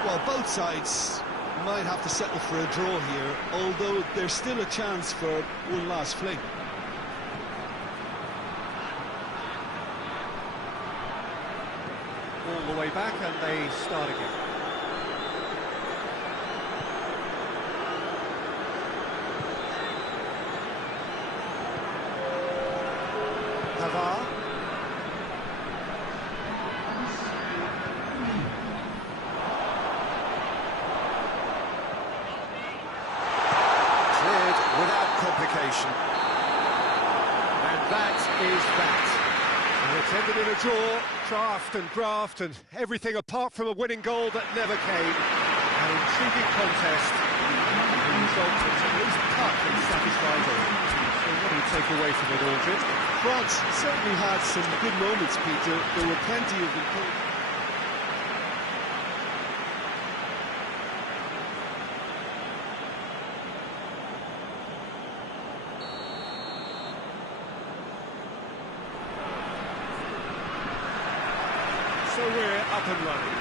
Well, both sides might have to settle for a draw here, although there's still a chance for one last fling. All the way back, and they start again. Pavard. And that is that. And it's ended in a draw, draft and graft and everything apart from a winning goal that never came. An intriguing contest. The result is at least partly satisfying. So what do you take away from it, Aldrin? France certainly had some good moments, Peter. There were plenty of them. So we're up and running.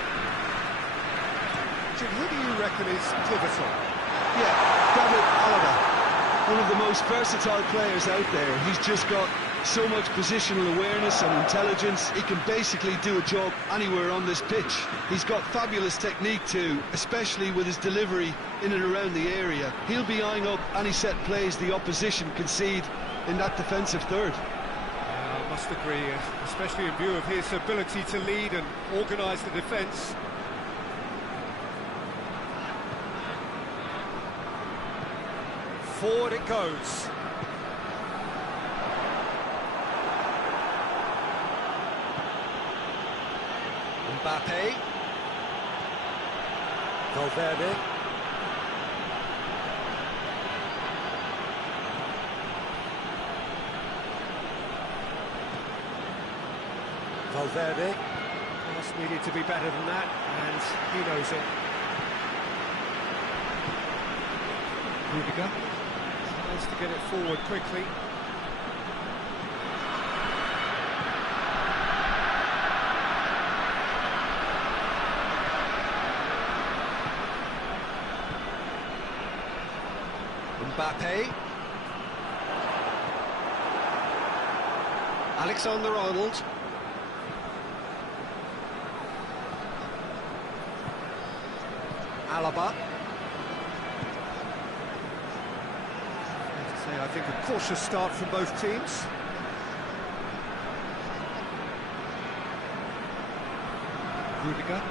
Jim, who do you reckon is pivotal? Yeah, David Alaba, one of the most versatile players out there. He's just got so much positional awareness and intelligence. He can basically do a job anywhere on this pitch. He's got fabulous technique too, especially with his delivery in and around the area. He'll be eyeing up any set plays the opposition concede in that defensive third. Must agree, especially in view of his ability to lead and organise the defence. Forward it goes. Mbappe. Valverde. Valverde. Pass needed to be better than that, and he knows it. Rudiger tries to get it forward quickly. Mbappe. Alexander-Arnold. Alaba. I think a cautious start from both teams. Rudiger.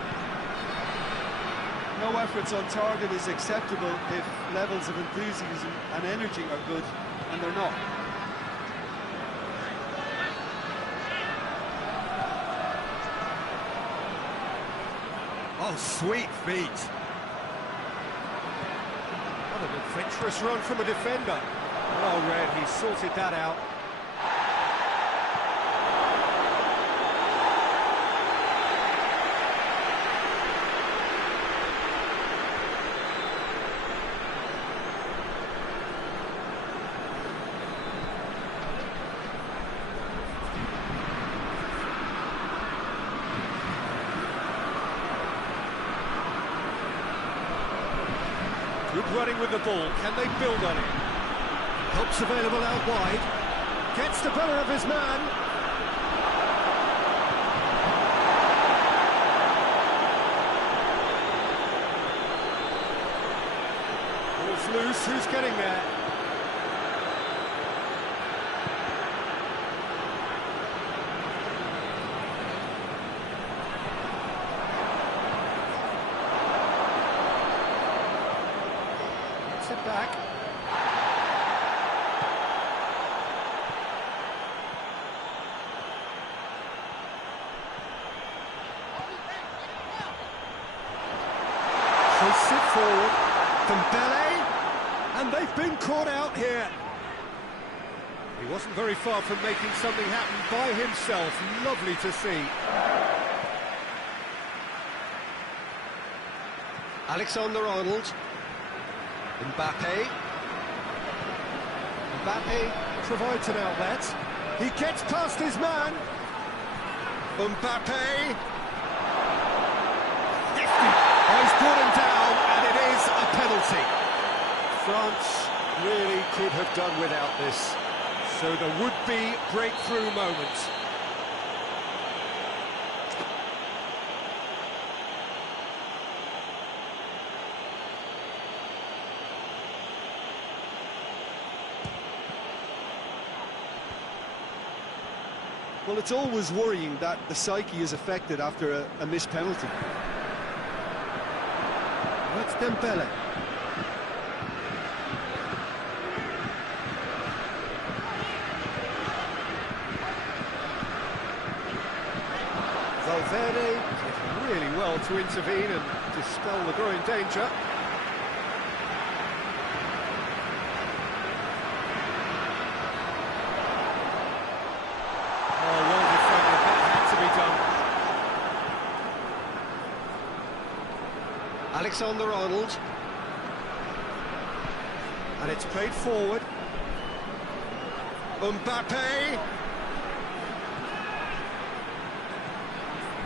No efforts on target is acceptable if levels of enthusiasm and energy are good, and they're not. Oh, sweet feet. What an adventurous run from a defender. Well read, he sorted that out. Good running with the ball, can they build on it? Help's available out wide. Gets the better of his man. Ball's loose, who's getting there? Gets it back. They sit forward, Dembele, and they've been caught out here. He wasn't very far from making something happen by himself. Lovely to see. Alexander-Arnold. Mbappe. Mbappe provides an outlet. He gets past his man. Mbappe. Oh, he's brought him down, and it is a penalty. France really could have done without this. So there would be breakthrough moments. Well, it's always worrying that the psyche is affected after a missed penalty. That's Dembele. Valverde did really well to intervene and dispel the growing danger. Oh, well defended, that had to be done. Alexander-Arnold. And it's played forward. Mbappe.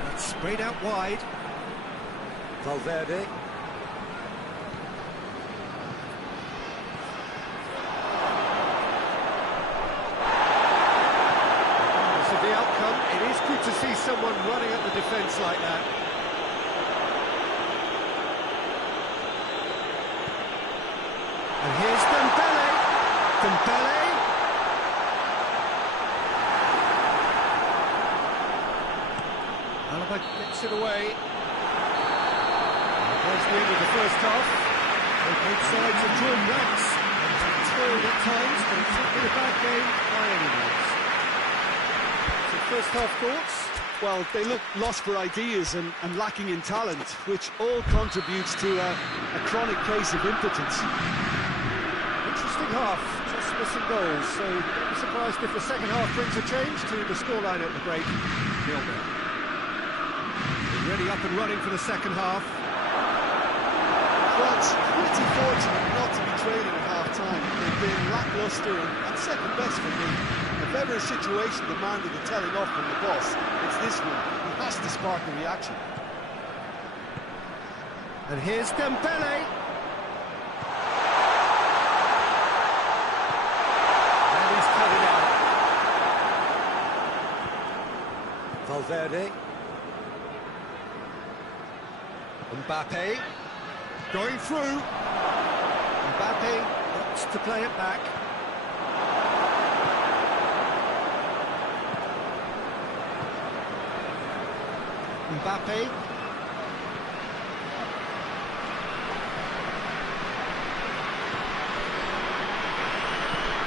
That's sprayed out wide. Valverde. This is the outcome. It is good to see someone running at the defence like that. And here's Dembele. Dembele. Alaba gets it away. There's the end of the first half. Both sides have drawn ranks and have toiled at times, but it's not been a bad game by any means. So first half thoughts? Well, they look lost for ideas and lacking in talent, which all contributes to a chronic case of impotence. Interesting half, just missing goals, so don't be surprised if the second half brings a change to the scoreline at the break. 0-0. Already up and running for the second half. France pretty fortunate not to be trailing at half-time. They've been lacklustre and second best for me. If ever a situation demanded a telling off from the boss, it's this one. He has to spark a reaction. And here's Dembele. And he's cut it out. Valverde. Mbappe. Going through. Mbappe wants to play it back. Mbappe.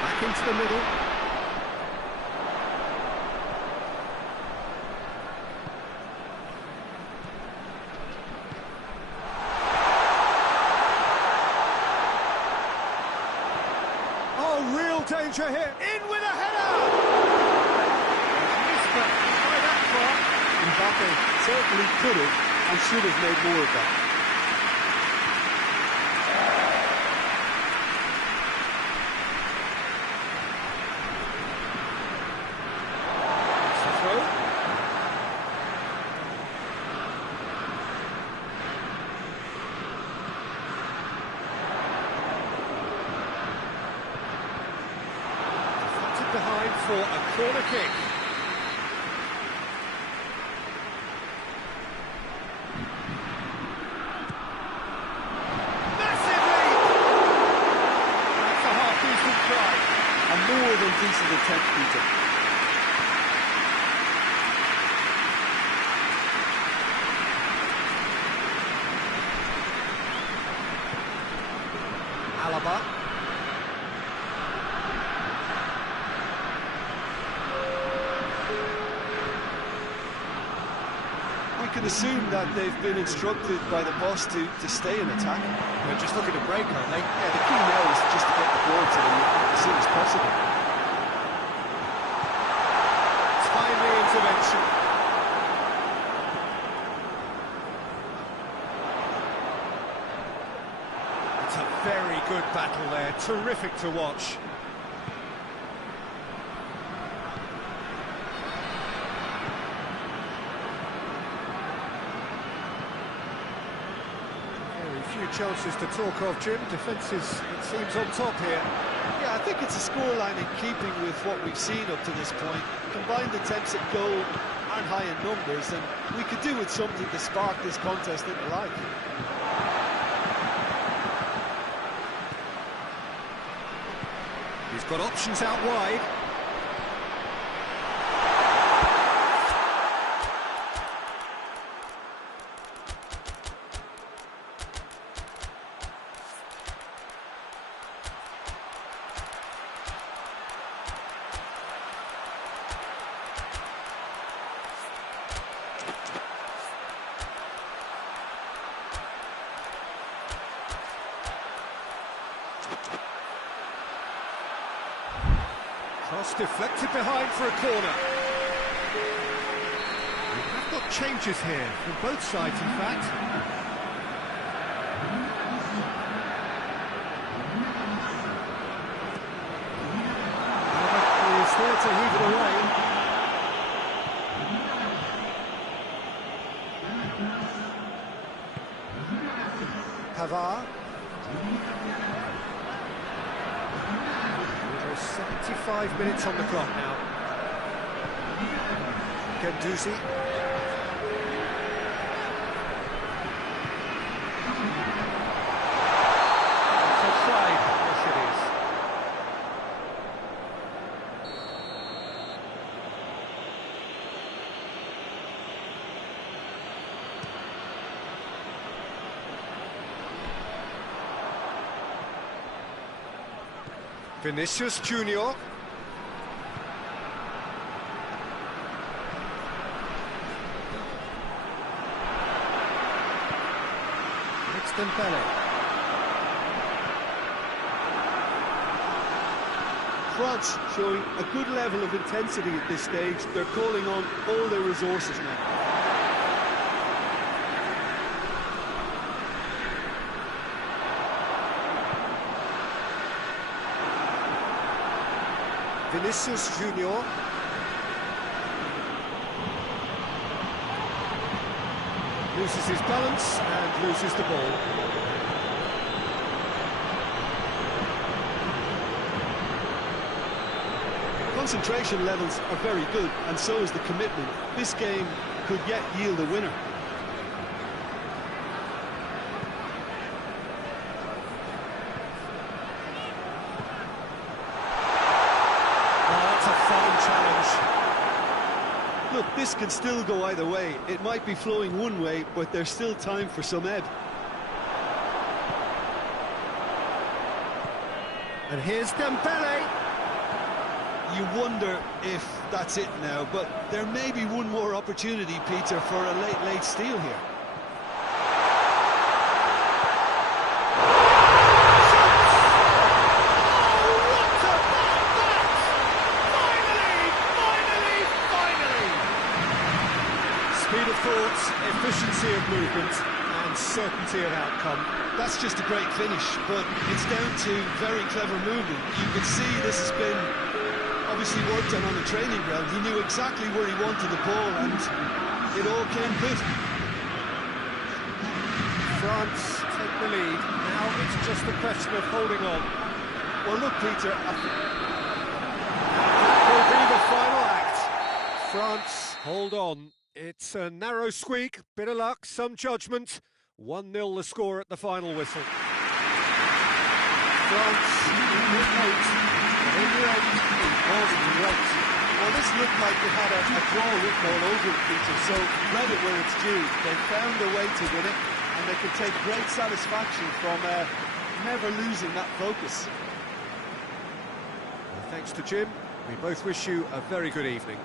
Back into the middle. Danger here, in with a header! Missed that by that far. Mbappe certainly could have and should have made more of that. It's a throw. Behind for a corner kick. Massive lead! That's a half-decent try. A more than decent attempt, Peter. Alaba. We can assume that they've been instructed by the boss to stay in attack. They're just looking to break, aren't they? Yeah, the key now is just to get the ball to them as soon as possible. Timely intervention. It's a very good battle there, terrific to watch. Few chances to talk of, Jim. Defence is, it seems, on top here. Yeah, I think it's a scoreline in keeping with what we've seen up to this point. Combined attempts at goal aren't high in numbers, and we could do with something to spark this contest into life. He's got options out wide. Cross deflected behind for a corner. We have got changes here from both sides, in fact. Alaba is there to heave it away. Pavard. 75 minutes on the clock now. Gendouzi. It's offside. Yes, it is. Vinicius Junior. It's Dembele. France showing a good level of intensity at this stage. They're calling on all their resources now. Vinicius Junior. Loses his balance and loses the ball. Concentration levels are very good, and so is the commitment. This game could yet yield a winner. Look, this can still go either way. It might be flowing one way, but there's still time for some ebb. And here's Dembele. You wonder if that's it now, but there may be one more opportunity, Peter, for a late steal here. Speed of thought, efficiency of movement, and certainty of outcome. That's just a great finish, but it's down to very clever movement. You can see this has been obviously worked on the training ground. He knew exactly where he wanted the ball, and it all came good. France take the lead. Now it's just a question of holding on. Well, look, Peter, that will be the final act. France hold on. It's a narrow squeak, bit of luck, some judgment. 1-0 the score at the final whistle. France in the eight, but in the end, it was great. Well, this looked like it had a draw written all over it, Peter, so credit where it's due. They found a way to win it, and they can take great satisfaction from never losing that focus. Well, thanks to Jim, we both wish you a very good evening.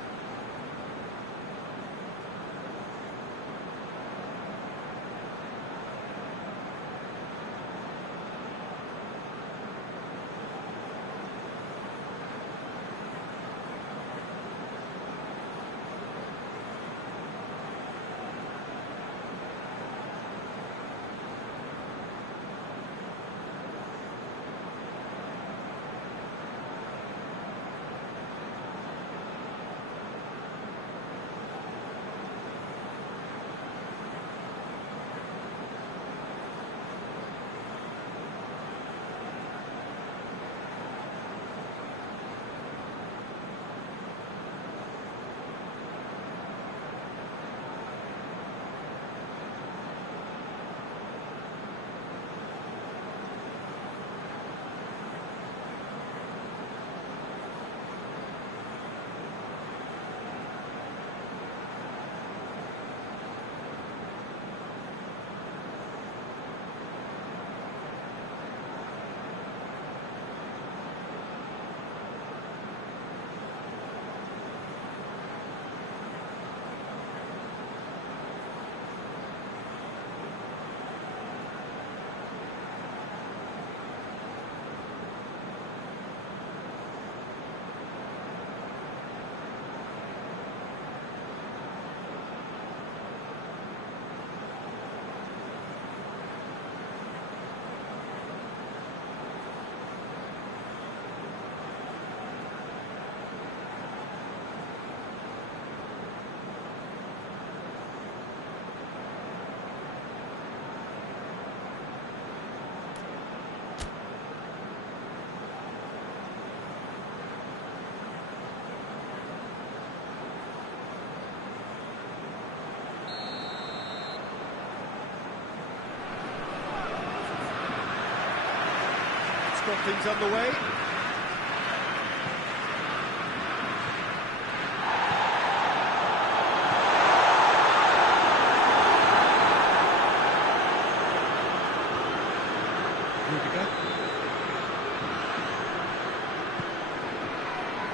Got things underway.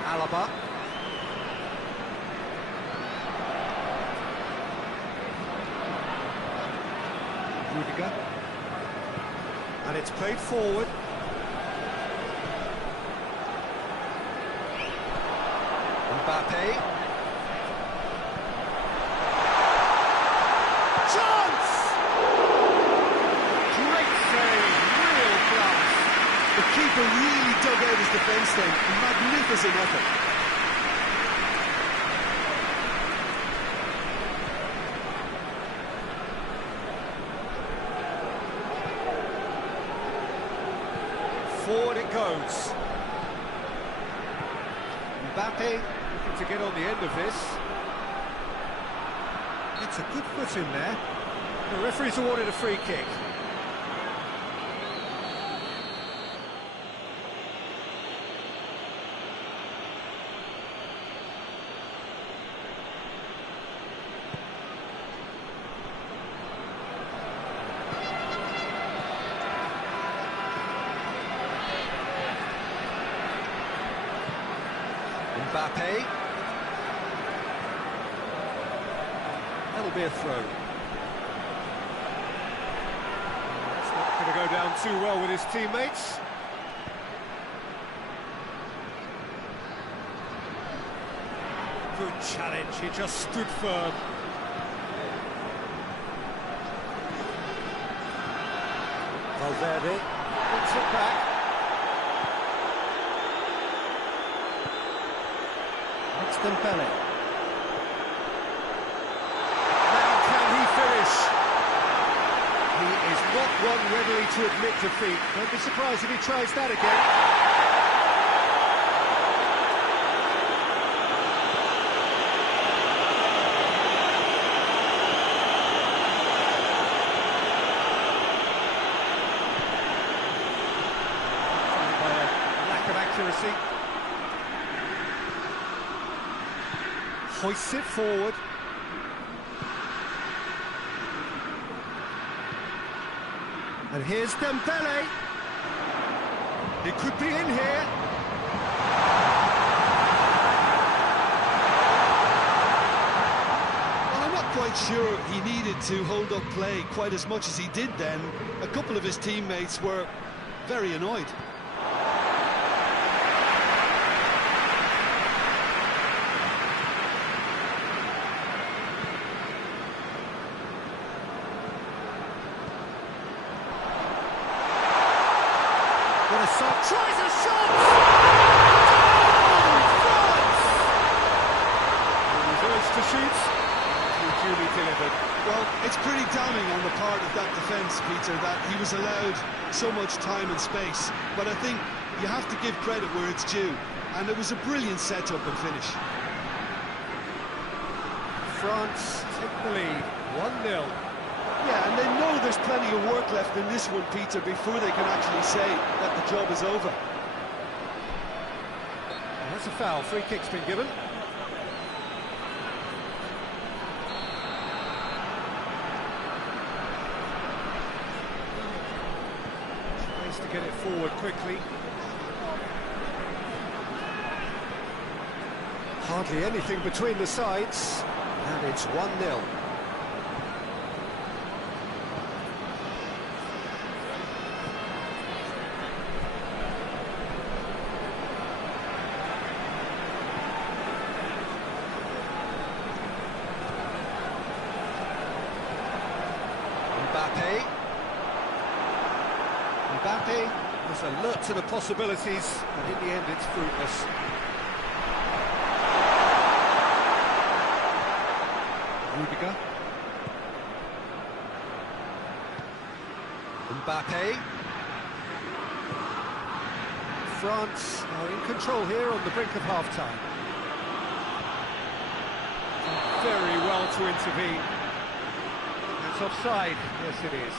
Alaba. Rudiger. And it's played forward. Mbappe. Chance! Great save, real class. The keeper really dug out his defence then. Magnificent effort. Forward it goes. Mbappe looking to get on the end of this. It's a good foot in there. The referee's awarded a free kick. Mbappe. That'll be a throw. It's not going to go down too well with his teammates. Good challenge, he just stood firm. Valverde puts it back. Dembele. Now can he finish? He is not one readily to admit defeat. Don't be surprised if he tries that again. By a lack of accuracy. Hoists it forward. And here's Dembele. It could be in here. Well, I'm not quite sure he needed to hold up play quite as much as he did then. A couple of his teammates were very annoyed. Tries a shot! France! He reverts to shoot. Duly delivered. Well, it's pretty damning on the part of that defence, Peter, that he was allowed so much time and space. But I think you have to give credit where it's due. And it was a brilliant setup and finish. France take the lead, 1-0. Yeah, and they know there's plenty of work left in this one, Peter, before they can actually say that the job is over. And that's a foul. Free kick's been given. Tries to get it forward quickly. Hardly anything between the sides, and it's 1-0. Mbappe was alert to the possibilities, but in the end it's fruitless. Rudiger. Mbappe. France are in control here on the brink of half-time. Very well to intervene. That's offside. Yes, it is.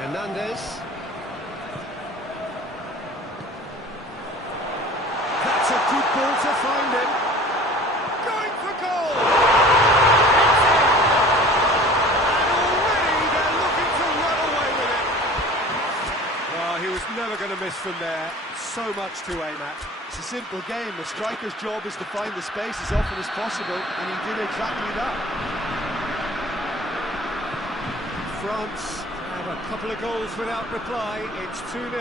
Hernandez. That's a good ball to find him. Going for goal! It's in! careless from there. So much to aim at. It's a simple game. A striker's job is to find the space as often as possible, and he did exactly that. France have a couple of goals without reply. It's 2-0.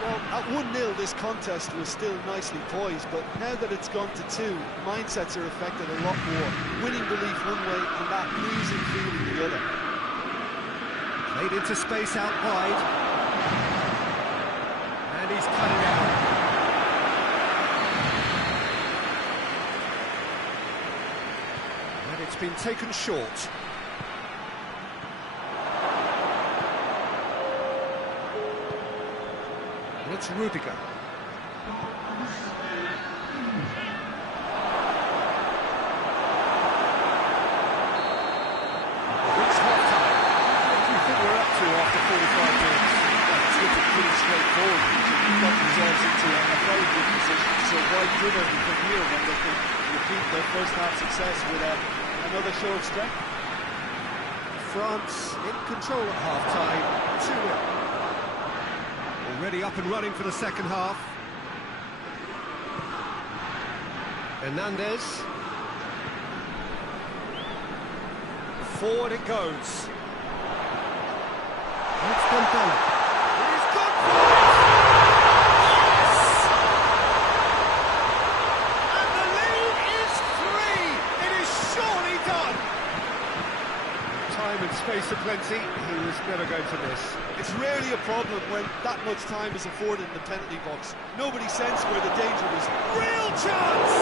Well, at 1-0, this contest was still nicely poised, but now that it's gone to 2, mindsets are affected a lot more. Winning belief one way and that losing feeling the other. Played into space out wide. And he's cut it out. And it's been taken short. It's Rudiger. It's half-time. What do you think we're up to after 45 minutes? It's looking pretty straightforward. You've got themselves into a very good position, so why dither from here when they can repeat their first half success with another show of strength? France in control at half-time, 2-0. Already up and running for the second half. Hernandez. Forward it goes. It's Dembele. He's gone for it! Yes! And the lead is 3! It is surely done! Time and space aplenty, he was never going to miss. It's rarely a problem when that much time is afforded in the penalty box. Nobody sensed where the danger was. Real chance!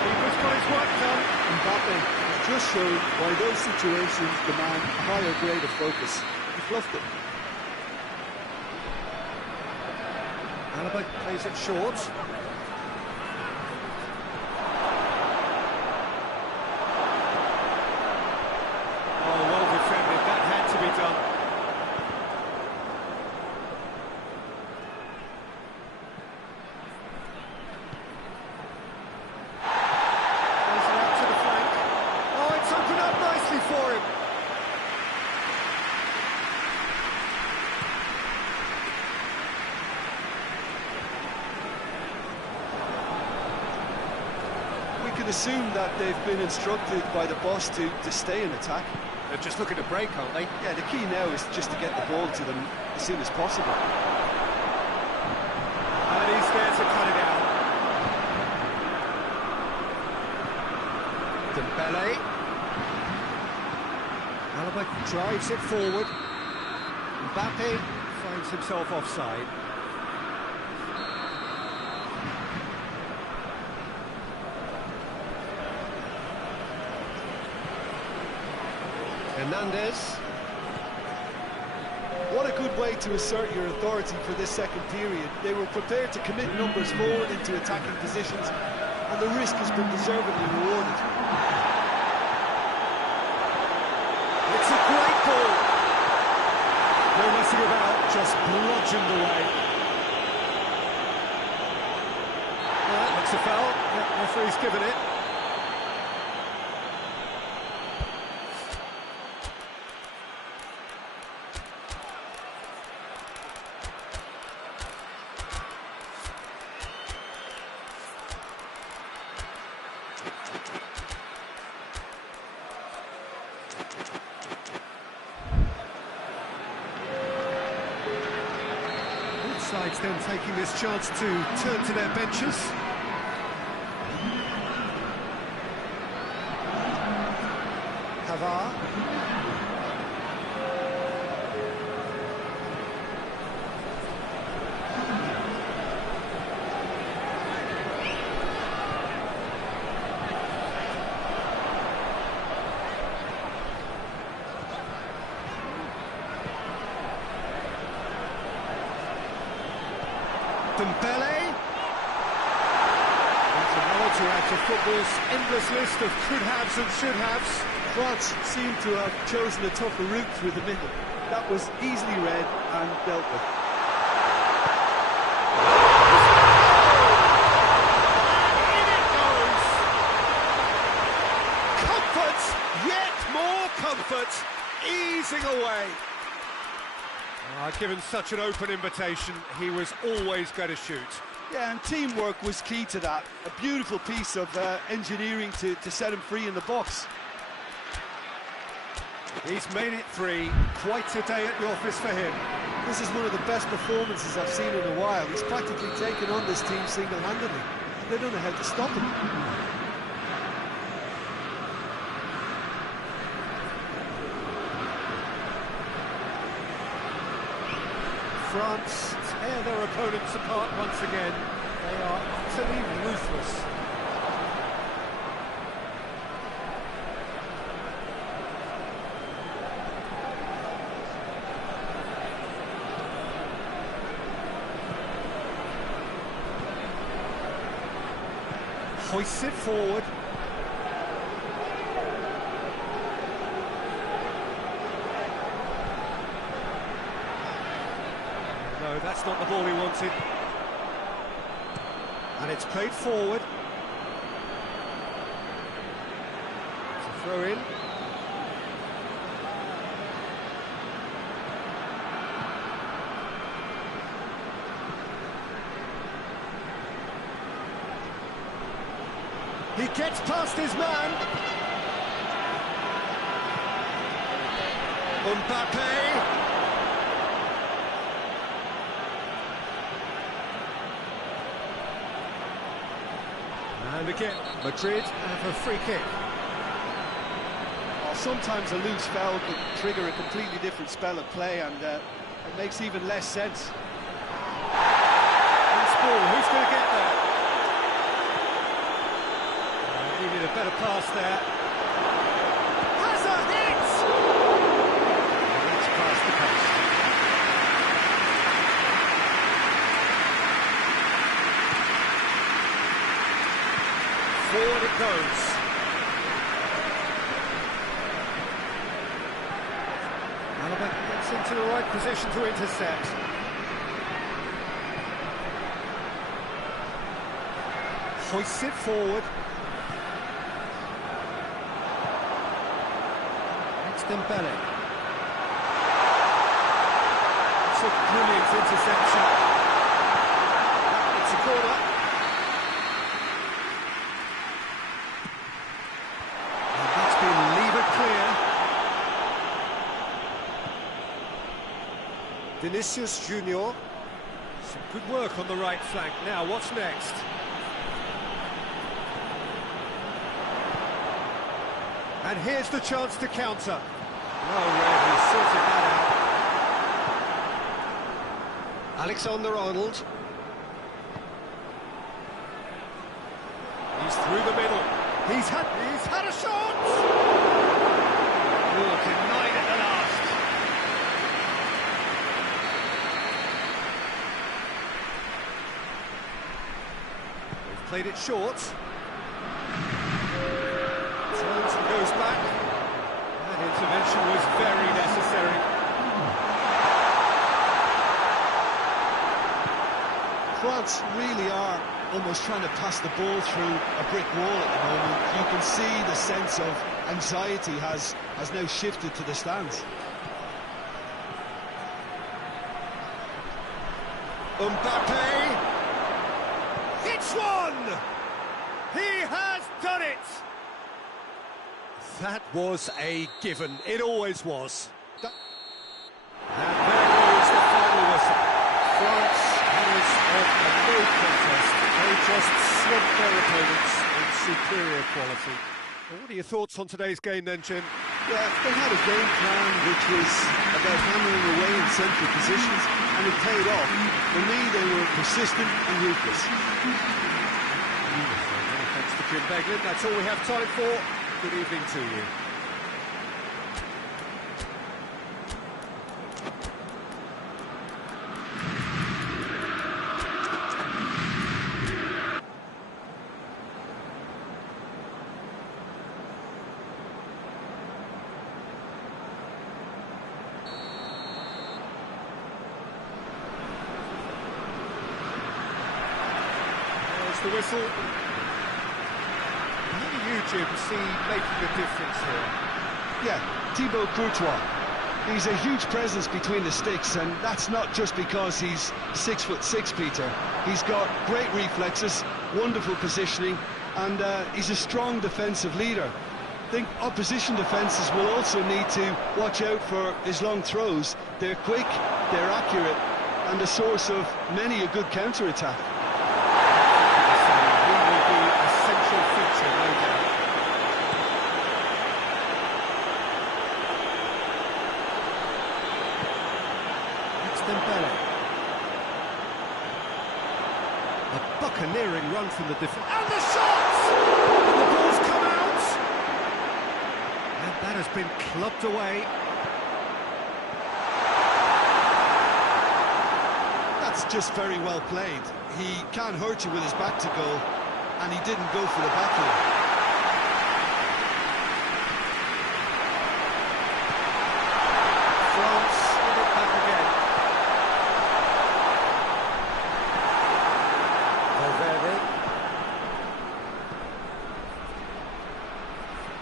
Keeper's got his work done. Mbappe has just showed why those situations demand a higher grade of focus. He fluffed it. Alaba plays it short. Oh, well defended. That had to be done. For him. We can assume that they've been instructed by the boss to stay in attack. They're just looking to break, aren't they? Yeah, the key now is just to get the ball to them as soon as possible. And he's there to cut it out. Dembele. Alaba drives it forward. Mbappe finds himself offside. Hernandez. What a good way to assert your authority for this second period. They were prepared to commit numbers forward into attacking positions, and the risk has been deservedly rewarded. It's a great ball. No messing about, just bludgeoned away. That's a foul. The referee's given it. Sides then taking this chance to turn to their benches. Pavard. Dembele. That's another to add to football's endless list of could-haves and should-haves. France seemed to have chosen a tougher route through the middle. That was easily read and dealt with. And in it goes! Comfort, yet more comfort, easing away. Given such an open invitation, he was always going to shoot. Yeah, and teamwork was key to that. A beautiful piece of engineering to set him free in the box. He's made it 3. Quite a day at the office for him. This is one of the best performances I've seen in a while. He's practically taken on this team single-handedly. They don't know how to stop him. France tear their opponents apart once again. They are utterly ruthless. Hoists it forward. No, that's not the ball he wanted. And it's played forward. It's a throw in. He gets past his man. Mbappe. And again, Madrid have a free kick. Well, sometimes a loose foul can trigger a completely different spell of play, and it makes even less sense. Loose ball, who's going to get that? Needed a better pass there. Has a hit! And that's past the post. Forward it goes. Alaba gets into the right position to intercept. Hoists it forward. Dembele. It's a brilliant interception. It's a corner. And that's been levered clear. Vinicius Junior. Some good work on the right flank. Now, what's next? And here's the chance to counter. Oh, Red, he sorted that out. Alexander-Arnold. He's through the middle. He's had a shot! Oh, denied at the last. They've played it short. Turns and goes back. That intervention was very necessary. France really are almost trying to pass the ball through a brick wall at the moment. You can see the sense of anxiety has now shifted to the stands. Mbappe. It's one! He has done it! That was a given. It always was. And there goes the final whistle. France has of a no contest. They just swamped their opponents in superior quality. Well, what are your thoughts on today's game then, Jim? Yeah, they had a game plan which was about hammering away in central positions, and it paid off. For me, they were persistent and ruthless. Many thanks to Jim Beglin. That's all we have time for. Good evening to you. There's the whistle. How do you, Jim, see making a difference here? Yeah, Thibaut Courtois. He's a huge presence between the sticks, and that's not just because he's 6'6", Peter. He's got great reflexes, wonderful positioning, and he's a strong defensive leader. I think opposition defences will also need to watch out for his long throws. They're quick, they're accurate, and a source of many a good counter-attack. He will be a central feature, no doubt. Dembele. A buccaneering run from the defence. And the shots! And the ball's come out! And that has been clubbed away. That's just very well played. He can't hurt you with his back to goal, and he didn't go for the backheel. France get it back again.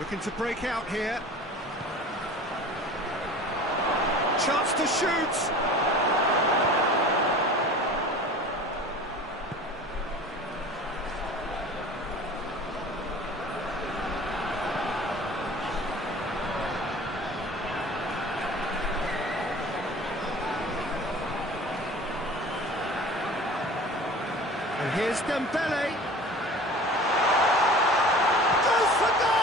Looking to break out here. Chance to shoot. And here's Dembele. Goes for goal!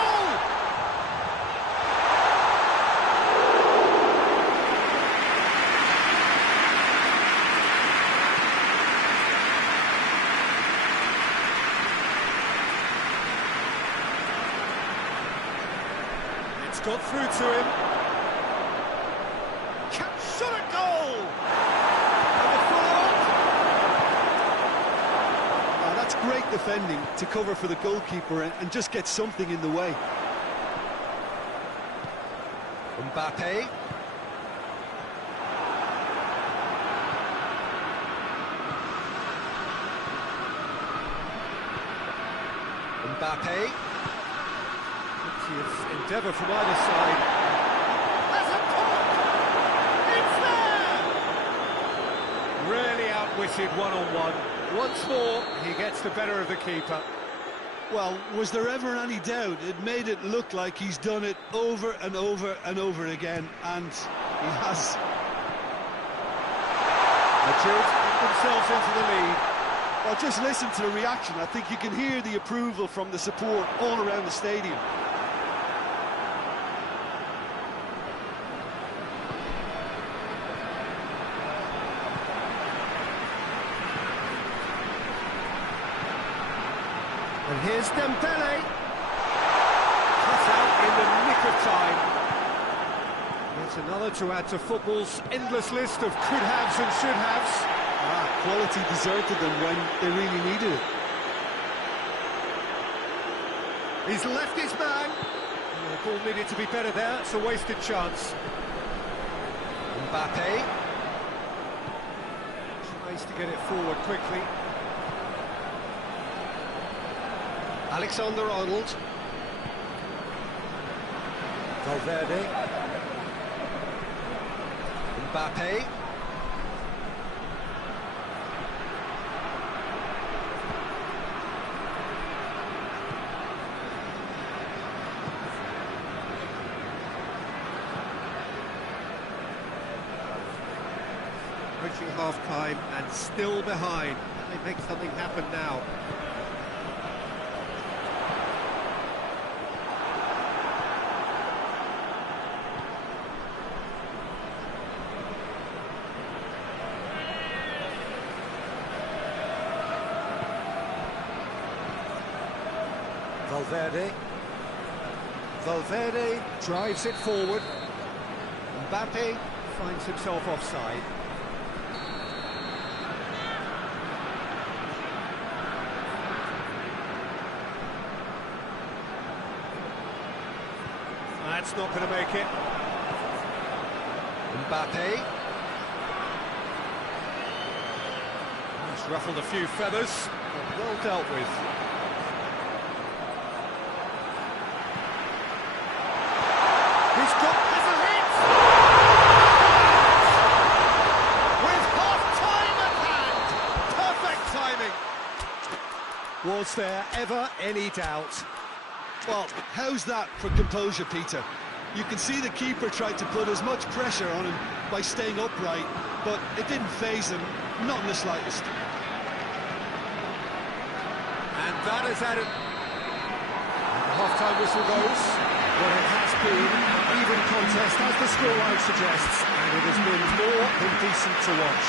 It's got through to him. Shot a goal! And the follow-up. That's great defending to cover for the goalkeeper and just get something in the way. Mbappe. Mbappe. Endeavour from either side. There's a pop! It's there! Really outwitted one-on-one. Once more, he gets the better of the keeper. Well, was there ever any doubt? It made it look like he's done it over and over and over again, and he has. Madrid put themselves into the lead. Well, just listen to the reaction. I think you can hear the approval from the support all around the stadium. And here's Dembele. Cut out in the nick of time. That's another to add to football's endless list of could-haves and should-haves. Quality deserted them when they really needed it. He's left his man. The ball needed to be better there. It's a wasted chance. Mbappe tries to get it forward quickly. Alexander-Arnold. Valverde. Mbappe. Reaching half-time and still behind. Can they make something happen now? Valverde drives it forward. Mbappe finds himself offside. That's not going to make it. Mbappe. He's ruffled a few feathers, but well dealt with. He's got a hit! Was there ever any doubt? Well, how's that for composure, Peter? You can see the keeper tried to put as much pressure on him by staying upright, but it didn't faze him, not in the slightest. And that is added. The half-time whistle goes. Well, it has been an even contest, as the scoreline suggests, and it has been more than decent to watch.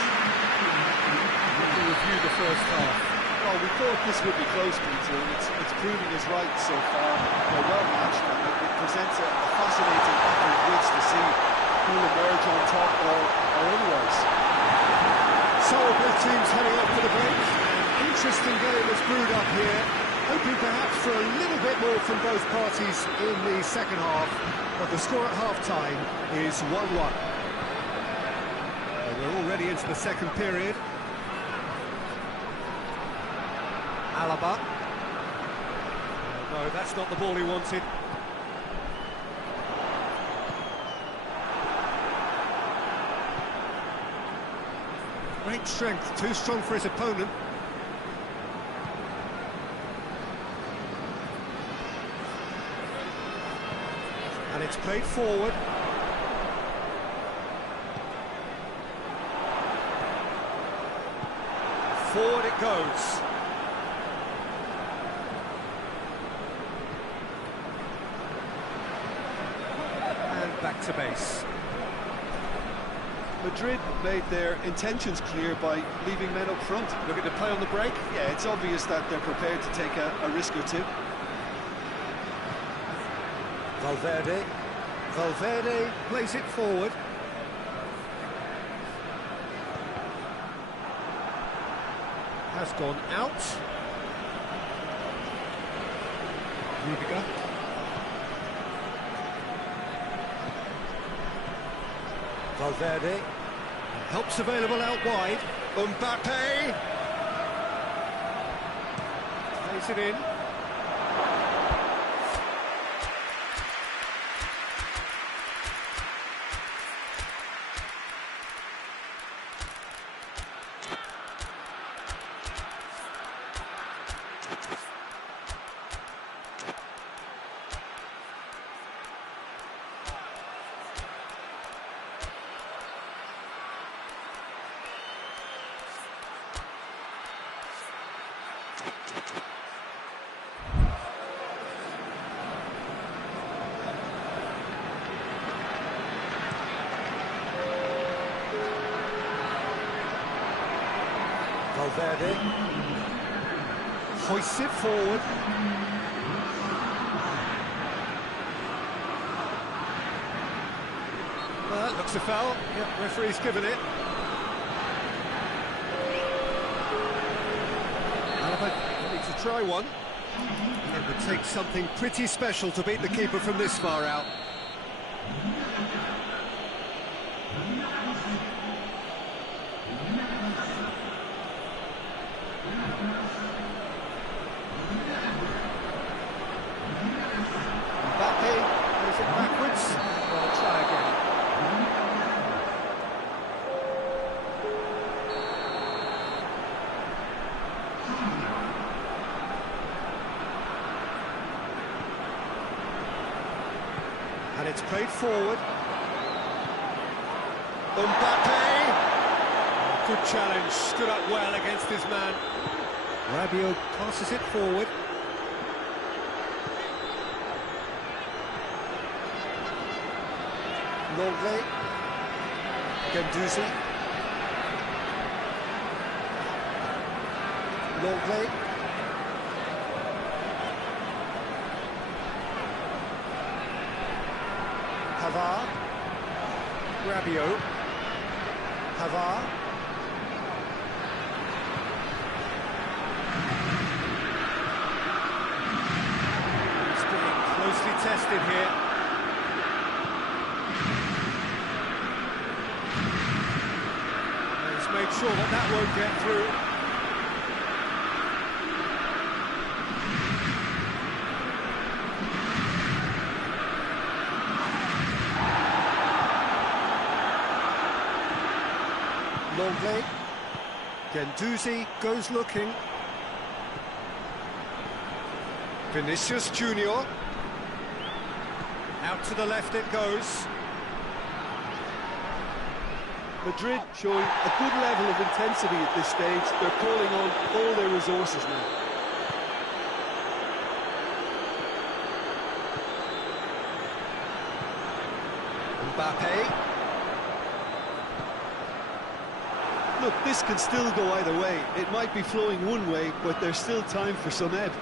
We'll review the first half. Well, we thought this would be close, Peter, and it's proving us right so far. They're well matched, and it presents a fascinating battle of wits to see who will emerge on top or otherwise. So both teams heading up for the break. An interesting game has brewed up here. Hoping perhaps for a little bit more from both parties in the second half, but the score at half-time is 1-1. We're already into the second period. Alaba. No, that's not the ball he wanted. Great strength, too strong for his opponent. And it's played forward. Forward it goes. And back to base. Madrid made their intentions clear by leaving men up front. Looking to play on the break? Yeah, it's obvious that they're prepared to take a risk or two. Valverde. Valverde plays it forward. Has gone out. Rudiger. Valverde. Helps available out wide. Mbappe. Plays it in. Valverde hoists it forward. Well, that looks a foul. Yep, referee's given it. Alaba needs to try one. It would take something pretty special to beat the keeper from this far out. And it's played forward. Mbappe! Good challenge, stood up well against his man. Rabiot passes it forward. Longley. Guendouzi. Longley. Pavard. Rabiot. Pavard. He's being closely tested here. And he's made sure that that won't get through. Longley. Guendouzi goes looking. Vinicius Junior. Out to the left it goes. Madrid showing a good level of intensity at this stage. They're calling on all their resources now. Mbappe. Look, this can still go either way. It might be flowing one way, but there's still time for some ebb.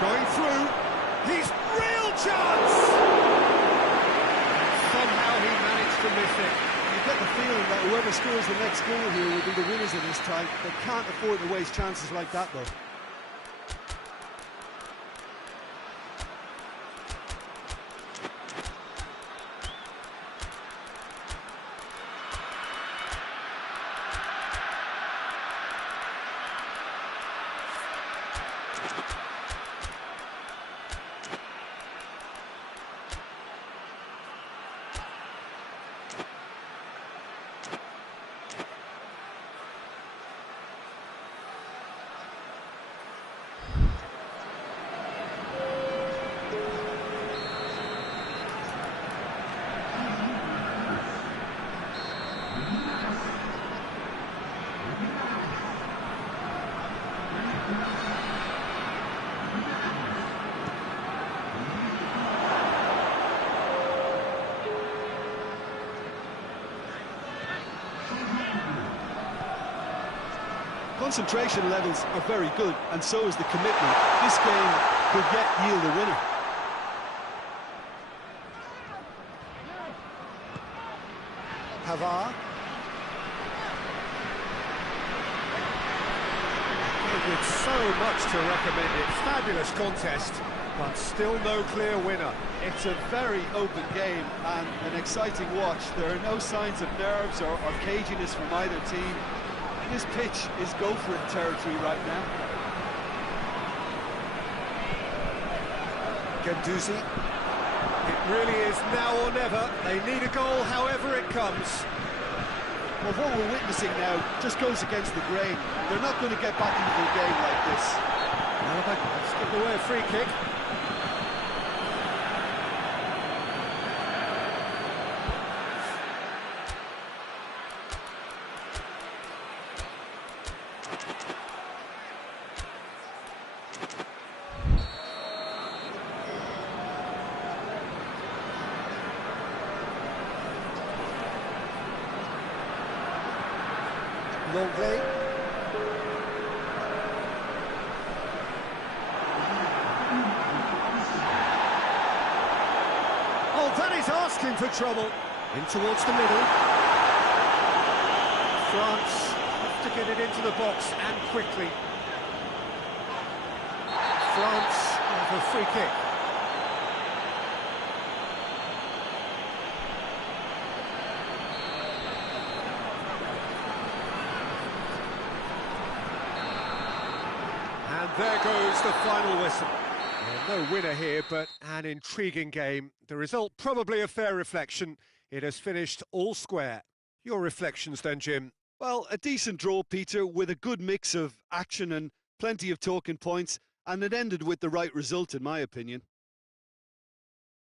Going through. He's real chance! Somehow he managed to miss it. You get the feeling that whoever scores the next goal here will be the winners of this time. They can't afford to waste chances like that, though. Concentration levels are very good, and so is the commitment. This game could yet yield a winner. Pavard. With so much to recommend it. Fabulous contest, but still no clear winner. It's a very open game and an exciting watch. There are no signs of nerves or caginess from either team. This pitch is go-for-it territory right now. Guendouzi. It really is now or never. They need a goal however it comes. Well, what we're witnessing now just goes against the grain. They're not going to get back into the game like this. Well, that's given away a free kick. Longley. Oh, that is asking for trouble. In towards the middle. France have to get it into the box and quickly. France have a free kick. And there goes the final whistle. Well, no winner here, but an intriguing game. The result probably a fair reflection. It has finished all square. Your reflections then, Jim? Well, a decent draw, Peter, with a good mix of action and plenty of talking points, and it ended with the right result, in my opinion.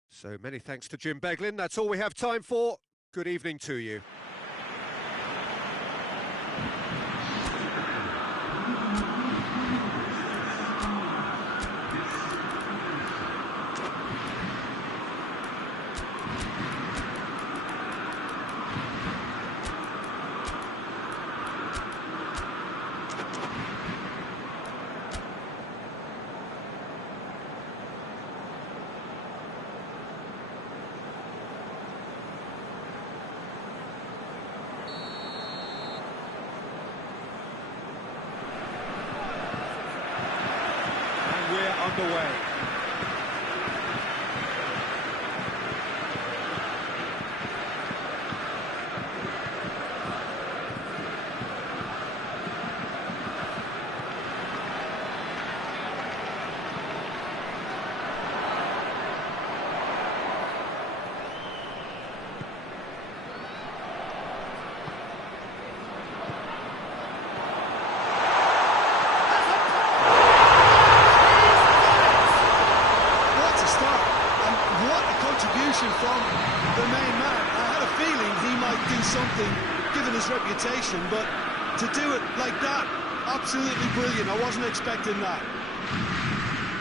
So many thanks to Jim Beglin. That's all we have time for. Good evening to you. Underway. something, given his reputation, but to do it like that, absolutely brilliant. I wasn't expecting that.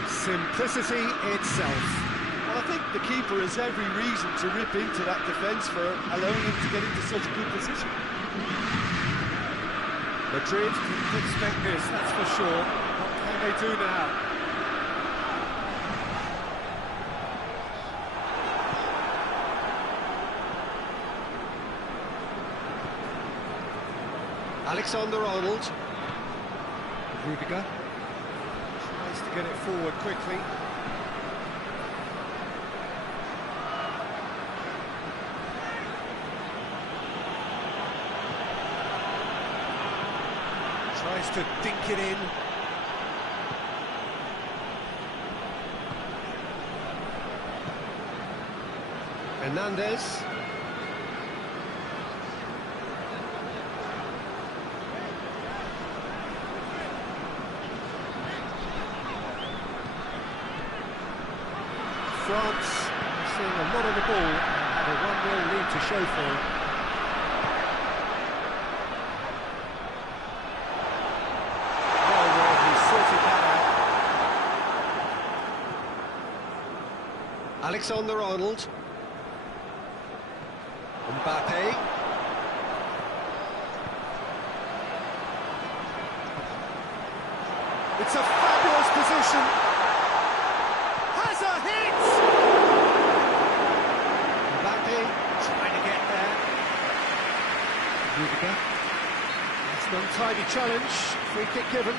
Simplicity itself. Well, I think the keeper has every reason to rip into that defence for allowing him to get into such a good position. Madrid didn't expect this, that's for sure. What can they do now? Alexander-Arnold. Rudiger tries to get it forward quickly. Tries to dink it in. Hernandez. France seeing a lot of the ball and have a 1-0 lead to show for it. Well, he sorted that out. Alexander-Arnold. Mbappe. It's a fabulous position. Has a hit! Mbappe trying to get there. Rudiger. It's an untidy challenge. Free kick given.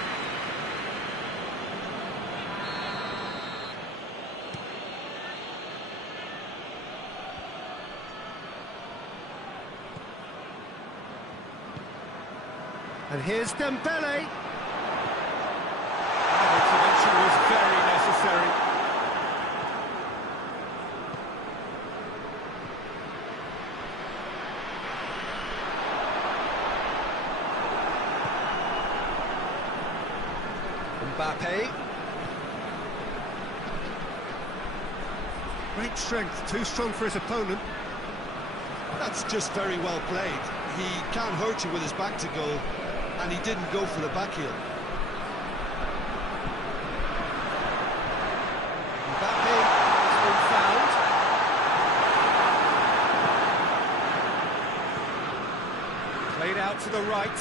And here's Dembele. That intervention was very necessary. Mbappe. Great strength, too strong for his opponent. That's just very well played. He can't hurt you with his back to goal, and he didn't go for the back heel. Mbappe has been fouled. Played out to the right.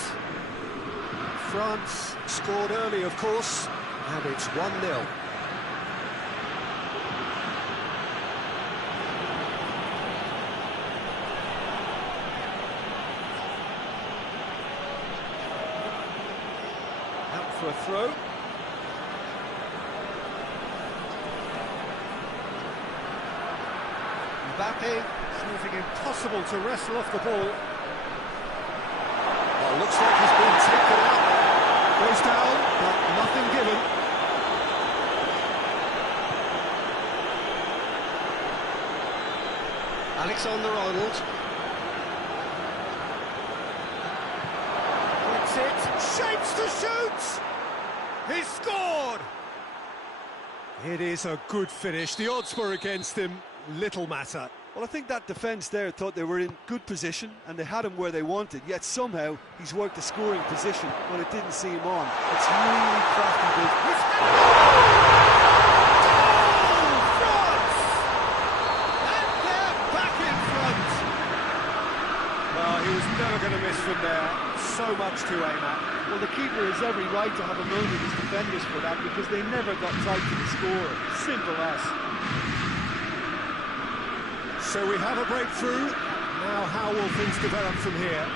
France scored early, of course, and it's 1-0. Out for a throw. Mbappe proving impossible to wrestle off the ball. Well, looks like he's been taken out. Goes down, but nothing given. Alexander-Arnold. Gets it, shapes to shoot! He's scored! It is a good finish. The odds were against him, little matter. Well, I think that defence there thought they were in good position and they had him where they wanted, yet somehow he's worked a scoring position when it didn't see him on. It's really crafty business. France! And they're back in front! Well, he was never going to miss from there. So much to aim at. Well, the keeper has every right to have a moan at his defenders for that because they never got tight to the scorer. Simple as. So we have a breakthrough. Now how will things develop from here?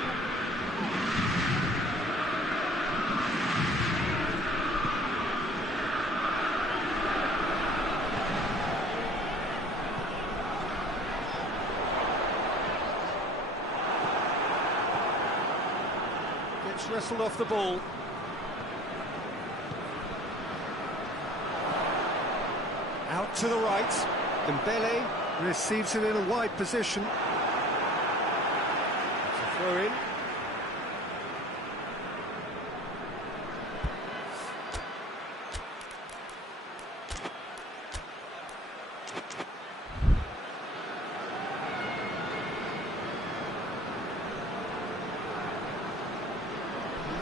Gets wrestled off the ball. Out to the right. Dembele receives it in a wide position. It's a throw in.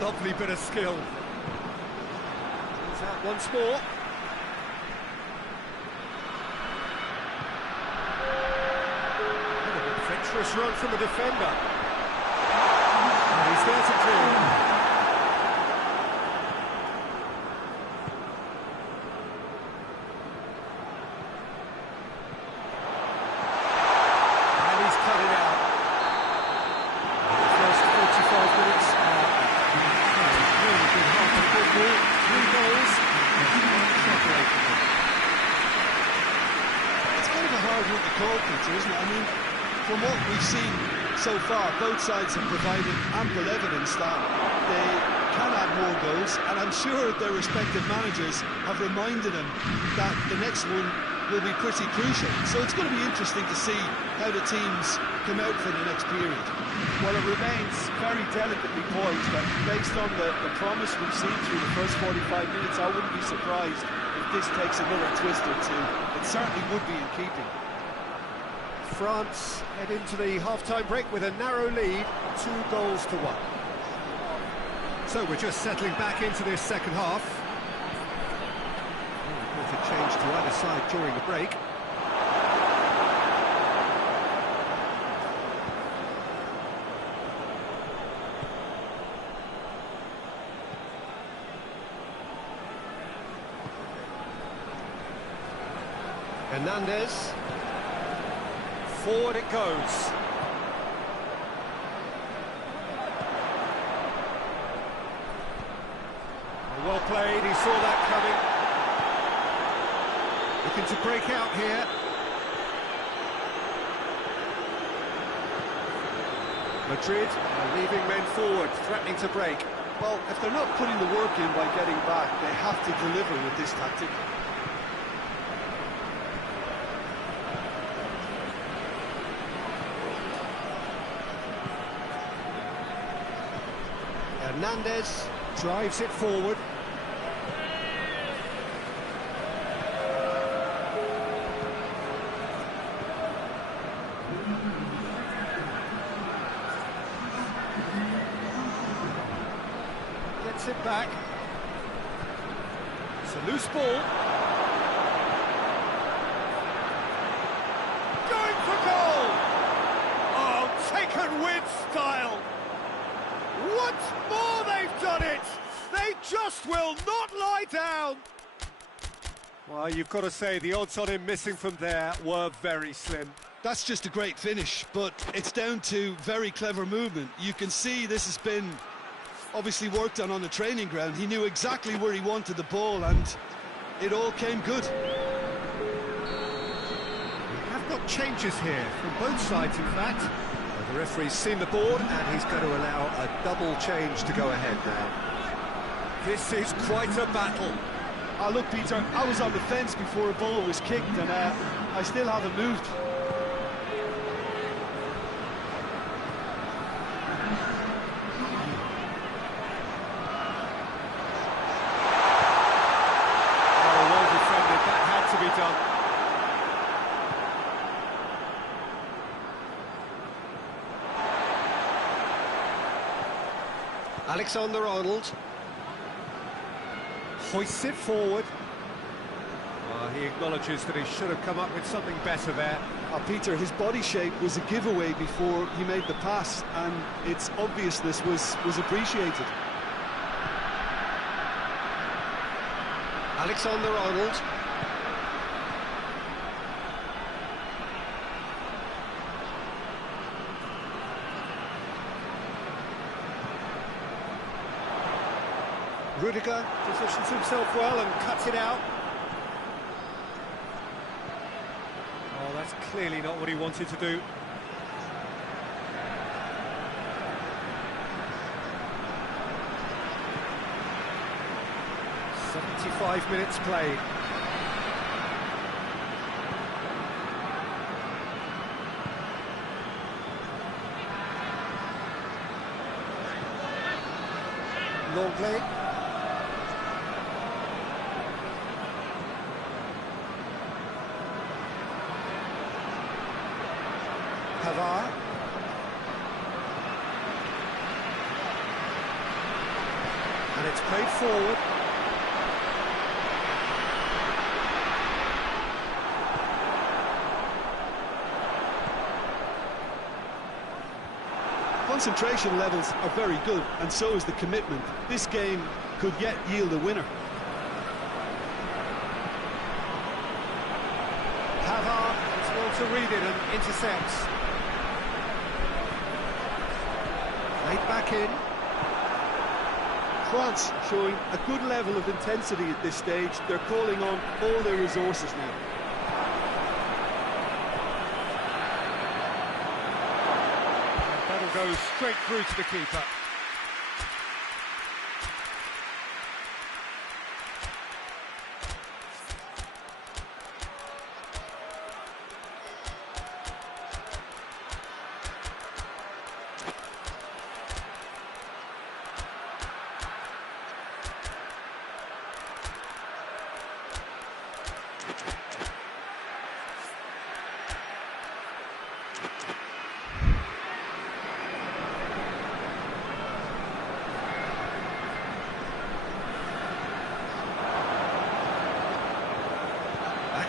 lovely bit of skill. He's out once more. An adventurous run from the defender. And he's there to clear. Isn't it? I mean, from what we've seen so far, both sides have provided ample evidence that they can add more goals, and I'm sure their respective managers have reminded them that the next one will be pretty crucial. So it's going to be interesting to see how the teams come out for the next period. Well, it remains very delicately poised, but based on the promise we've seen through the first 45 minutes, I wouldn't be surprised if this takes another twist or two. It certainly would be in keeping. France head into the half-time break with a narrow lead, 2-1. So we're just settling back into this second half. With a change to either side during the break. Hernandez. Forward it goes. Well played, he saw that coming. Looking to break out here. Madrid are leaving men forward, threatening to break. Well, if they're not putting the work in by getting back, they have to deliver with this tactic. Hernandez drives it forward. Gets it back. It's a loose ball. Going for goal! Oh, taken with style! Once more they've done it! They just will not lie down! Well, you've got to say, the odds on him missing from there were very slim. That's just a great finish, but it's down to very clever movement. You can see this has been obviously worked on the training ground. He knew exactly where he wanted the ball, and it all came good. We have got changes here from both sides, in fact. The referee's seen the board, and he's going to allow a double change to go ahead now. This is quite a battle. Oh, look, Peter, I was on the fence before a ball was kicked, and I still haven't moved. Oh, well defended. That had to be done. Alexander-Arnold hoists it forward. He acknowledges that he should have come up with something better there. Peter, his body shape was a giveaway before he made the pass, and its obviousness was appreciated. Alexander-Arnold. Rudiger positions himself well and cuts it out. Oh, that's clearly not what he wanted to do. "75 minutes played. Long play. Pavard. And it's played forward. Concentration levels are very good, and so is the commitment. This game could yet yield a winner. Pavard is well to read it and intercepts. Played back in. France showing a good level of intensity at this stage. They're calling on all their resources now. That'll go straight through to the keeper.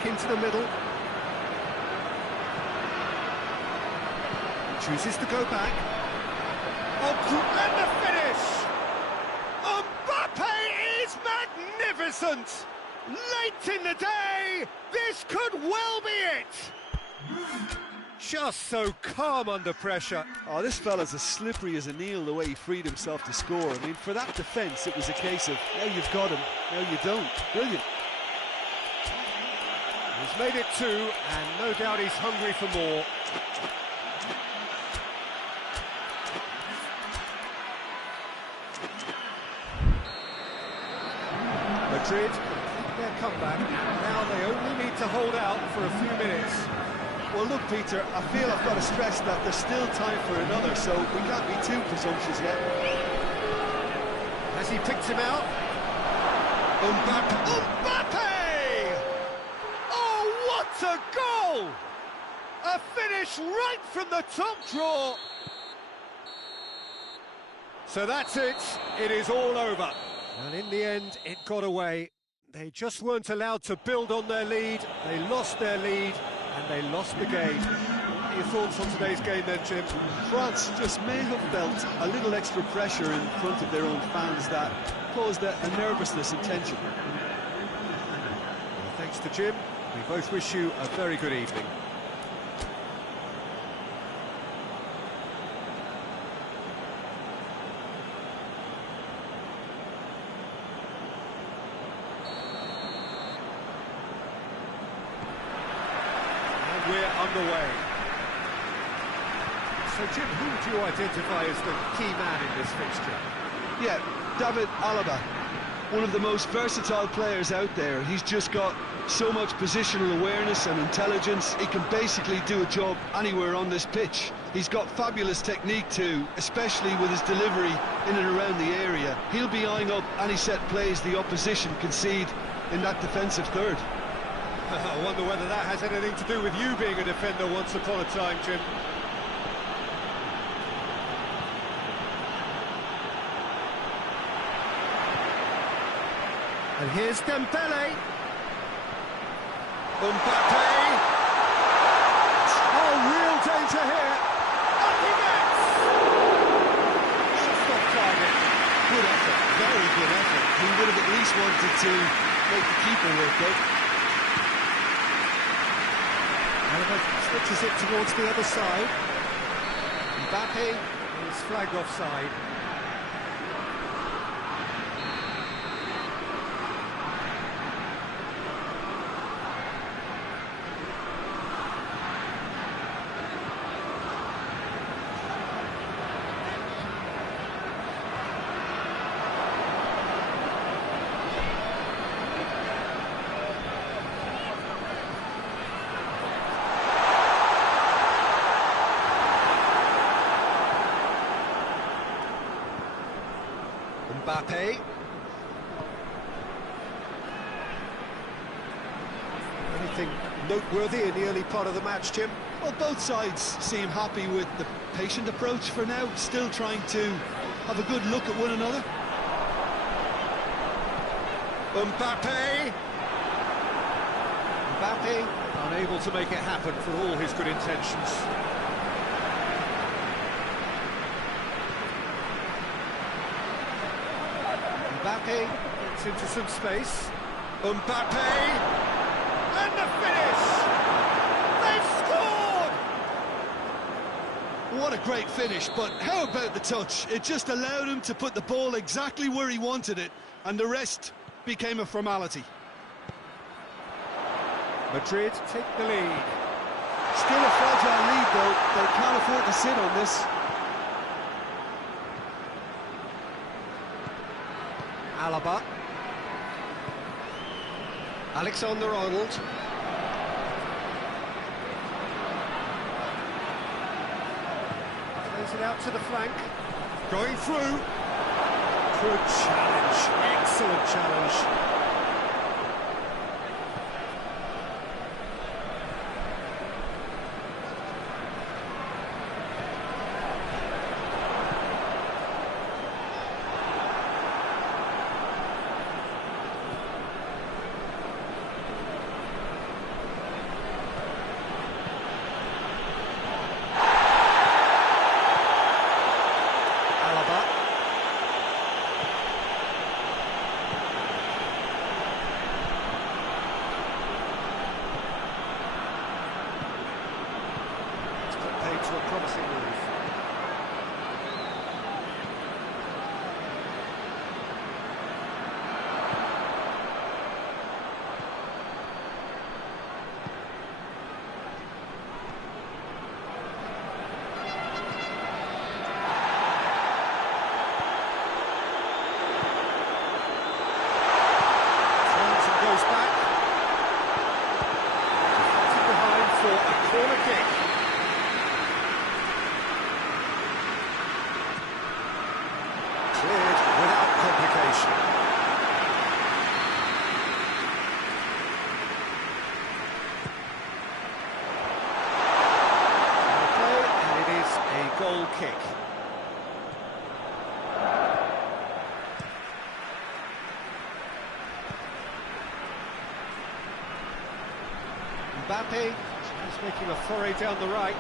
Into the middle. Chooses to go back. Oh, and the finish! Mbappe is magnificent! Late in the day, this could well be it! Just so calm under pressure. Oh, this fella's as slippery as an eel, the way he freed himself to score. I mean, for that defence, it was a case of, now you've got him, now you don't. Brilliant. He's made it two, and no doubt he's hungry for more. Madrid complete their comeback, and now they only need to hold out for a few minutes. Well, look, Peter, I feel I've got to stress that there's still time for another, so we can't be too presumptuous yet. Has he picked him out? Mbappe! A goal! A finish right from the top draw. So that's it. It is all over. And in the end, it got away. They just weren't allowed to build on their lead. They lost their lead, and they lost the game. What are your thoughts on today's game then, Jim? France just may have felt a little extra pressure in front of their own fans that caused a nervousness and tension. Well, thanks to Jim. We both wish you a very good evening. And we're underway. So, Jim, who would you identify as the key man in this fixture? Yeah, David Alaba. One of the most versatile players out there. He's just got so much positional awareness and intelligence. He can basically do a job anywhere on this pitch. He's got fabulous technique too, especially with his delivery in and around the area. He'll be eyeing up any set plays the opposition concede in that defensive third. I wonder whether that has anything to do with you being a defender once upon a time, Jim. And here's Dembele. Mbappe. Oh, real danger here. Up he gets. Just off target. Good effort, very good effort. He would have at least wanted to make the keeper work out. Alaba switches it towards the other side. Mbappe is flagged offside. Mbappe. Anything noteworthy in the early part of the match, Jim? Well, both sides seem happy with the patient approach for now, still trying to have a good look at one another. Mbappe! Mbappe unable to make it happen for all his good intentions. Mbappe gets into some space. Mbappe! And the finish! They've scored! What a great finish, but how about the touch? It just allowed him to put the ball exactly where he wanted it, and the rest became a formality. Madrid take the lead. Still a fragile lead, though. They can't afford to sit on this. Alaba. Alexander-Arnold. Plays it out to the flank. Going through. Good challenge. Excellent challenge. To a promising move. Turns and goes back. Deflected behind for a corner kick. Cleared without complication. Play, and it is a goal kick. Mbappe is making a foray down the right.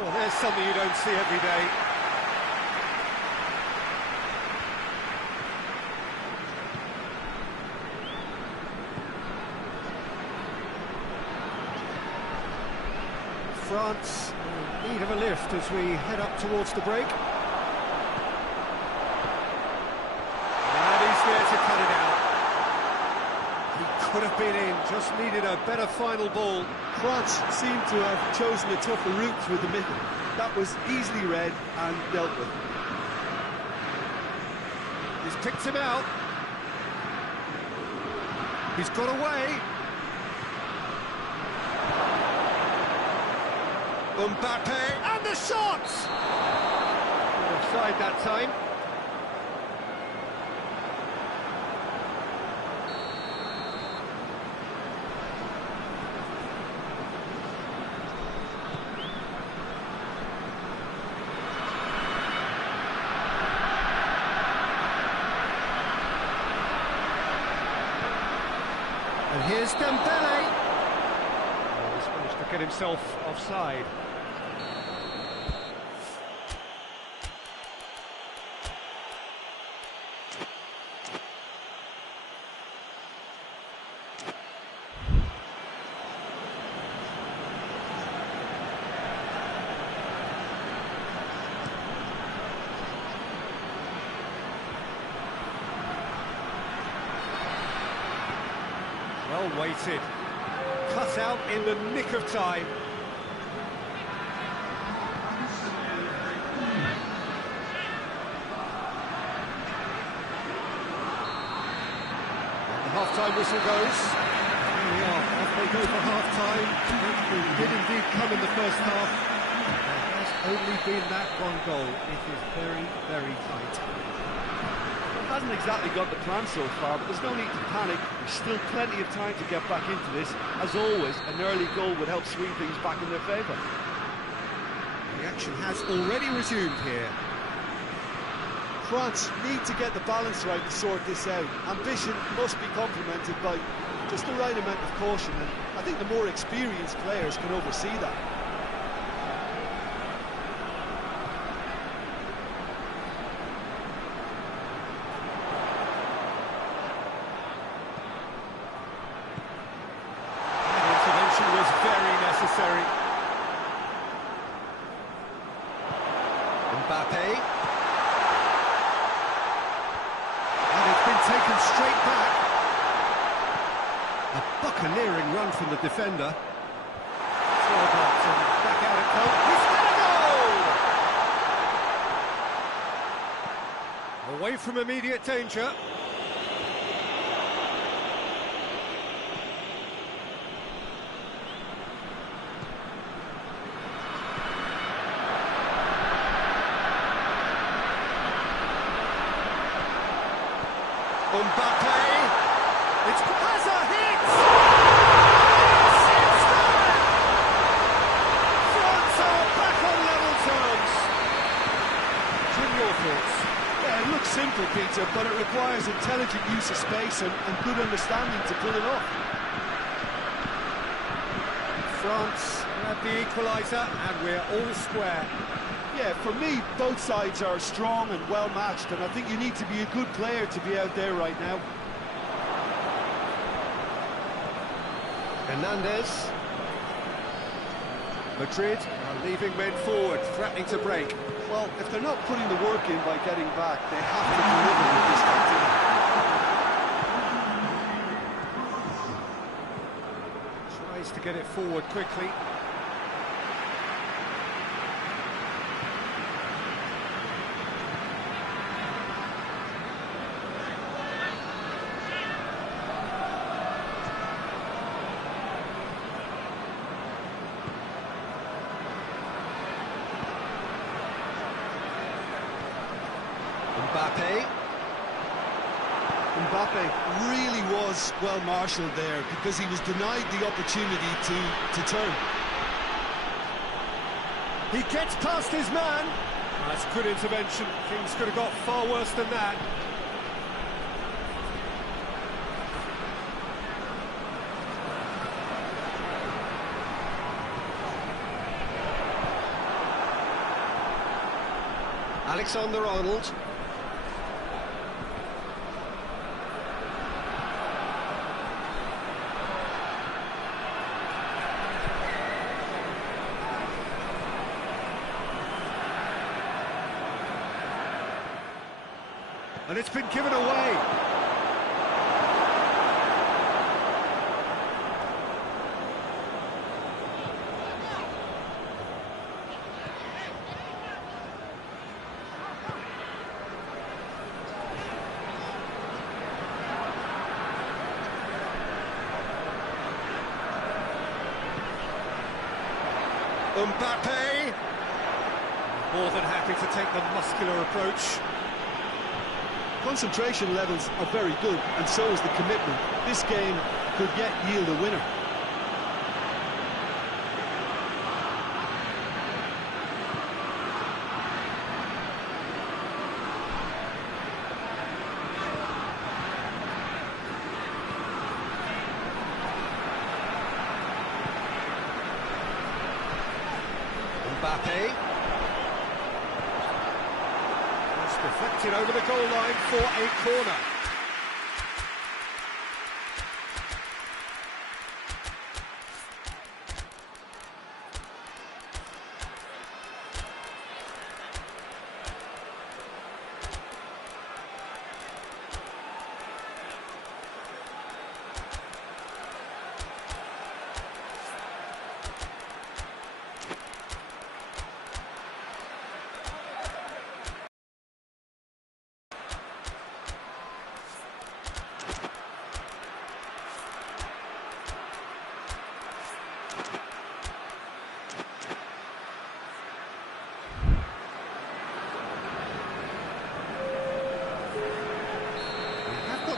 Well, there's something you don't see every day. France in need of a lift as we head up towards the break. And he's there to cut it out. He could have been in, just needed a better final ball. France seemed to have chosen a tougher route through the middle. That was easily read and dealt with. He's picked him out. He's got away. Mbappe, and the shot! Offside that time. And here's Dembele. Oh, he's managed to get himself offside. Well weighted, cut out in the nick of time. The half-time whistle goes. Here we are, off they go for half-time. It did indeed come in the first half. There has only been that one goal. It is very, very tight. Hasn't exactly got the plan so far, but there's no need to panic. There's still plenty of time to get back into this. As always, an early goal would help swing things back in their favour. The action has already resumed here. France need to get the balance right to sort this out. Ambition must be complemented by just the right amount of caution, and I think the more experienced players can oversee that. That intervention was very necessary. Mbappe. Taken straight back. A buccaneering run from the defender. Back out of goal. He's got a goal! Away from immediate danger. Mbappe, it's has a hit! It's there! France are back on level terms. Jim, your thoughts? Yeah, it looks simple, Peter, but it requires intelligent use of space and good understanding to pull it off. France had the equaliser, and we're all square. Yeah, for me, both sides are strong and well-matched, and I think you need to be a good player to be out there right now. Hernandez. Madrid are leaving men forward, threatening to break. Well, if they're not putting the work in by getting back, they have to deliver with this tactic. Tries to get it forward quickly. Mbappe really was well marshalled there because he was denied the opportunity to turn. He gets past his man. That's good intervention. Things could have got far worse than that. Alexander-Arnold. And it's been given away. Mbappe, more than happy to take the muscular approach. Concentration levels are very good, and so is the commitment. This game could yet yield a winner. Mbappe. Deflected over the goal line for a corner.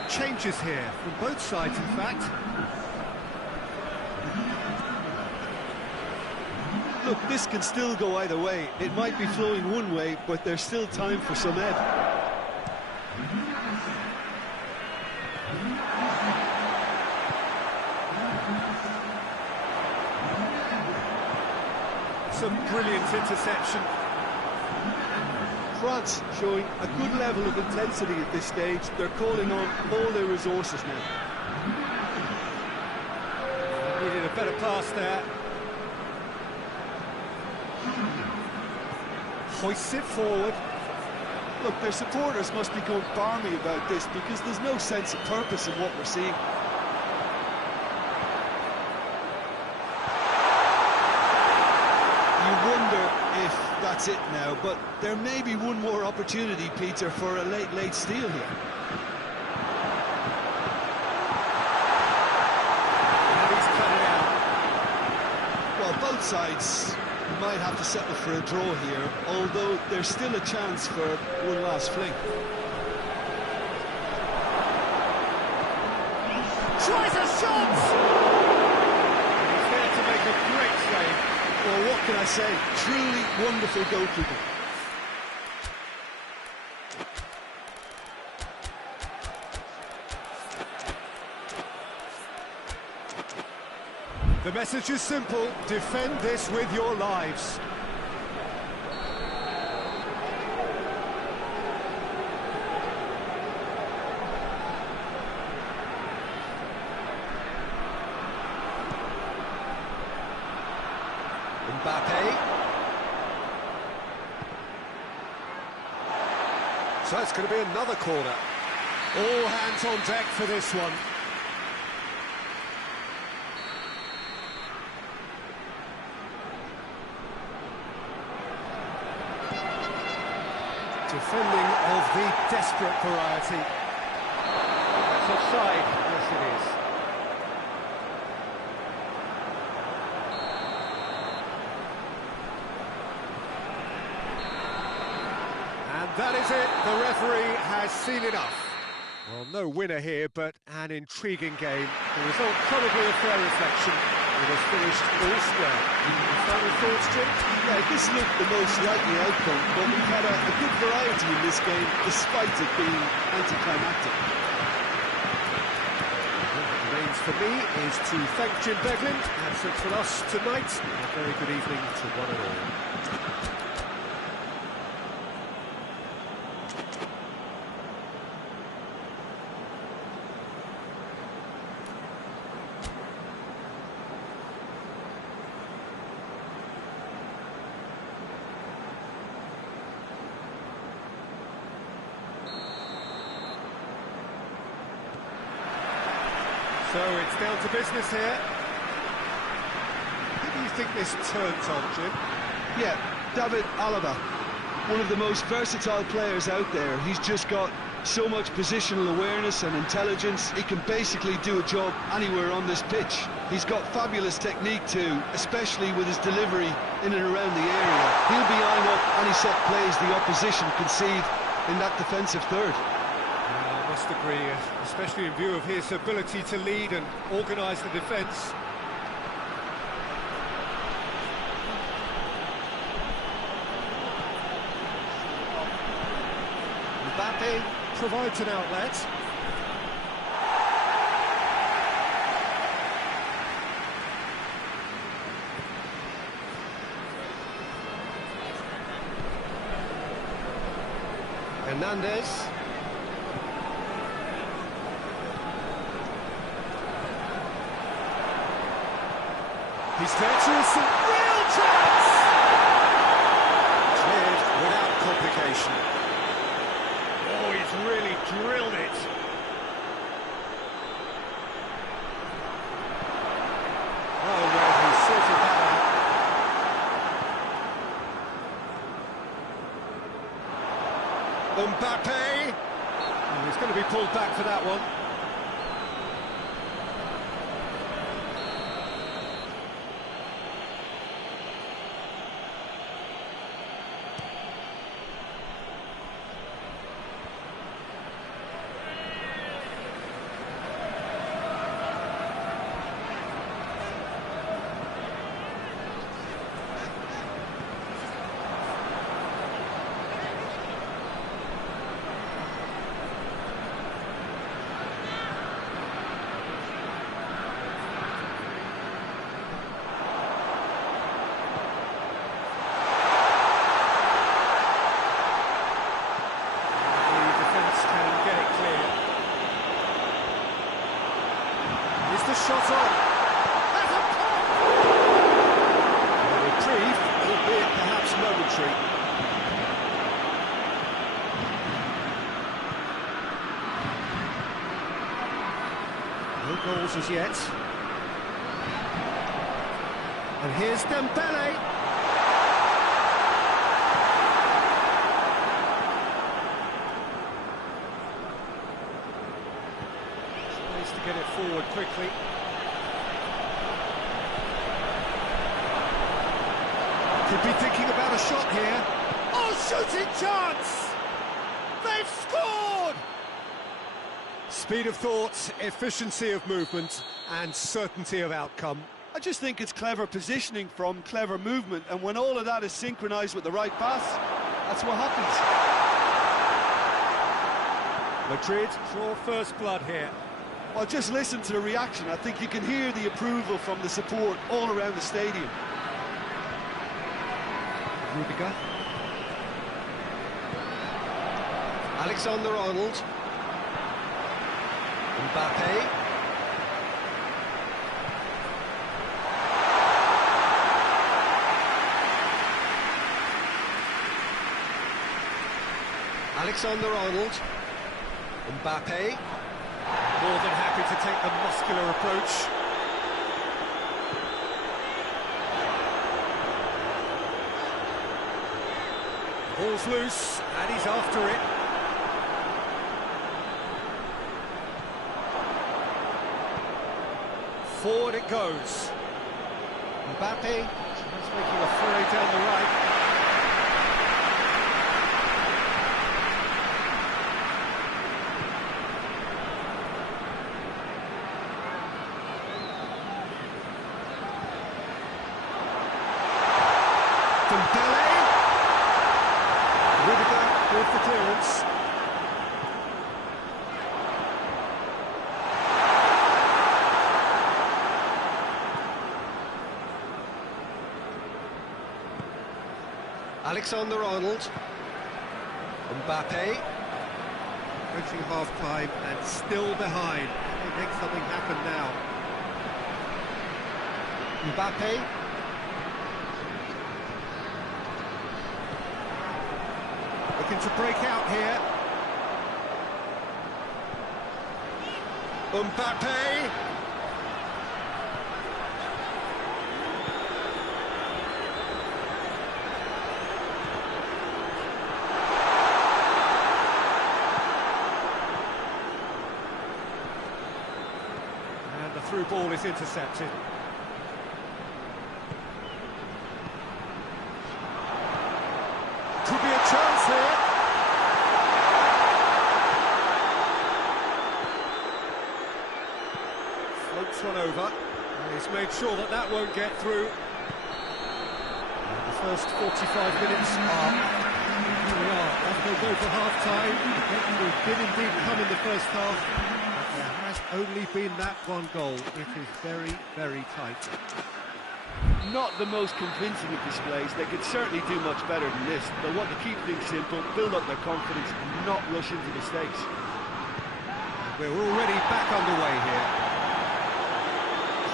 Changes here from both sides, in fact. Look, this can still go either way. It might be flowing one way, but there's still time for some ebb. Some brilliant interception. France showing a good level of intensity at this stage. They're calling on all their resources now. Needed a better pass there. Hoists it forward. Look, their supporters must be going balmy about this because there's no sense of purpose in what we're seeing. You wonder if that's it now, but there may be one more opportunity, Peter, for a late steal here. And he's cut it out. Well, both sides might have to settle for a draw here, although there's still a chance for one last fling. Tries a shot! He's there to make a great save. Well, what can I say? Truly wonderful goalkeeping. The message is simple: defend this with your lives. Mbappe. So it's going to be another corner. All hands on deck for this one. Defending of the desperate variety. That's offside. Yes, it is. And that is it. The referee has seen enough. Well, no winner here, but an intriguing game. The result probably a fair reflection. It has finished all square. Final thoughts, Jim? Yeah, this looked the most likely outcome, but we've had a good variety in this game, despite it being anticlimactic. What remains for me is to thank Jim Beglin. That's it for us tonight. A very good evening to one and all. So it's down to business here. Who do you think this turns on, Jim? Yeah, David Alaba, one of the most versatile players out there. He's just got so much positional awareness and intelligence. He can basically do a job anywhere on this pitch. He's got fabulous technique too, especially with his delivery in and around the area. He'll be eyeing up any set plays the opposition concede in that defensive third. I must agree, especially in view of his ability to lead and organise the defence. Mbappe provides an outlet. Hernandez. He's there to some real chance! Cleared without complication. Oh, he's really drilled it. Oh, well, he sorted that out. Mbappe! Oh, he's going to be pulled back for that one. shot on. That's a pop! A reprieve, albeit perhaps momentary. No goals as yet. And here's Dembele. Tries to get it forward quickly. Could be thinking about a shot here. Oh, shooting chance! They've scored! Speed of thought, efficiency of movement, and certainty of outcome. I just think it's clever positioning from clever movement, and when all of that is synchronised with the right pass, that's what happens. Madrid draw first blood here. Well, just listen to the reaction. I think you can hear the approval from the support all around the stadium. Rudiger. Alexander-Arnold. Mbappe. Alexander-Arnold. Mbappe. More than happy to take the muscular approach. Ball's loose, and he's after it. Forward it goes. Mbappe is making a foray down the right. Dembele. Rudiger with the clearance. Alexander-Arnold. Mbappe. Approaching half-time and still behind. They make something happen now. Mbappe. Looking to break out here. Mbappe. And the through ball is intercepted. Could be a chance here. Floats one over. And he's made sure that that won't get through. And the first 45 minutes are. Here we are. Off they go for half-time. We did indeed come in the first half. But there has only been that one goal. It is very, very tight. Not the most convincing of displays. They could certainly do much better than this. They'll want to keep things simple, build up their confidence, and not rush into mistakes. We're already back underway here.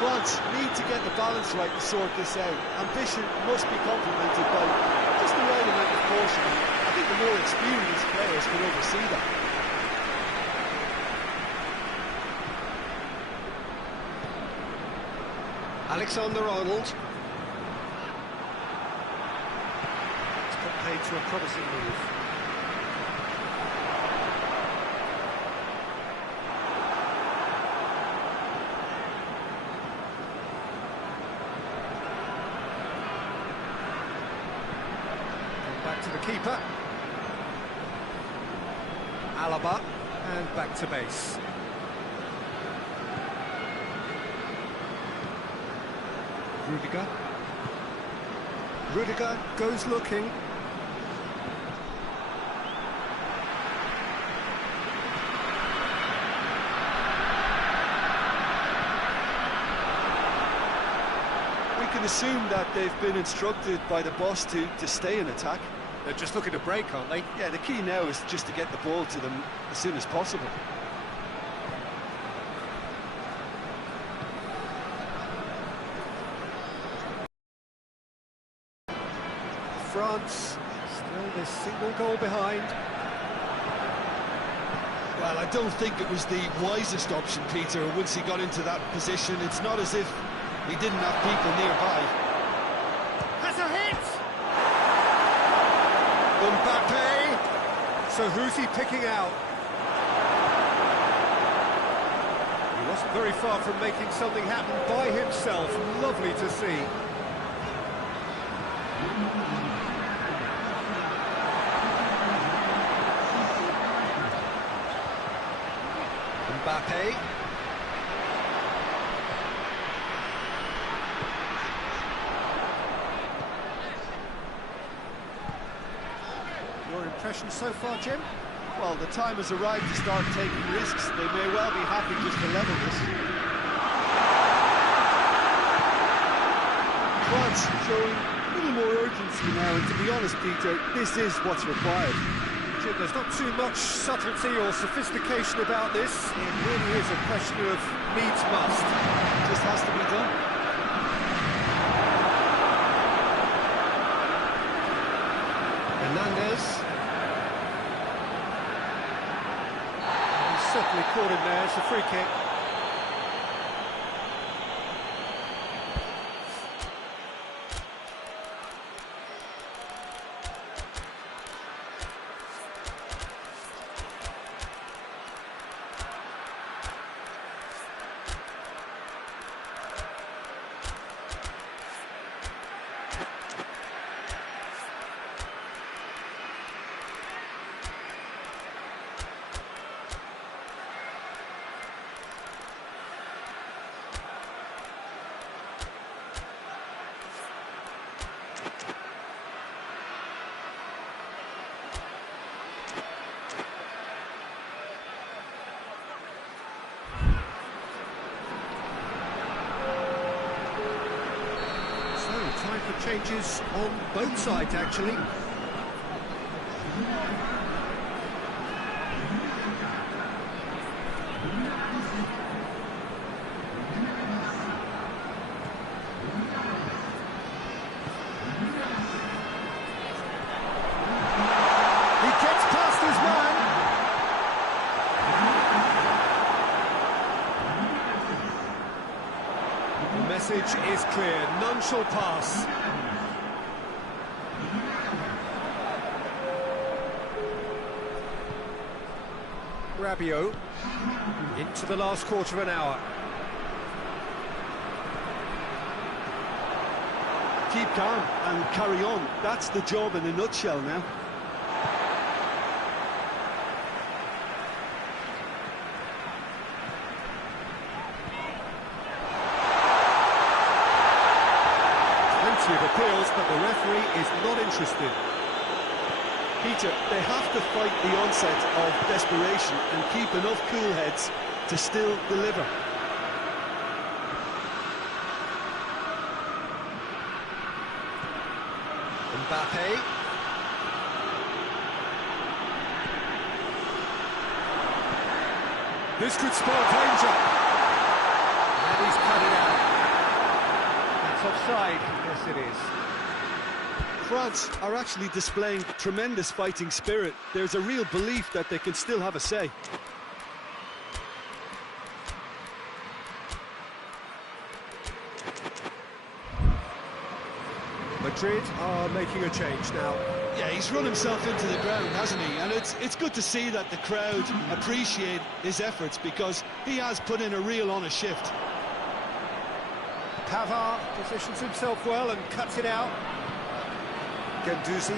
France need to get the balance right to sort this out. Ambition must be complemented by just the right amount of caution. I think the more experienced players can oversee that. Alexander-Arnold. Paid to a promising move. Back to the keeper. Alaba, and back to base. Rudiger. Rudiger goes looking. We can assume that they've been instructed by the boss to stay in attack. They're just looking to break, aren't they? Yeah, the key now is just to get the ball to them as soon as possible. chance. Still this single goal behind. Well, I don't think it was the wisest option, Peter, once he got into that position. It's not as if he didn't have people nearby. Has a hit! Mbappe! So who's he picking out? He wasn't very far from making something happen by himself. Lovely to see. Mbappe. Your impression so far, Jim? Well, the time has arrived to start taking risks. They may well be happy just to level this. France showing a little more urgency now, and to be honest, Peter, this is what's required. Jim, there's not too much subtlety or sophistication about this. It really is a question of needs must. It just has to be done. Hernandez. He's certainly caught him there. It's a free kick. Time for changes on both sides, actually. He gets past his man. The message is clear, none shall pass. Rabiot into the last quarter of an hour. Keep calm and carry on. That's the job in a nutshell now. Plenty of appeals, but the referee is not interested. Peter, they have to fight the onset of desperation and keep enough cool heads to still deliver. Mbappe. This could spell danger. And he's cut it out. That's offside. Yes, it is. France are actually displaying tremendous fighting spirit. There's a real belief that they can still have a say. Madrid are making a change now. Yeah, he's run himself into the ground, hasn't he? And it's good to see that the crowd appreciate his efforts, because he has put in a real honest shift. Pavard positions himself well and cuts it out. Guendouzi.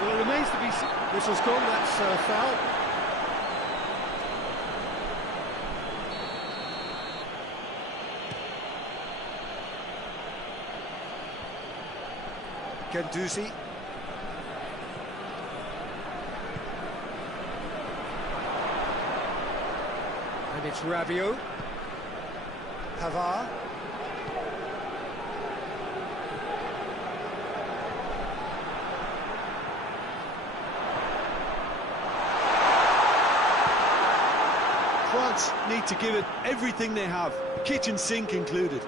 Well, it remains to be seen. Whistle's gone, that's a foul. Guendouzi. And it's Rabiot. Pavard. France lads need to give it everything they have, kitchen sink included.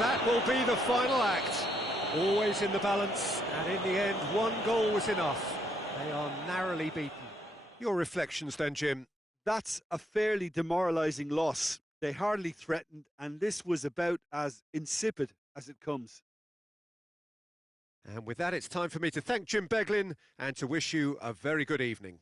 That will be the final act. Always in the balance, and in the end, one goal was enough. They are narrowly beaten. Your reflections then, Jim? That's a fairly demoralising loss. They hardly threatened, and this was about as insipid as it comes. And with that, it's time for me to thank Jim Beglin and to wish you a very good evening.